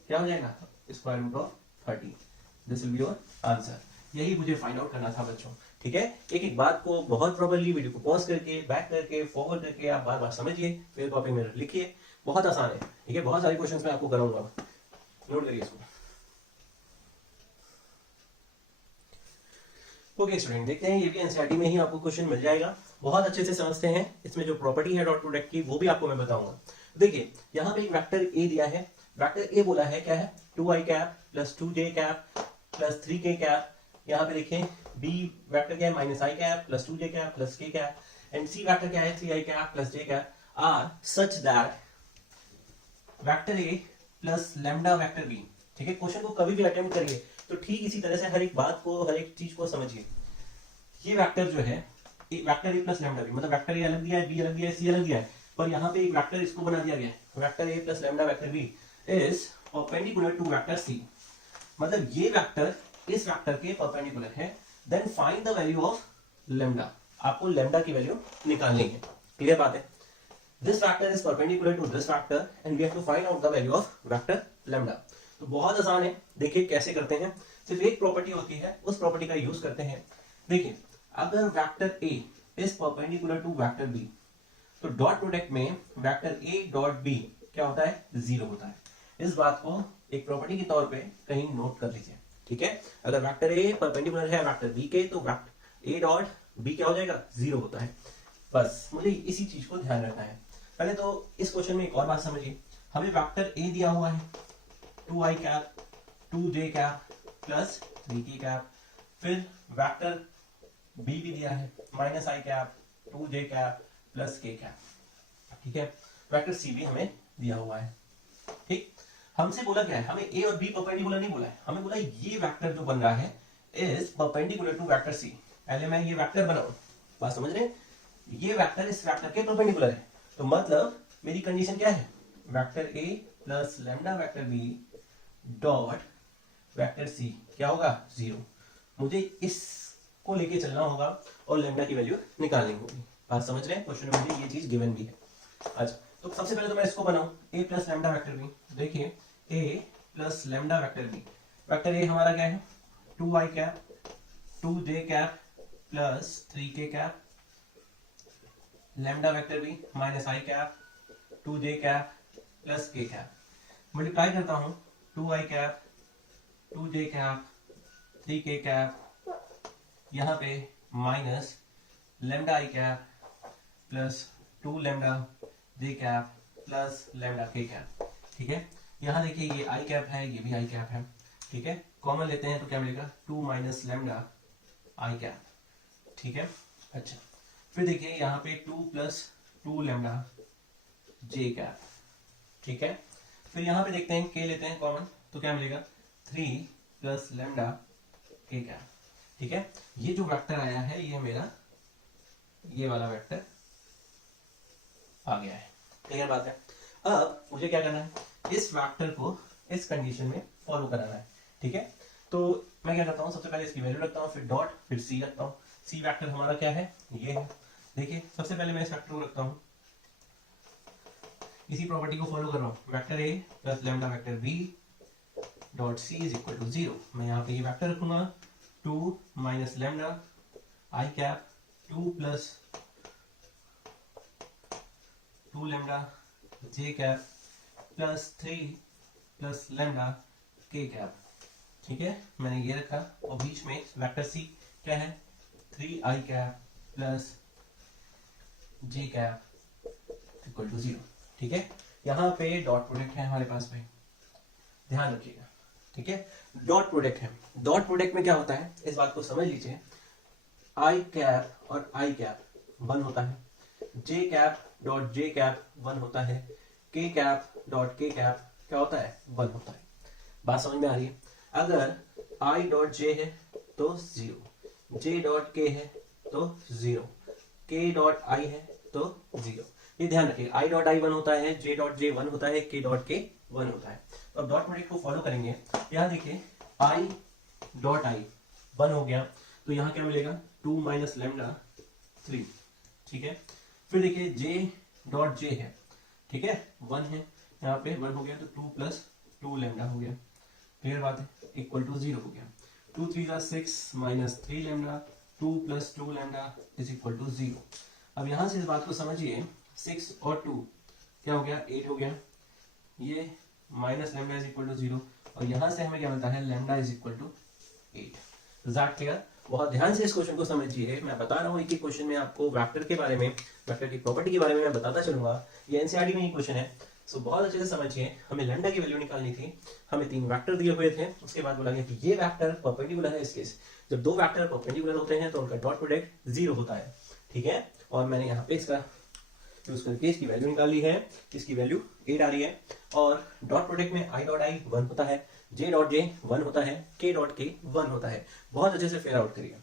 क्या हो जाएगा, square root of 30। This will be your answer. यही मुझे फाइंड आउट करना था बच्चों, ठीक है। एक एक बात को बहुत प्रॉपर्ली वीडियो को पॉज करके, बैक करके, फॉरवर्ड करके आप बार बार समझिए, फिर कॉपी में लिखिए। बहुत आसान है, ठीक है। बहुत सारे क्वेश्चंस मैं आपको कराऊंगा, नोट करिए इसको। ओके स्टूडेंट, देखते हैं ये भी एनसीईआरटी में ही आपको क्वेश्चन मिल जाएगा। बहुत अच्छे से समझते हैं। इसमें जो प्रॉपर्टी है डॉट प्रोडक्ट की वो भी आपको मैं बताऊंगा। देखिए यहाँ पे एक वेक्टर ए दिया है। वेक्टर ए बोला है क्या है, 2i cap plus 2j cap plus 3k cap. यहाँ पे देखें बी वेक्टर क्या है, minus I cap plus 2j cap plus k cap. And C vector क्या है, 3i cap plus j cap are such that vector A plus lambda vector B. ठीक है, question को कभी भी अटेम्प्ट करिए तो ठीक इसी तरह से हर एक बात को, हर एक चीज को समझिए। ये वेक्टर जो है, vector A plus lambda B, मतलब वेक्टर ए अलग दिया है, बी अलग दिया है, सी अलग दिया है, पर यहाँ पे एक वेक्टर इसको बना दिया गया है, vector A plus lambda vector B is perpendicular to vector C. मतलब ये वेक्टर इस वेक्टर के परपेंडिकुलर है। Then find the value of lambda. आपको लैम्डा की वैल्यू निकालनी है। क्लियर बात है। This vector is perpendicular to this vector and we have to find out the value of vector lambda. तो बहुत आसान है, देखिए कैसे करते हैं। सिर्फ एक प्रॉपर्टी होती है, उस प्रॉपर्टी का यूज करते हैं। देखिए अगर vector A is perpendicular to vector B तो डॉट प्रोडक्ट में वेक्टर ए डॉट बी क्या होता है, 0 होता है। इस बात को एक प्रॉपर्टी के तौर पे कहीं नोट कर लीजिए, ठीक है। अगर वेक्टर ए परपेंडिकुलर है वेक्टर बी के तो वेक्टर ए डॉट बी क्या हो जाएगा, 0 होता है। बस मुझे इसी चीज को ध्यान रखना है। पहले तो इस क्वेश्चन में एक और बात समझिए। हमें वेक्टर ए दिया हुआ है 2i cap 2j cap plus 3k cap, फिर वेक्टर बी भी दिया है minus I cap 2j cap plus k cap, ठीक है। वेक्टर सी भी हमें दिया हुआ है, ठीक। हमसे बोला क्या है, हमें ए और बी परपेंडिकुलर नहीं बोला है, हमें बोला ये वेक्टर जो बन रहा है is perpendicular to vector C. पहले मैं ये वेक्टर बनाऊं, बात समझ रहे हैं। ये वेक्टर इस वेक्टर के परपेंडिकुलर है, तो मतलब मेरी कंडीशन क्या है, vector A plus lambda vector B dot vector C क्या होगा, 0। मुझे इसको लेके चलना होगा और लैम्डा की वैल्यू निकालनी होगी। बात समझ रहे हैं, क्वेश्चन में मुझे ये चीज गिवन भी है। अच्छा, तो सबसे पहले तो मैं इसको बनाऊं, A plus lambda vector B. देखिए A plus lambda vector B, vector A हमारा क्या है 2i cap 2j cap plus 3k cap, lambda vector B minus I cap 2j cap plus k cap. Multiply करता हूं 2i cap 2j cap 3k cap, यहाँ पे minus lambda I cap plus 2 lambda j cap plus lambda k cap, ठीक है। यहाँ देखिए ये आई cap है, ये भी आई कैप है, ठीक है। कॉमन लेते हैं तो क्या मिलेगा 2 माइनस लैम्डा आई कैप, ठीक है। अच्छा, फिर देखिए यहाँ पे 2 प्लस 2 लैम्डा j कैप, ठीक है। फिर यहाँ पे देखते हैं k लेते हैं कॉमन तो क्या मिलेगा 3 प्लस लैम्डा k कैप, ठीक है। ये जो वेक्टर आया है ये मेरा ये वाला वेक्टर आ गया है। क्लियर बात है। अब मुझे क्या करना है, इस वेक्टर को इस कंडीशन में फॉलो कराना है, ठीक है। तो मैं क्या करता हूँ, सबसे पहले इसकी वैल्यू रखता हूँ, फिर डॉट, फिर सी रखता हूँ। सी वेक्टर हमारा क्या है, ये है। देखिए सबसे पहले मैं इस वेक्टर को रखता हूँ, इसी प्रॉपर्टी को फॉलो कर रहा हूँ, vector A plus lambda vector B dot C is equal to 0। मैं यहाँ पे ये वेक्टर रखूंगा 2 minus lambda I cap 2 plus 2 lambda j cap plus 3 plus lambda k cap, ठीक है। मैंने ये रखा और बीच में वेक्टर c क्या है 3i cap plus j cap equal to 0, ठीक है। यहाँ पे डॉट प्रोडक्ट है हमारे पास में, ध्यान रखिएगा, ठीक है। डॉट प्रोडक्ट है, डॉट प्रोडक्ट में क्या होता है इस बात को समझ लीजिए। i कैप और i कैप 1 होता है, j cap dot j cap 1 होता है, k cap dot k cap क्या होता है 1 होता है। बात समझ में आ रही है। अगर i डॉट j है तो 0, j डॉट k है तो 0, k डॉट i है तो 0। ये ध्यान रखिए, i डॉट i 1 होता है, j डॉट j 1 होता है, k डॉट k 1 होता है। तो अब डॉट प्रोडक्ट को फॉलो करेंगे। यहाँ देखिए i डॉट i 1 हो गया तो यहाँ क्या मिलेगा 2 माइनस लैम्डा 3, ठीक है। फिर देखिए j डॉट j है, ठीक है 1 है, यहाँ पे 1 हो गया तो 2 प्लस 2 लैम्डा हो गया, क्लियर बात है, इक्वल टू 0 हो गया। 2 3 जा 6 minus 3 lambda, 2 plus 2 lambda is equal to 0। अब यहां से इस बात को समझिए, 6 और 2 क्या हो गया, 8 हो गया, ये minus lambda is equal to 0, और यहां से हमें क्या मिलता है, lambda is equal to 8। That clear? बहुत ध्यान से इस क्वेश्चन को समझिए, मैं बता रहा हूँ एक ही क्वेश्चन में आपको वेक्टर के बारे में, वेक्टर की प्रॉपर्टी के बारे में मैं बताता चलूंगा। ये एनसीईआरटी में ही क्वेश्चन है, सो बहुत अच्छे से समझिए। हमें लैम्डा की वैल्यू निकालनी थी, हमें 3 वेक्टर दिए हुए थे, उसके बाद बोला गया कि ये वेक्टर परपेंडिकुलर है इस केस। जब दो वेक्टर परपेंडिकुलर होते हैं तो उनका डॉट प्रोडक्ट 0 होता है, ठीक है। और मैंने यहाँ पे इसका यूज करके इसकी वैल्यू निकाली है, इसकी वैल्यू 8 आ रही है, और डॉट प्रोडक्ट में आई डॉट आई 1 होता है, जे डॉट जे 1 होता है, के डॉट के 1 होता है। बहुत अच्छे से फिगर आउट करिए।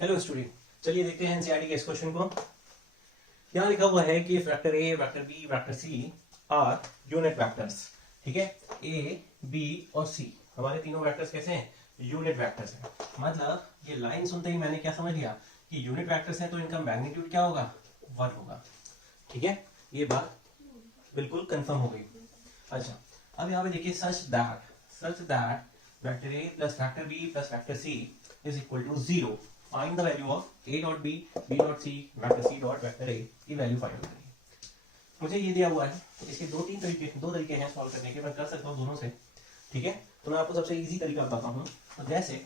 हेलो स्टूडेंट, चलिए देखते हैं एनसीईआरटी के इस क्वेश्चन को। यहां लिखा हुआ है कि vector A, vector B, vector C are unit vectors, ठीक है। ए, बी और सी हमारे तीनों वेक्टर्स कैसे हैं, यूनिट वेक्टर्स हैं। मतलब ये लाइन सुनते ही मैंने क्या समझ लिया कि यूनिट वेक्टर्स हैं, तो इनका मैग्नीट्यूड क्या होगा, 1 होगा, ठीक है। ये बात बिल्कुल कंफर्म हो गई। अच्छा, अब यहाँ पे देखिए, such that vector A plus vector B plus vector C is equal to 0। Find the value of A dot B, B dot C, vector C dot vector A की वैल्यू फाइंड आउट करिए। मुझे ये दिया हुआ है, इसके दो तरीके हैं सॉल्व करने के, मैं कर सकता हूँ दोनों से, ठीक है। तो मैं आपको सबसे इजी तरीका बताता हूँ। तो जैसे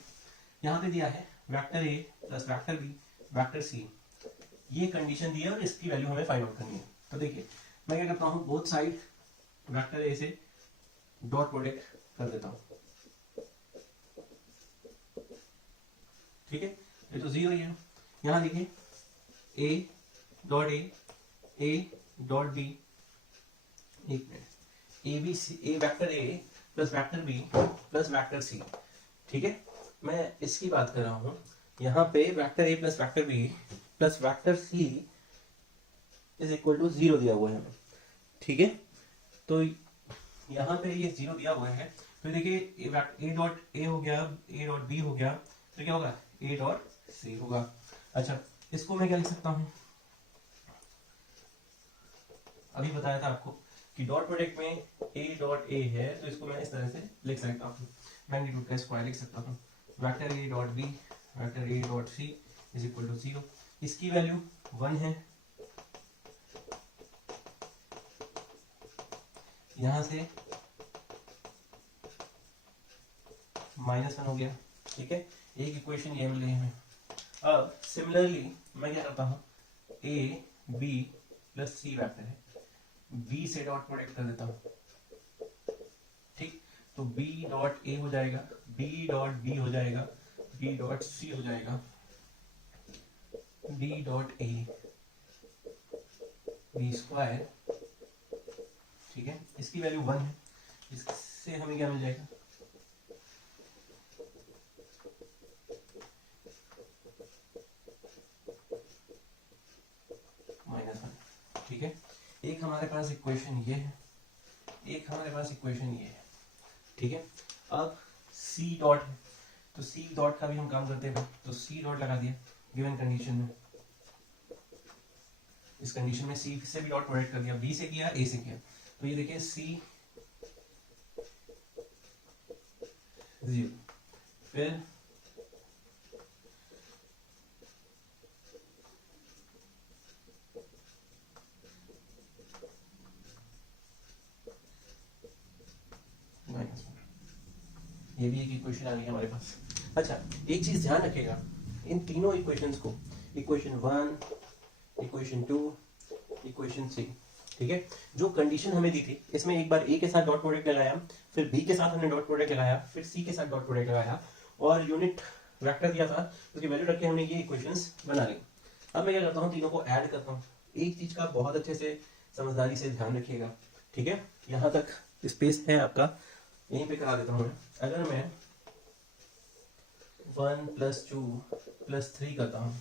यहाँ पे दिया है vector A plus vector B vector C, ये कंडीशन दी है और इसकी वैल्यू हमें फाइंड आउट करनी है। तो देखिए मैं क्या करता हूँ, बोथ साइड वेक्टर ए से डॉट प्रोडक्ट कर देता हूँ, ठीक है। ये तो 0 ही है। यहाँ देखिए A dot A dot B, एक minute, A B C, A vector A plus vector B plus vector C, ठीक है। मैं इसकी बात कर रहा हूं, यहाँ पे vector A plus vector B plus vector C is equal to 0 दिया हुआ है, ठीक है। तो यहाँ पे ये 0 दिया हुआ है, तो देखिए ए डॉट ए हो गया, ए डॉट बी हो गया, तो क्या होगा, ए डॉट सी होगा। अच्छा, इसको मैं क्या लिख सकता हूं, अभी बताया था आपको कि डॉट प्रोडक्ट में ए डॉट ए है, तो इसको मैं इस तरह से लिख सकता हूँ, मैग्नीट्यूड का स्क्वायर लिख सकता हूँ, vector A dot B vector A dot C is equal to 0। इसकी वैल्यू 1 है, यहां से -1 हो गया, ठीक है। एक इक्वेशन ये मिल गई हमें। अब सिमिलरली मैं क्या करता हूँ, A B plus C vector है, बी से डॉट प्रोडक्ट कर देता हूँ, ठीक। तो बी डॉट ए हो जाएगा, बी डॉट बी हो जाएगा, बी डॉट सी हो जाएगा, B dot A B square, ठीक है। इसकी वैल्यू 1 है, इससे हमें क्या मिल जाएगा, -1, ठीक है। एक हमारे पास इक्वेशन ये है, एक हमारे पास इक्वेशन ये है, ठीक है। अब सी डॉट है, तो सी डॉट का भी हम काम करते हैं, तो सी डॉट लगा दिया गिवन कंडीशन में, इस कंडीशन में सी से भी डॉट प्रोडक्ट कर दिया, बी से किया, ए से किया, तो ये देखिए सी 0, फिर -1, ये भी एक इक्वेशन आ गई हमारे पास। अच्छा, एक चीज ध्यान रखिएगा, इन तीनों इक्वेशंस को, इक्वेशन 1, इक्वेशन 2, इक्वेशन 3, ठीक है, जो कंडीशन हमें दी थी, इसमें एक बार ए के साथ डॉट प्रोडक्ट लगाया, फिर बी के साथ हमने डॉट प्रोडक्ट लगाया, फिर सी के साथ डॉट प्रोडक्ट लगाया, और यूनिट वेक्टर दिया था, उसकी वैल्यू रख के हमने ये इक्वेशंस बना ली। अब मैं क्या करता हूँ, तीनों को ऐड करता हूँ। एक चीज का बहुत अच्छे से समझदारी से ध्यान रखिएगा, ठीक है। यहाँ तक स्पेस है आपका, यहीं पे करा देता हूँ मैं। अगर मैं 1 + 2 + 3 करता हूँ,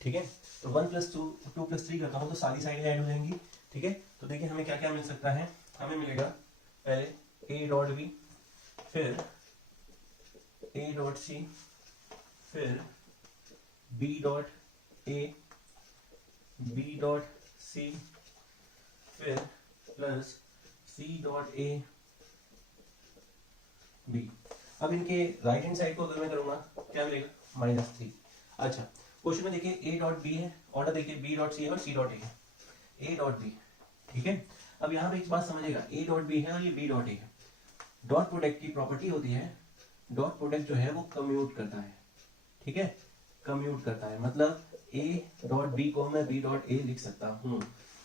ठीक है, तो 1 + 2 + 3 करता हूँ, तो सारी साइडें ऐड हो जाएंगी, ठीक है। तो देखिए हमें क्या क्या मिल सकता है, हमें मिलेगा पहले ए डॉट बी, फिर ए डॉट सी, फिर B dot A, B dot C, फिर plus C dot A B. अब इनके राइट हैंड साइड को अगर मैं करूंगा क्या मिलेगा -3। अच्छा क्वेश्चन में देखिए ए डॉट बी है, ऑर्डर देखिए बी डॉट सी है और सी डॉट ए है, ए डॉट बी, ठीक है। अब यहाँ पे एक बात समझिएगा, ए डॉट बी है और ये बी डॉट ए है। डॉट प्रोडक्ट की प्रॉपर्टी होती है, डॉट प्रोडक्ट जो है वो कम्यूट करता है, ठीक है, कम्यूट करता है, मतलब ए डॉट बी को मैं बी डॉट ए लिख सकता हूँ,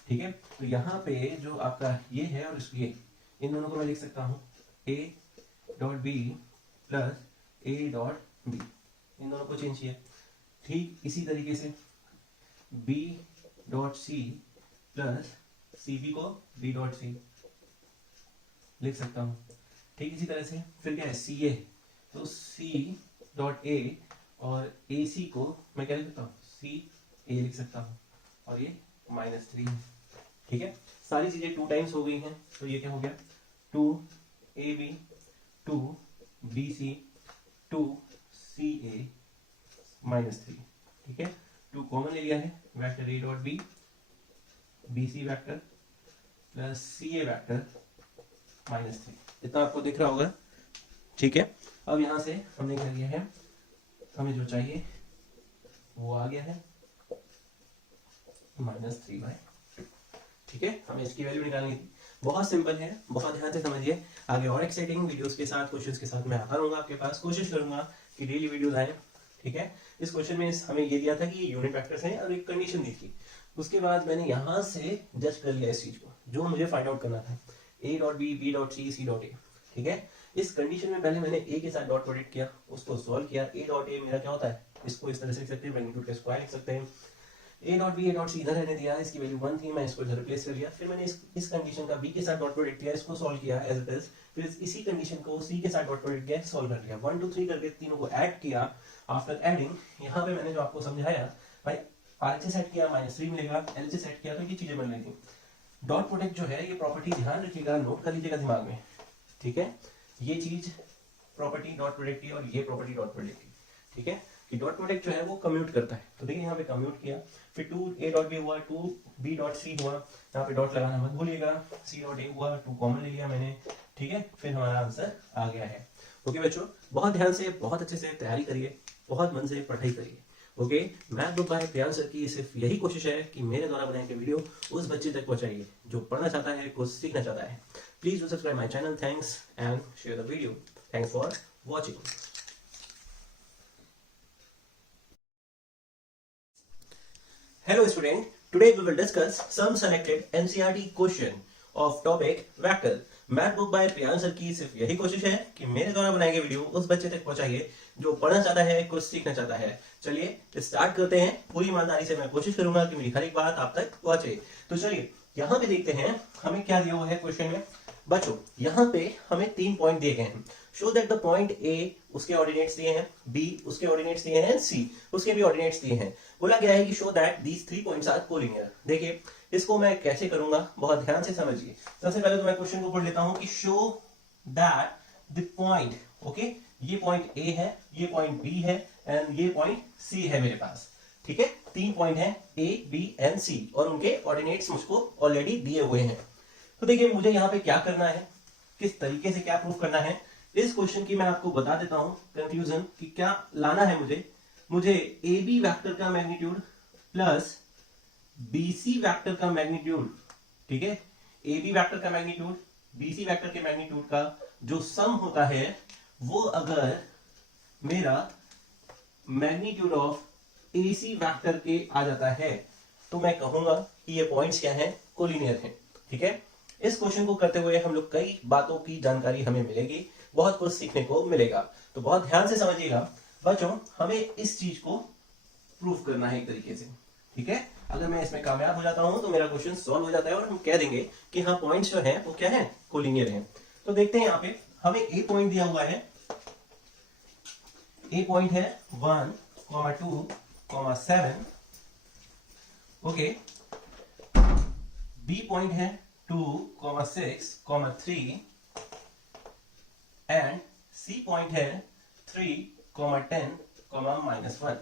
ठीक है। तो यहाँ पे जो आपका ये है और ये, इन दोनों को मैं लिख सकता हूँ A dot B plus A dot B, इन दोनों को चेंज किया। ठीक इसी तरीके से B dot C plus C B को बी डॉट सी लिख सकता हूँ। ठीक इसी तरह से फिर क्या है सी ए, तो सी डॉट ए और ए सी को मैं क्या लिख सकता हूँ सी ए लिख सकता हूँ और ये -3, ठीक है। सारी चीजें 2 टाइम्स हो गई हैं, तो ये क्या हो गया 2 ए बी 2 बी सी 2 सी ए -3, ठीक है। 2 कॉमन ले लिया है, vector A dot B, B C vector plus C A vector -3, इतना आपको दिख रहा होगा, ठीक है। अब यहां से हमने क्या किया है, हमें जो चाहिए वो आ गया है -3/2, ठीक है। हमें इसकी वैल्यू निकालनी थी, बहुत सिंपल है, बहुत ध्यान से समझिए। आगे और एक्साइटिंग वीडियोस के साथ, क्वेश्चंस के साथ मैं आता रहूंगा आपके पास, कोशिश करूंगा कि डेली वीडियोस आए, ठीक है। इस क्वेश्चन में हमें ये दिया था कि ये यूनिट वेक्टर्स हैं और एक कंडीशन दी थी, उसके बाद मैंने यहां से जज कर लिया इस चीज को, जो मुझे फाइंड आउट करना था, A dot B B dot C C dot A, ठीक है। इस कंडीशन में पहले मैंने ए के साथ डॉट प्रोडक्ट किया, उसको सॉल्व किया। ए डॉट ए मेरा क्या होता है, इसको इस तरह से लिख सकते हैं, मैग्नीट्यूड का स्क्वायर लिख सकते हैं। A dot B A dot C इधर रहने दिया, इसकी वैल्यू 1 थी, मैं इसको इधर रिप्लेस कर लिया। फिर मैंने इस कंडीशन का बी के साथ डॉट प्रोडक्ट किया, इसको सॉल्व किया एज इट इज। फिर इसी कंडीशन को सी के साथ डॉट प्रोडक्ट किया, सॉल्व कर लिया। 1 2 3 करके तीनों को ऐड किया। आफ्टर एडिंग यहाँ पे मैंने जो आपको समझाया भाई, RHS सेट किया -3 मिलेगा, LHS सेट किया, तो ये चीजें बन रही थी। डॉट प्रोडक्ट जो है ये प्रॉपर्टी ध्यान रखिएगा, नोट कर लीजिएगा दिमाग में, ठीक है। ये चीज प्रॉपर्टी डॉट प्रोडक्ट की और ये प्रॉपर्टी डॉट प्रोडक्ट की, ठीक है, कि डॉट प्रोडक्ट जो है वो कम्यूट करता है। तो देखिए यहाँ पे कम्यूट किया, फिर 2 ए डॉट बी हुआ, 2 बी डॉट सी हुआ, यहाँ पे डॉट लगाना मत भूलिएगा, सी डॉट ए हुआ, 2 कॉमन ले लिया मैंने, ठीक है। फिर हमारा आंसर आ गया है। ओके बच्चों, बहुत ध्यान से, बहुत अच्छे से तैयारी करिए, बहुत मन से पढ़ाई करिए। Okay, math book by Priyansh sir की सिर्फ यही कोशिश है कि मेरे द्वारा बनाए गए वीडियो उस बच्चे तक पहुंचाइए जो पढ़ना चाहता है, कुछ सीखना चाहता है। Please do subscribe my channel, thanks and share the video. Thanks for watching. Hello student, today we will discuss some selected NCERT question of topic vector. Math book by Priyansh sir की सिर्फ यही कोशिश है कि मेरे द्वारा बनाए गए वीडियो उस बच्चे तक पहुंचाइए जो पढ़ना चाहता है, कुछ सीखना चाहता है। चलिए स्टार्ट करते हैं। पूरी ईमानदारी से मैं कोशिश करूंगा कि मेरी हर एक बात आप तक पहुंचे। तो चलिए यहाँ पे देखते हैं हमें क्या दिया हुआ है क्वेश्चन में। बच्चों यहाँ पे हमें 3 पॉइंट दिए गए हैं। Show that the point A उसके ऑर्डिनेट्स दिए हैं, बी उसके ऑर्डिनेट्स दिए हैं, सी उसके भी ऑर्डिनेट्स दिए हैं। बोला गया है कि show that these 3 points are collinear. देखिए इसको मैं कैसे करूंगा, बहुत ध्यान से समझिए। सबसे पहले तो मैं क्वेश्चन को पढ़ लेता हूं कि show that the point, okay, ये पॉइंट ए है, ये पॉइंट बी है एंड ये पॉइंट सी है मेरे पास, ठीक है। 3 पॉइंट है ए बी एंड सी और उनके ऑर्डिनेट्स मुझको ऑलरेडी दिए हुए हैं। तो देखिए मुझे यहाँ पे क्या करना है, किस तरीके से क्या प्रूफ करना है, इस क्वेश्चन की मैं आपको बता देता हूं कंक्लूजन कि क्या लाना है मुझे ए बी वैक्टर का मैग्नीट्यूड प्लस बीसी वेक्टर का मैग्नीट्यूड, ठीक है, ए बी वेक्टर का मैग्नीट्यूड बीसी वेक्टर के मैग्नीट्यूड का जो सम होता है वो अगर मेरा मैग्नीट्यूड ऑफ एसी वेक्टर के आ जाता है तो मैं कहूंगा कि ये पॉइंट्स क्या हैं, कोलिनियर हैं, ठीक है। इस क्वेश्चन को करते हुए हम लोग कई बातों की जानकारी हमें मिलेगी, बहुत कुछ सीखने को मिलेगा। तो बहुत ध्यान से समझिएगा बच्चों, हमें इस चीज को प्रूफ करना है एक तरीके से, ठीक है। अगर मैं इसमें कामयाब हो जाता हूं तो मेरा क्वेश्चन सॉल्व हो जाता है और हम कह देंगे कि हाँ पॉइंट्स जो हैं वो क्या है, कोलिनियर हैं। तो देखते हैं यहाँ पे हमें ए पॉइंट दिया हुआ है, ए पॉइंट है 1, 2, 7, ओके। बी पॉइंट है 2, 6, 3 एंड सी पॉइंट है 3, 10, -1।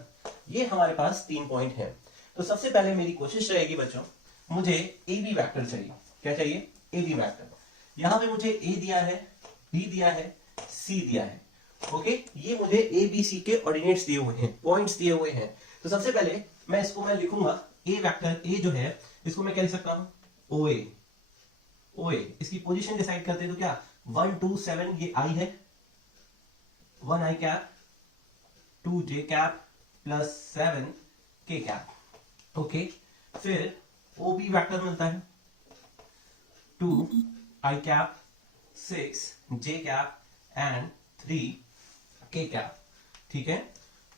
ये हमारे पास 3 पॉइंट हैं। तो सबसे पहले मेरी कोशिश रहेगी बच्चों, मुझे ए बी वेक्टर चाहिए। क्या चाहिए, ए बी वैक्टर। यहां पे मुझे ए दिया है, बी दिया है, सी दिया है। ओके, ये मुझे ए बी सी के ऑर्डिनेट्स दिए हुए हैं, पॉइंट्स दिए हुए हैं। तो सबसे पहले मैं इसको मैं लिखूंगा ए वेक्टर, ए जो है इसको मैं क्या लिख सकता हूं, ओ ए। ओ ए, इसकी पोजीशन डिसाइड करते हैं तो क्या 1 2 7 ये आई है, 1 आई कैप, 2 जे कैप प्लस 7 के कैप। ओके, फिर ओ बी वेक्टर मिलता है 2 आई कैप, 6 जे कैप एंड 3 के कैप। ठीक है,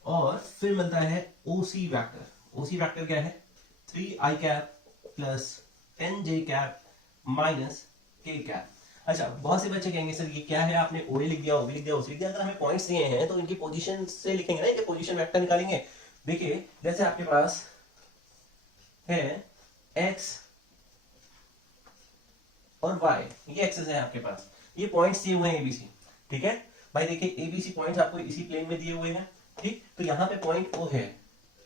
और फिर मिलता है ओसी वेक्टर। ओसी वेक्टर क्या है 3 आई कैप प्लस 10 जे कैप माइनस के कैप। अच्छा, बहुत से बच्चे कहेंगे सर ये क्या है, आपने ओए लिख दिया, ओबी लिख दिया, ओसी लिख दिया। अगर हमें पॉइंट्स दिए हैं तो इनकी पोजीशन से लिखेंगे ना, इनके पोजीशन वेक्टर निकालेंगे। देखिए जैसे आपके पास है एक्स और वाई, ये एक्सेस है आपके पास, ये पॉइंट्स दिए हुए हैं एबीसी। ठीक है भाई, देखिए एबीसी पॉइंट्स आपको इसी प्लेन में दिए हुए हैं। ठीक, तो यहाँ पे पॉइंट ओ है,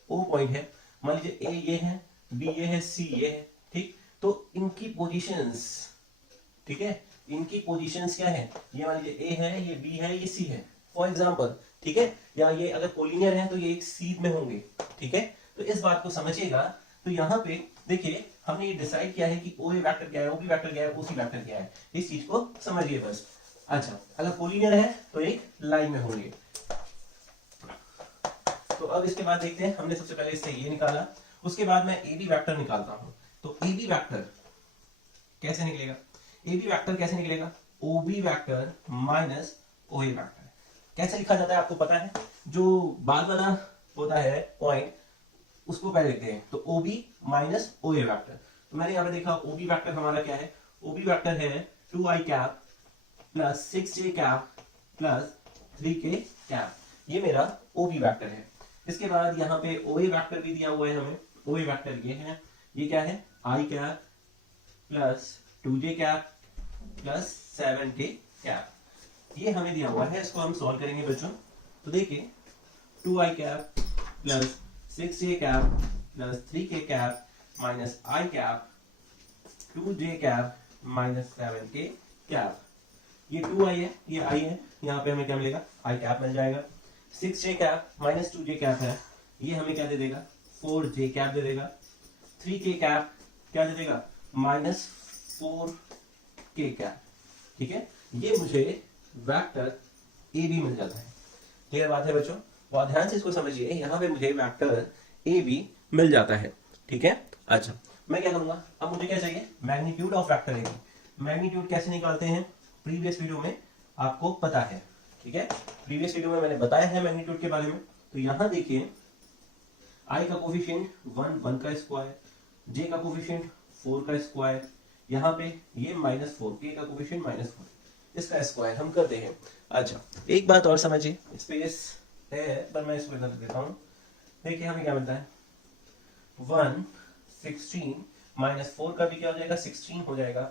ओ पॉइंट है, मान लीजिए ए ये है, बी ये है, सी ये है। ठीक, तो इनकी पोजीशंस, ठीक है, इनकी पोजीशंस क्या है, ये मान लीजिए ए है, ये बी है, ये सी है फॉर एग्जांपल। ठीक है, या ये अगर कोलिनियर है तो ये एक सीध में होंगे। ठीक है, तो इस बात को समझिएगा। तो यहाँ पे देखिए हमने ये डिसाइड किया है कि ओ ए वेक्टर क्या है, ओ बी वेक्टर क्या है, ओ सी वेक्टर क्या है, इस चीज को समझिए बस। अच्छा, अगर कोलिनियर है तो एक लाइन में होंगे। तो अब इसके बाद देखते हैं, हमने सबसे पहले इससे ये निकाला, उसके बाद मैं ए बी वेक्टर निकालता हूं। तो ए बी वेक्टर कैसे निकलेगा, ए बी वेक्टर कैसे निकलेगा, ओ B vector minus O A vector. कैसे लिखा जाता है आपको पता है, जो बाद वाला होता है पॉइंट उसको पहले लिखते हैं। तो O B minus O A vector. तो मैंने यहाँ पे देखा ओ बी वेक्टर हमारा क्या है, ओ बी वेक्टर है 2 आई कैप प्लस 6 जे कैप प्लस 3 के कैप, ये मेरा ओ बी वेक्टर है। इसके बाद यहाँ पे ओ ए वेक्टर भी दिया हुआ है हमें, ओ ए वेक्टर ये है, ये क्या है I cap plus 2 J cap plus 7 के कैप, ये हमें दिया हुआ है। इसको हम सॉल्व करेंगे बच्चों। तो देखिए 2 आई कैप प्लस 6 जे कैप प्लस 3 के cap minus I cap 2 J cap minus 7 के कैप, ये 2 आई है, ये आई है, यहाँ पे हमें क्या मिलेगा आई कैप मिल जाएगा। 6 जे कैप माइनस 2 जे कैप है, ये हमें क्या दे देगा 4 जे कैप दे देगा। 3 के कैप क्या दे देगा माइनस 4 के कैप। ठीक है, ये मुझे वेक्टर ए बी मिल जाता है। क्लियर बात है बच्चों, बहुत ध्यान से इसको समझिए, यहाँ पे मुझे वेक्टर ए बी मिल जाता है। ठीक है, अच्छा मैं क्या करूंगा, अब मुझे क्या चाहिए magnitude of vector A B. Magnitude कैसे निकालते हैं प्रीवियस वीडियो में आपको पता है। ठीक है, प्रीवियस वीडियो में मैंने बताया है मैग्नीट्यूड के बारे में। तो यहां देखिए आई का कोफिशिएंट 1 का स्क्वायर, जे का कोफिशिएंट 4 का स्क्वायर, यहाँ पे ये -4, के का कोफिशिएंट -4, इसका स्क्वायर हम करते हैं। अच्छा एक बात और समझिए, स्पेस है पर मैं इसको इधर देता हूँ। देखिए हमें क्या मिलता है 1 16 -4 का भी क्या हो जाएगा 16 हो जाएगा।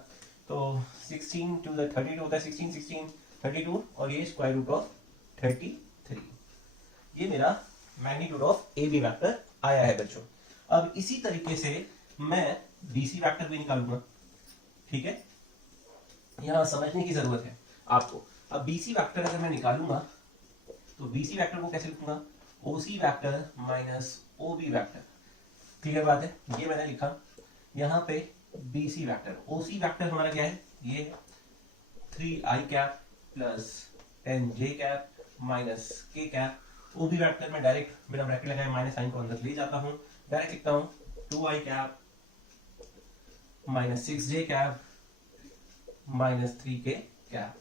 तो 16 टू द 32 होता है, 16 16 32 और ये स्क्वायर रूट ऑफ 33। ये मेरा magnitude of A B vector आया है बच्चों। अब इसी तरीके से मैं बीसी वेक्टर भी निकालूंगा। ठीक है, यहां समझने की जरूरत है आपको। अब बीसी वेक्टर अगर मैं निकालूंगा तो बीसी वेक्टर को कैसे लिखूंगा, ओसी vector minus OB vector. Clear बात है, ये मैंने लिखा यहाँ पे बीसी वेक्टर। ओसी वेक्टर हमारा क्या है, ये 3 आई कैप प्लस 10 जे कैप माइनस के कैप। ओबी वेक्टर में डायरेक्ट बिना ब्रैकेट लगाए माइनस साइन को अंदर ले जाता हूं, डायरेक्ट लिखता हूं 2 आई कैप माइनस 6 जे कैप माइनस 3 के कैप।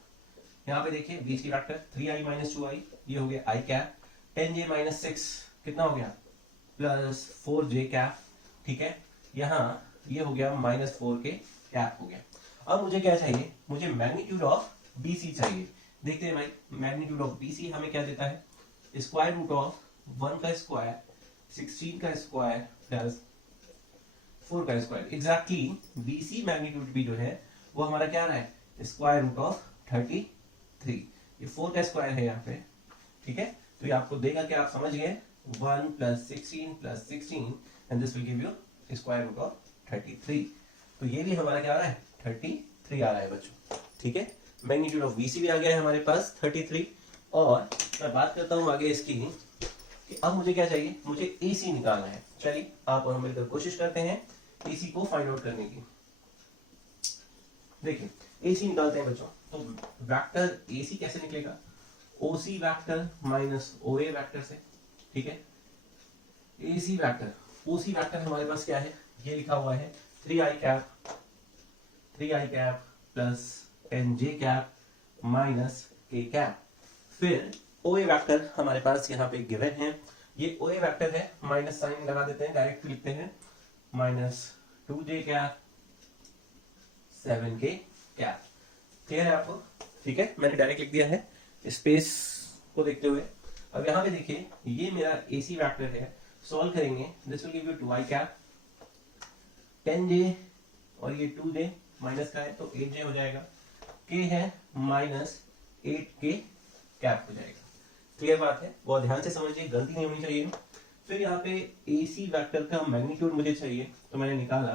यहाँ पे देखिए बीसी वेक्टर 3 आई माइनस 2 आई, ये हो गया आई कैप, 10 जे माइनस 6 कितना हो गया प्लस 4 जे कैप। ठीक है, यहाँ ये हो गया -4 के कैप हो गया। अब मुझे क्या चाहिए, मुझे मैग्नीट्यूड ऑफ बीसी चाहिए। देखते हैं भाई मैग्नीट्यूड ऑफ बीसी हमें क्या देता है, स्क्वायर रूट ऑफ 1 का स्क्वायर 16 का स्क्वायर प्लस 4 का स्क्वायर। एग्जैक्टली बीसी मैग्नीट्यूड भी जो है वो हमारा क्या रहा है स्क्वायर रूट ऑफ 33। ये 4 का स्क्वायर है यहाँ पे। ठीक है, तो ये आपको देगा कि आप समझ गए 1 + 16 + 16 and this will give you square root of 33। तो ये भी हमारा क्या आ रहा है 33। 33 आ रहा है बच्चों, ठीक है। मैग्नीट्यूड ऑफ BC भी आ गया है हमारे पास 33। और मैं बात करता हूं आगे इसकी कि अब मुझे क्या चाहिए, मुझे AC निकालना है। चलिए आप और हम मिलकर कोशिश करते हैं AC को फाइंड आउट करने की। देखिए AC निकालते हैं बच्चों, तो वेक्टर AC कैसे निकलेगा, OC vector minus OA vector से, ठीक है। AC वेक्टर, OC वेक्टर हमारे पास क्या है, ये लिखा हुआ है 3i cap plus 10j cap minus k cap. फिर OA वेक्टर हमारे पास यहाँ पे गिवन है, ये OA वेक्टर है, माइनस साइन लगा देते हैं, डायरेक्ट लिखते हैं minus 2j cap 7k cap. Clear है आपको, ठीक है, मैंने डायरेक्ट लिख दिया है स्पेस को देखते हुए। अब यहाँ पे देखिए ये मेरा AC वेक्टर है, सॉल्व करेंगे, this will give you 2i cap 10j और ये 2j माइनस का है तो 8j हो जाएगा, k है माइनस 8k कैप हो जाएगा। क्लियर बात है, बहुत ध्यान से समझिए, गलती नहीं होनी चाहिए। फिर यहाँ पे AC वेक्टर का मैग्नीट्यूड मुझे चाहिए, तो मैंने निकाला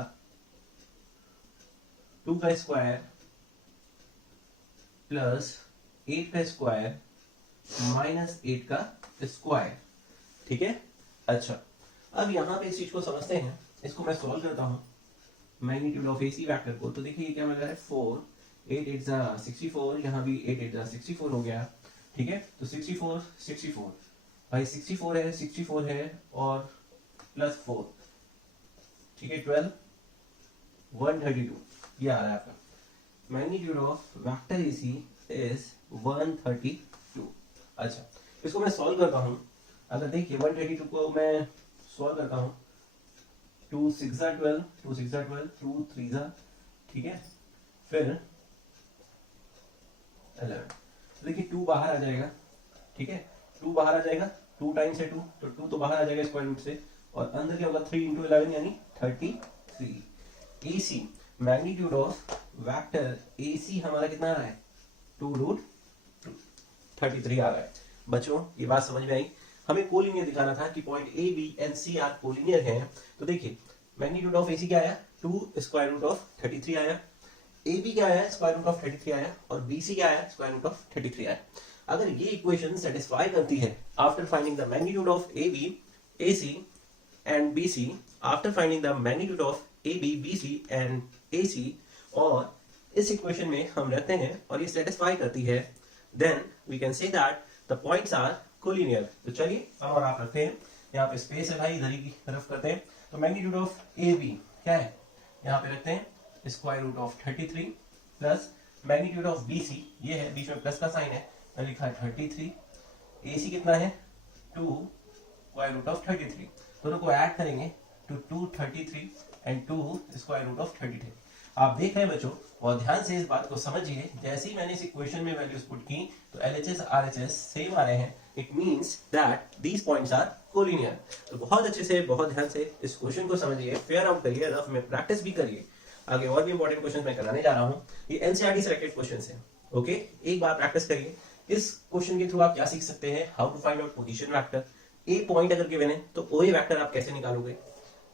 2 का स्क्वायर प्लस 8 का स्क्वायर माइनस 8 का स्क्वायर, ठीक है। अच्छा अब यहाँ पे इस चीज को समझते हैं, इसको मैं सॉल्व करता हूँ मैग्नीट्यूड ऑफ AC वेक्टर को। तो देखिए ये क्या मिल रहा है, 4 8 8 जा 64, यहाँ भी 8 8 जा 64 हो गया, ठीक है। तो 64 64 भाई 64 है और प्लस 4, ठीक है, 12 132 ये आ रहा है आपका magnitude of vector AC is 132। अच्छा इसको मैं सॉल्व करता हूँ, अगर देखिए 132 को मैं सॉल्व करता हूँ, 2 6 जा 12 2 6 जा 12 2 3 जा, ठीक है, फिर 11। तो देखिए 2 बाहर आ जाएगा, ठीक है, 2 बाहर आ जाएगा, 2 टाइम्स है 2 तो 2 तो बाहर आ जाएगा स्क्वायर रूट से, और अंदर क्या होगा 3 इंटू 11 यानी 33। AC magnitude of vector AC हमारा कितना आ रहा है, 2√33 आ रहा है। बच्चों ये बात समझ में आई, हमें कोलिनियर दिखाना था कि point A B and C are collinear हैं। तो देखिए मैग्नीट्यूड ऑफ AC क्या आया, 2 स्क्वायर रूट ऑफ 33 आया, AB क्या आया, स्क्वायर रूट ऑफ 33 आया, और BC क्या आया, स्क्वायर रूट ऑफ 33 आया। अगर ये इक्वेशन सेटिस्फाई करती है after finding the magnitude of AB AC and BC, after finding the magnitude of AB BC and AC, और इस इक्वेशन में हम रहते हैं और ये सेटिस्फाई करती है, then we can say that the points are collinear. तो चलिए हम और आप रखते हैं, यहाँ पे स्पेस है भाई, इधर ही की तरफ करते हैं। तो मैग्नीट्यूड ऑफ AB क्या है, यहाँ पे रखते हैं square root of 33 plus magnitude of BC, ये है बीच में प्लस का साइन है, मैंने लिखा है 33। AC कितना है 2 स्क्वायर रूट ऑफ 33, दोनों को ऐड करेंगे to 233 and 2 square root of 33। आप देख रहे हैं बच्चों, और ध्यान से इस बात को समझिए, जैसे ही मैंने इस इक्वेशन में वैल्यूज पुट की तो LHS RHS सेम आ रहे हैं, it means that these points are collinear. तो बहुत अच्छे से, बहुत ध्यान से इस क्वेश्चन को समझिए, फेयर आउट करिए, रफ में प्रैक्टिस भी करिए। आगे और भी इंपॉर्टेंट क्वेश्चन मैं कराने जा रहा हूँ, ये NCERT सेलेक्टेड क्वेश्चन है, ओके। एक बार प्रैक्टिस करिए, इस क्वेश्चन के थ्रू आप क्या सीख सकते हैं, how to find out position vector. A point अगर गिवन है तो OA वेक्टर आप कैसे निकालोगे।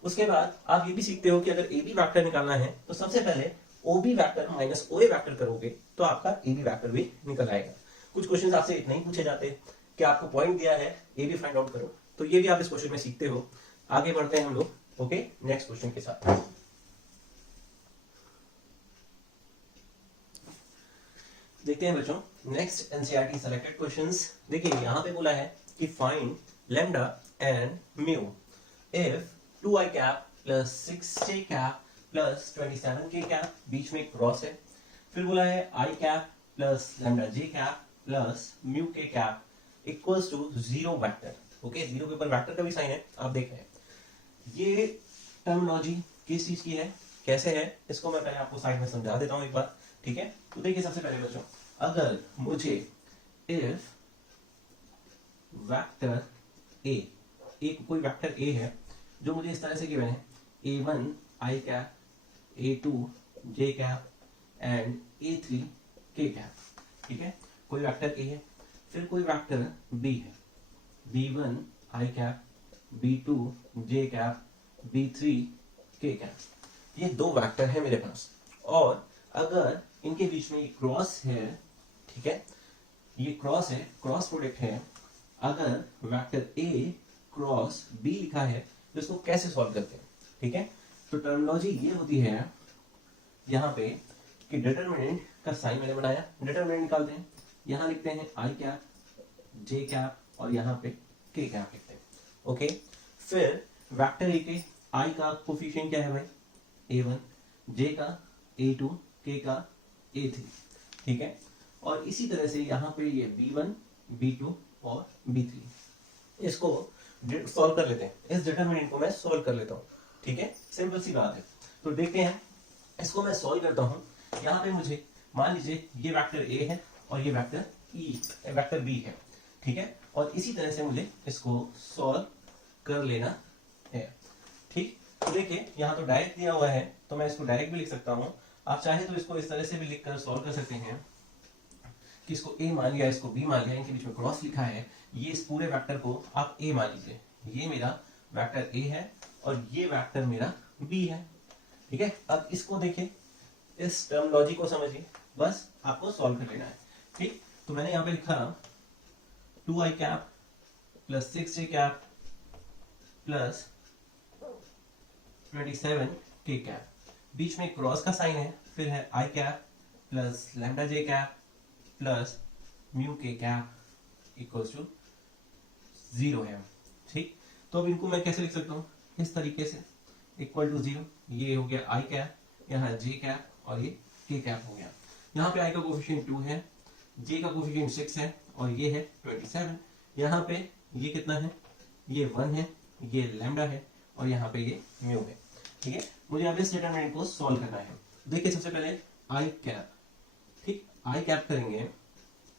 उसके बाद आप ये भी सीखते हो कि अगर AB वेक्टर निकालना है तो सबसे पहले OB vector minus OA vector करोगे तो आपका AB वेक्टर भी निकल आएगा। कुछ क्वेश्चंस आपसे इतना ही पूछे जाते हैं कि आपको पॉइंट दिया है, AB फाइंड आउट करो, तो ये भी आप इस क्वेश्चन में सीखते हो। आगे बढ़ते हैं हम लोग, ओके, नेक्स्ट क्वेश्चन के साथ। देखते हैं बच्चों नेक्स्ट NCERT सेलेक्टेड क्वेश्चंस। देखिए यहाँ पे बोला है कि find lambda and mu if 2i cap plus 6j cap plus 27k cap, बीच में क्रॉस है। फिर बोला है i cap plus lambda j cap plus mu k cap equals to 0 vector, okay. 0 के ऊपर वेक्टर का भी साइन है, आप देख रहे हैं। ये टर्मिनोलॉजी किस चीज की है, कैसे है, इसको मैं पहले आपको साइड में समझा देता हूँ एक बार, ठीक है। तो देखिए सबसे पहले बच्चों, अगर मुझे इफ वेक्टर A, एक कोई वेक्टर A है जो मुझे इस तरह से गिवन है, A1 i cap, A2 j cap and A3 k cap, ठीक है। कोई वेक्टर A है, फिर कोई वेक्टर B है, B1 i cap, B2 j cap, B3 k cap. ये दो वेक्टर है मेरे पास, और अगर इनके बीच में ये क्रॉस है, ठीक है, ये क्रॉस है, क्रॉस प्रोडक्ट है। अगर वेक्टर ए क्रॉस बी लिखा है तो इसको कैसे सॉल्व करते हैं, ठीक है। तो टर्मिनोलॉजी ये होती है यहाँ पे कि डिटरमिनेंट का साइन मैंने बनाया, डिटरमिनेंट निकालते हैं, यहाँ लिखते हैं आई कैप, जे कैप और यहाँ पे के कैप लिखते हैं, ओके। फिर वेक्टर ए के आई का कोफिशिएंट क्या है भाई a1, जे का a2, के का a3, ठीक है। और इसी तरह से यहाँ पे ये b1, b2 और b3, इसको सॉल्व कर लेते हैं। इस डिटरमिनेंट को मैं सॉल्व कर लेता हूँ, ठीक है, सिंपल सी बात है। तो देखते हैं, इसको मैं सॉल्व करता हूँ। यहाँ पे मुझे मान लीजिए ये वेक्टर ए है और ये वेक्टर वेक्टर बी है, ठीक है। और इसी तरह से मुझे इसको सॉल्व कर लेना है, ठीक। तो देखिए यहाँ तो डायरेक्ट दिया हुआ है तो मैं इसको डायरेक्ट भी लिख सकता हूँ। आप चाहे तो इसको इस तरह से भी लिखकर सॉल्व कर सकते हैं कि इसको ए मान लिया, इसको बी मान लिया, इनके बीच में क्रॉस लिखा है, ये इस पूरे वेक्टर को आप ए मान लीजिए, ये मेरा वेक्टर ए है और ये वेक्टर मेरा बी है, ठीक है। अब इसको देखिए, इस टर्मिनोलॉजी को समझिए, बस आपको सॉल्व कर लेना है, ठीक। तो मैंने यहाँ पे लिखा 2i cap plus 6j cap plus 27 के कैप, बीच में क्रॉस का साइन है, फिर है I cap plus lambda J cap plus mu के कैप इक्वल्स टू 0 है, ठीक। तो अब इनको मैं कैसे लिख सकता हूँ, इस तरीके से, इक्वल टू 0, ये हो गया आई कैप, यहाँ जे कैप और ये के कैप हो गया। यहाँ पे आई का कोफिशिएंट 2 है, जे का कोफिशिएंट 6 है और ये है 27। यहाँ पे ये कितना है, ये 1 है, ये लैम्डा है और यहाँ पे ये म्यू है, ठीक है। मुझे अब इस डिटरमिनेंट को सॉल्व करना है। देखिए सबसे पहले आई कैप, ठीक, आई कैप करेंगे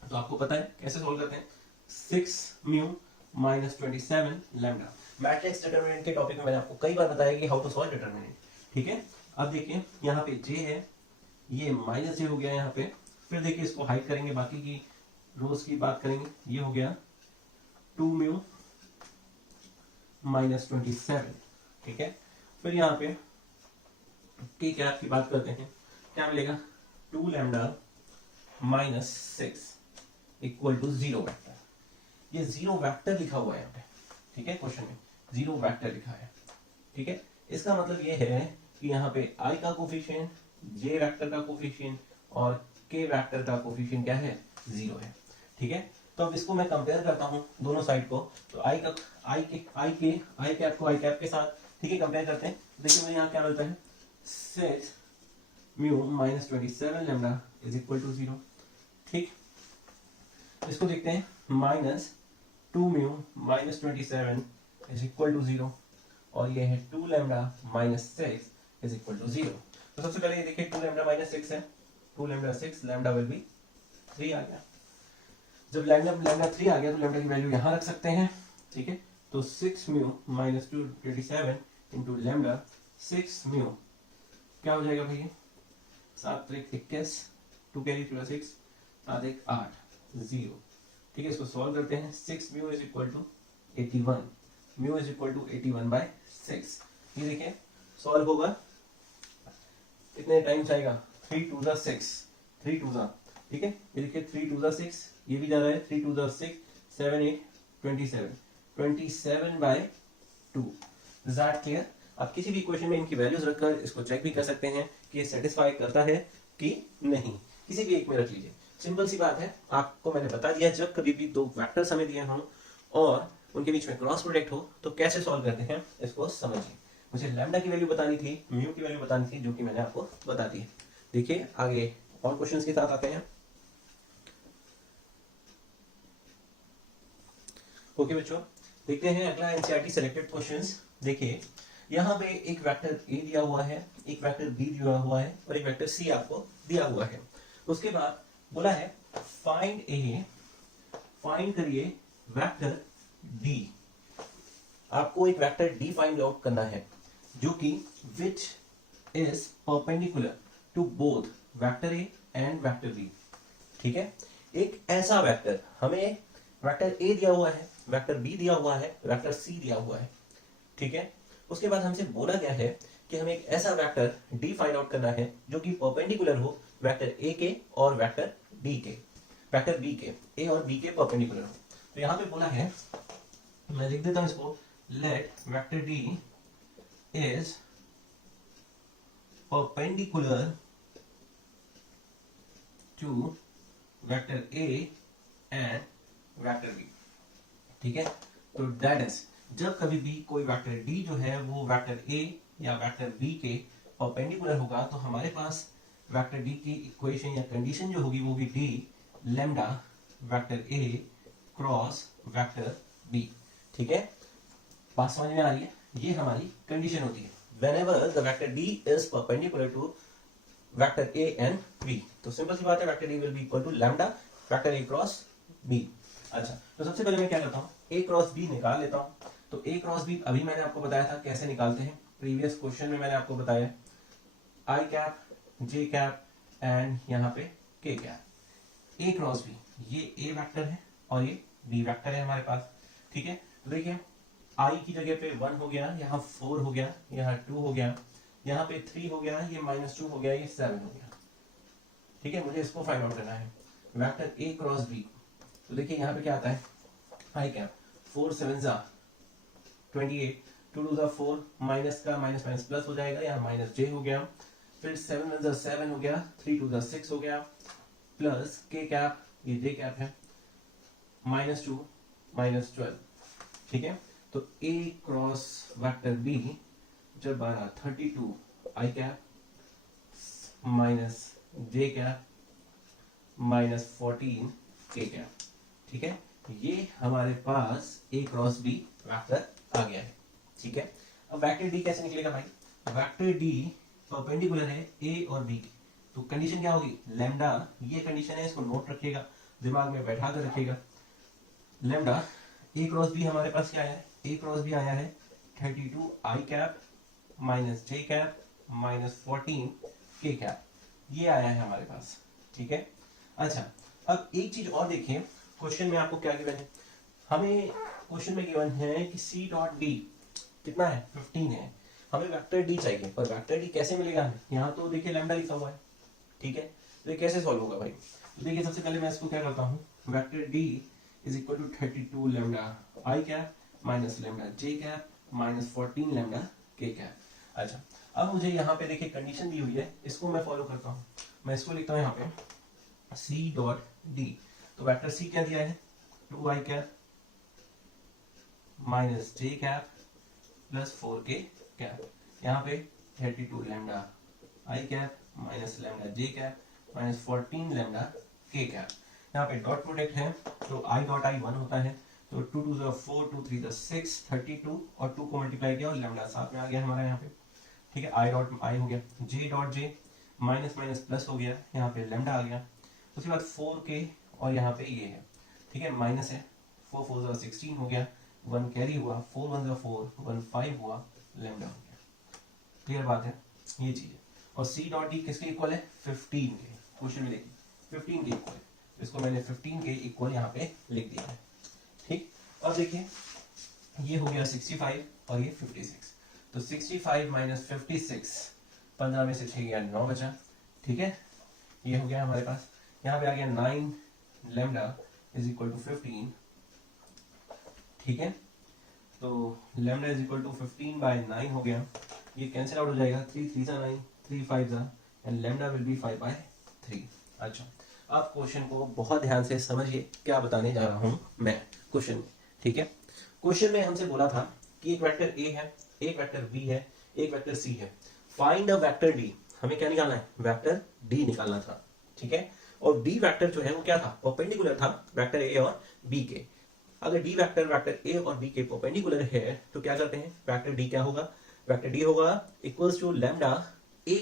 तो आपको पता है कैसे सॉल्व करते हैं, 6 mu minus 27 lambda. Matrix determinant के टॉपिक में मैंने आपको कई बार बताया कि हाउ टू सॉल्व डिटरमिनेंट, ठीक है। अब देखिए यहाँ पे जे है, ये माइनस जे हो गया यहाँ पे, फिर देखिए इसको हाइड करेंगे, बाकी की रोज की बात करेंगे, ये हो गया 2 म्यू माइनस 27, ठीक है। फिर यहाँ पे के कैप की बात करते हैं, क्या मिलेगा 2 lambda minus 6 equal to 0 vector. ये 0 वेक्टर लिखा हुआ है यहाँ पे, ठीक है, क्वेश्चन में 0 वेक्टर लिखा है, ठीक है। इसका मतलब ये है कि यहाँ पे आई का कोफिशिएंट, जे वेक्टर का कोफिशिएंट और के वेक्टर का कोफिशिएंट क्या है, 0 है, ठीक है। तो अब इसको मैं कंपेयर करता हूँ दोनों साइड को, तो आई कैप को आई कैप के साथ, ठीक है, कंपेयर करते हैं। देखिए मुझे यहाँ क्या मिलता है, 6 mu minus 27 lambda is equal to 0, ठीक। इसको देखते हैं, minus 2 mu minus 27 is equal to 0 और ये है 2 lambda minus 6 is equal to 0। तो सबसे पहले ये देखिए 2 लैम्डा माइनस 6 है, 2 लैम्डा 6, लैम्डा विल बी 3 आ गया। जब लैम्डा 3 आ गया तो लैम्डा की वैल्यू यहाँ रख सकते हैं, ठीक है। तो 6 mu minus 27 into lambda 6 mu क्या हो जाएगा भैया, 7 त्रिक 21, 2 कैरी प्लस 6, 7 1 8 0, ठीक है। इसको सॉल्व करते हैं, 6 mu is equal to 81, mu is equal to 81/6। ये देखिए सॉल्व होगा, कितने टाइम जाएगा, 3 2 6, 3 2, ठीक है। ये देखिए 3 2 6, ये भी जा रहा है, 3 2 6, 7 8 27, 27/2। Is that clear? आप किसी भी इक्वेशन में इनकी वैल्यूज रखकर इसको चेक भी कर सकते हैं कि ये सेटिस्फाई करता है कि नहीं, किसी भी एक में रख लीजिए, सिंपल सी बात है। आपको मैंने बता दिया, जब कभी भी दो वेक्टर्स हमें दिए हों और उनके बीच में क्रॉस प्रोडक्ट हो तो कैसे सॉल्व करते हैं, इसको समझिए। मुझे लैम्डा की वैल्यू बतानी थी, म्यू की वैल्यू बतानी थी, जो कि मैंने आपको बता दी है। देखिए आगे और क्वेश्चंस के साथ आते हैं। ओके बच्चों, देखते हैं अगला एनसीईआरटी सिलेक्टेड क्वेश्चंस। देखिए यहाँ पे एक वेक्टर ए दिया हुआ है, एक वेक्टर बी दिया हुआ है और एक वेक्टर सी आपको दिया हुआ है। उसके बाद बोला है फाइंड ए, फाइंड करिए वेक्टर डी। आपको एक वेक्टर डी फाइंड आउट करना है जो कि which is perpendicular to both vector A and vector B, ठीक है। एक ऐसा वेक्टर, हमें वेक्टर ए दिया हुआ है, वेक्टर बी दिया हुआ है, वेक्टर सी दिया हुआ है, ठीक है। उसके बाद हमसे बोला गया है कि हमें एक ऐसा वेक्टर डी फाइंड आउट करना है जो कि परपेंडिकुलर हो वेक्टर ए के और वेक्टर डी के, वेक्टर बी के, ए और बी के परपेंडिकुलर हो। तो यहां पे बोला है, मैं लिख देता हूं इसको, let vector D is perpendicular to vector A and vector B। ठीक है, तो दैट इज जब कभी भी कोई वेक्टर D जो है वो वेक्टर A या वेक्टर B के परपेंडिकुलर होगा तो हमारे पास वेक्टर D की इक्वेशन या कंडीशन जो होगी वो भी D lambda vector A cross vector B। ठीक है, बात समझ में आ रही है? ये हमारी कंडीशन होती है whenever the vector D is perpendicular to vector A and B। तो सिंपल सी बात है, vector D will be equal to lambda vector A cross B। अच्छा, तो सबसे पहले मैं क्या करता हूँ, A क्रॉस B निकाल लेता हूँ। तो A क्रॉस B अभी मैंने आपको बताया था कैसे निकालते हैं, प्रीवियस क्वेश्चन में मैंने आपको बताया I cap, J cap and यहाँ पे K cap. A cross B, ये A वेक्टर है और ये B वेक्टर है हमारे पास। ठीक है, तो देखिए I की जगह पे 1 हो गया, यहाँ 4 हो गया, यहाँ 2 हो गया, यहाँ पे 3 हो गया, ये -2 हो गया, ये 7 हो गया। ठीक है, मुझे इसको फाइंड आउट करना है वेक्टर A क्रॉस B। तो देखिए यहाँ पे क्या आता है, आई कैप 4 7 जा 28, 2 2 जा 4, माइनस का माइनस माइनस प्लस हो जाएगा, यहाँ माइनस j हो गया, फिर 7 1 जा 7 हो गया, 3 2 जा 6 हो गया, प्लस K कैप, ये J कैप है, -2 -12। ठीक है, तो A क्रॉस वेक्टर B जब आ रहा 32 I cap minus J cap -14 K cap. ठीक है, ये हमारे पास A क्रॉस B वेक्टर आ गया है। ठीक है, अब वेक्टर D कैसे निकलेगा भाई, वेक्टर D परपेंडिकुलर है A और B की, तो कंडीशन क्या होगी, लैम्डा, ये कंडीशन है, इसको नोट रखिएगा, दिमाग में बैठा कर रखिएगा। लैम्डा A क्रॉस B हमारे पास क्या है, A क्रॉस B आया है 32 I cap minus J cap -14 K cap, ये आया है हमारे पास। ठीक है, अच्छा अब एक चीज और देखिए, क्वेश्चन में आपको क्या गिवन है, हमें क्वेश्चन में गिवन है कि C डॉट D कितना है, 15 है, हमें वेक्टर D चाहिए, पर वेक्टर D कैसे मिलेगा हमें, यहाँ तो देखिए लैम्डा लिखा हुआ है। ठीक है, तो ये कैसे सॉल्व होगा भाई, तो देखिए सबसे पहले मैं इसको क्या करता हूँ, vector D is equal to 32 lambda I cap minus lambda J cap minus 14 lambda K cap। अच्छा, अब मुझे यहाँ पे देखिए कंडीशन दी हुई है, इसको मैं फॉलो करता हूँ, मैं इसको लिखता हूँ यहाँ पे C डॉट D। तो वेक्टर C क्या दिया है, 2 I cap minus J cap plus 4K cap, यहाँ पे 32 lambda I cap minus lambda J cap minus 14 lambda K cap। यहाँ पे डॉट प्रोडक्ट है तो I डॉट I 1 होता है, तो 2 2 जा 4, 2 3 जा 6, 32 और 2 को मल्टीप्लाई किया और लैम्डा साथ में आ गया हमारा यहाँ पे। ठीक है, I डॉट I हो गया, J dot J minus minus plus हो गया, यहाँ पे लैम्डा आ गया, उसके बाद 4K और यहाँ पे ये है। ठीक है, माइनस है, 4 4 जा 16 हो गया, 1 कैरी हुआ, 4 1 जा 4, 1 5 हुआ, लैम्डा हो गया। क्लियर बात है, ये चीज है। और C डॉट D किसके इक्वल है, 15 के, क्वेश्चन में देखिए 15 के इक्वल, इसको मैंने 15 के इक्वल यहाँ पे लिख दिया है। ठीक, अब देखिए ये हो गया 65 और ये 56, तो 65 माइनस 56, 15 में से 6 गया 9 बचा। ठीक है, ये हो गया हमारे पास, यहाँ पे आ गया 9 लैम्डा इज इक्वल टू 15। ठीक है, तो lambda is equal to 15 by 9 हो गया, ये कैंसिल आउट हो जाएगा, 3 3 जा 9, 3 5 जा, and lambda will be 5 by 3। अच्छा, अब क्वेश्चन को बहुत ध्यान से समझिए, क्या बताने जा रहा हूं मैं क्वेश्चन में। ठीक है, क्वेश्चन में हमसे बोला था कि एक वेक्टर A है, एक वेक्टर B है, एक वेक्टर C है, फाइंड अ वेक्टर D। हमें क्या निकालना है, वेक्टर D निकालना था। ठीक है, और D वेक्टर जो है वो क्या था, परपेंडिकुलर था वेक्टर A और B के। अगर D वेक्टर वेक्टर A और B के परपेंडिकुलर है तो क्या करते हैं, वेक्टर D क्या होगा, वेक्टर D होगा equals to lambda A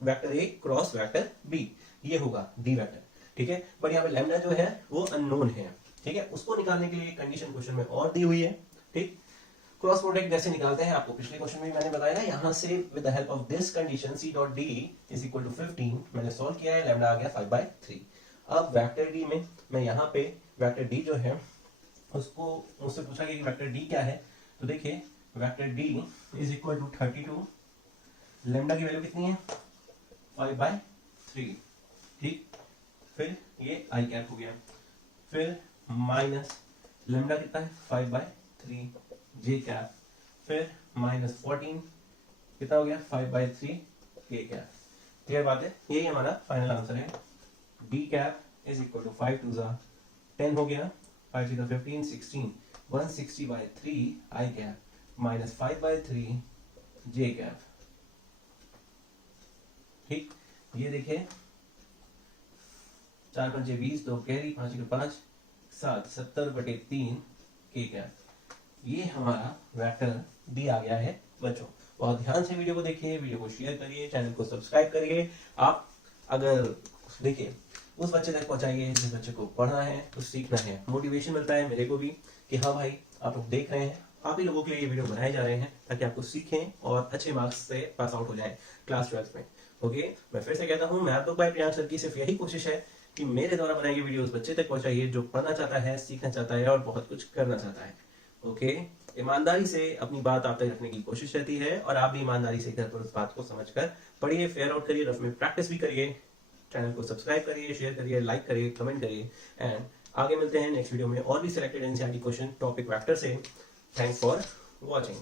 vector A cross vector B, ये होगा D वेक्टर। ठीक है, बट यहाँ पे लैम्डा जो है वो अननोन है। ठीक है, उसको निकालने के लिए कंडीशन क्वेश्चन में और दी हुई है। ठीक, क्रॉस प्रोडक्ट जैसे निकालते हैं, आपको पिछले क्वेश्चन में मैंने बताया ना, यहाँ से with the help of this condition C dot D is equal to 15 मैंने सॉल्व किया है, लैम्डा आ गया 5 बाय 3। अब वेक्टर D में मैं यहाँ पे वेक्टर D जो है उसको मुझसे पूछा कि वेक्टर D क्या है, तो देखिए vector D is equal to 32 lambda की वैल्यू कितनी है 5/3, ठीक। फिर ये आई कैप हो गया, फिर माइनस लेमडा कितना है 5/3 जे कैप, फिर -14 कितना हो गया 5/3 के कैप। क्लियर बात है, यही हमारा फाइनल आंसर है। D cap is equal to 5 2 10 हो गया, 5 3 15 16 160/3 आई कैप माइनस 5/3 जे कैप। ठीक, ये देखिए 4 5 20 2 कैरी 5 5 7 70/3 के कैप। ये हमारा वेक्टर दिया गया है बच्चों। बहुत ध्यान से वीडियो को देखिए, वीडियो को शेयर करिए, चैनल को सब्सक्राइब करिए। आप अगर देखिए उस बच्चे तक पहुंचाइए जिस बच्चे को पढ़ना है, कुछ सीखना है, मोटिवेशन मिलता है मेरे को भी कि हाँ भाई आप लोग देख रहे हैं, आप ही लोगों के लिए ये वीडियो बनाए जा रहे हैं ताकि आपको सीखें और अच्छे मार्क्स से पास आउट हो जाए क्लास 12 में। ओके, मैं फिर से कहता हूँ, मैं आप लोग भाई प्रियांश सर की सिर्फ यही कोशिश है कि मेरे द्वारा बनाई गई वीडियो उस बच्चे तक पहुंचाइए जो पढ़ना चाहता है, सीखना चाहता है और बहुत कुछ करना चाहता है। ओके, ईमानदारी से अपनी बात आप तक रखने की कोशिश रहती है और आप भी ईमानदारी से घर पर उस बात को समझकर पढ़िए, फेयर आउट करिए, रफ में प्रैक्टिस भी करिए। चैनल को सब्सक्राइब करिए, शेयर करिए, लाइक करिए, कमेंट करिए एंड आगे मिलते हैं नेक्स्ट वीडियो में और भी selected NCERT question topic vector से। Thanks for watching.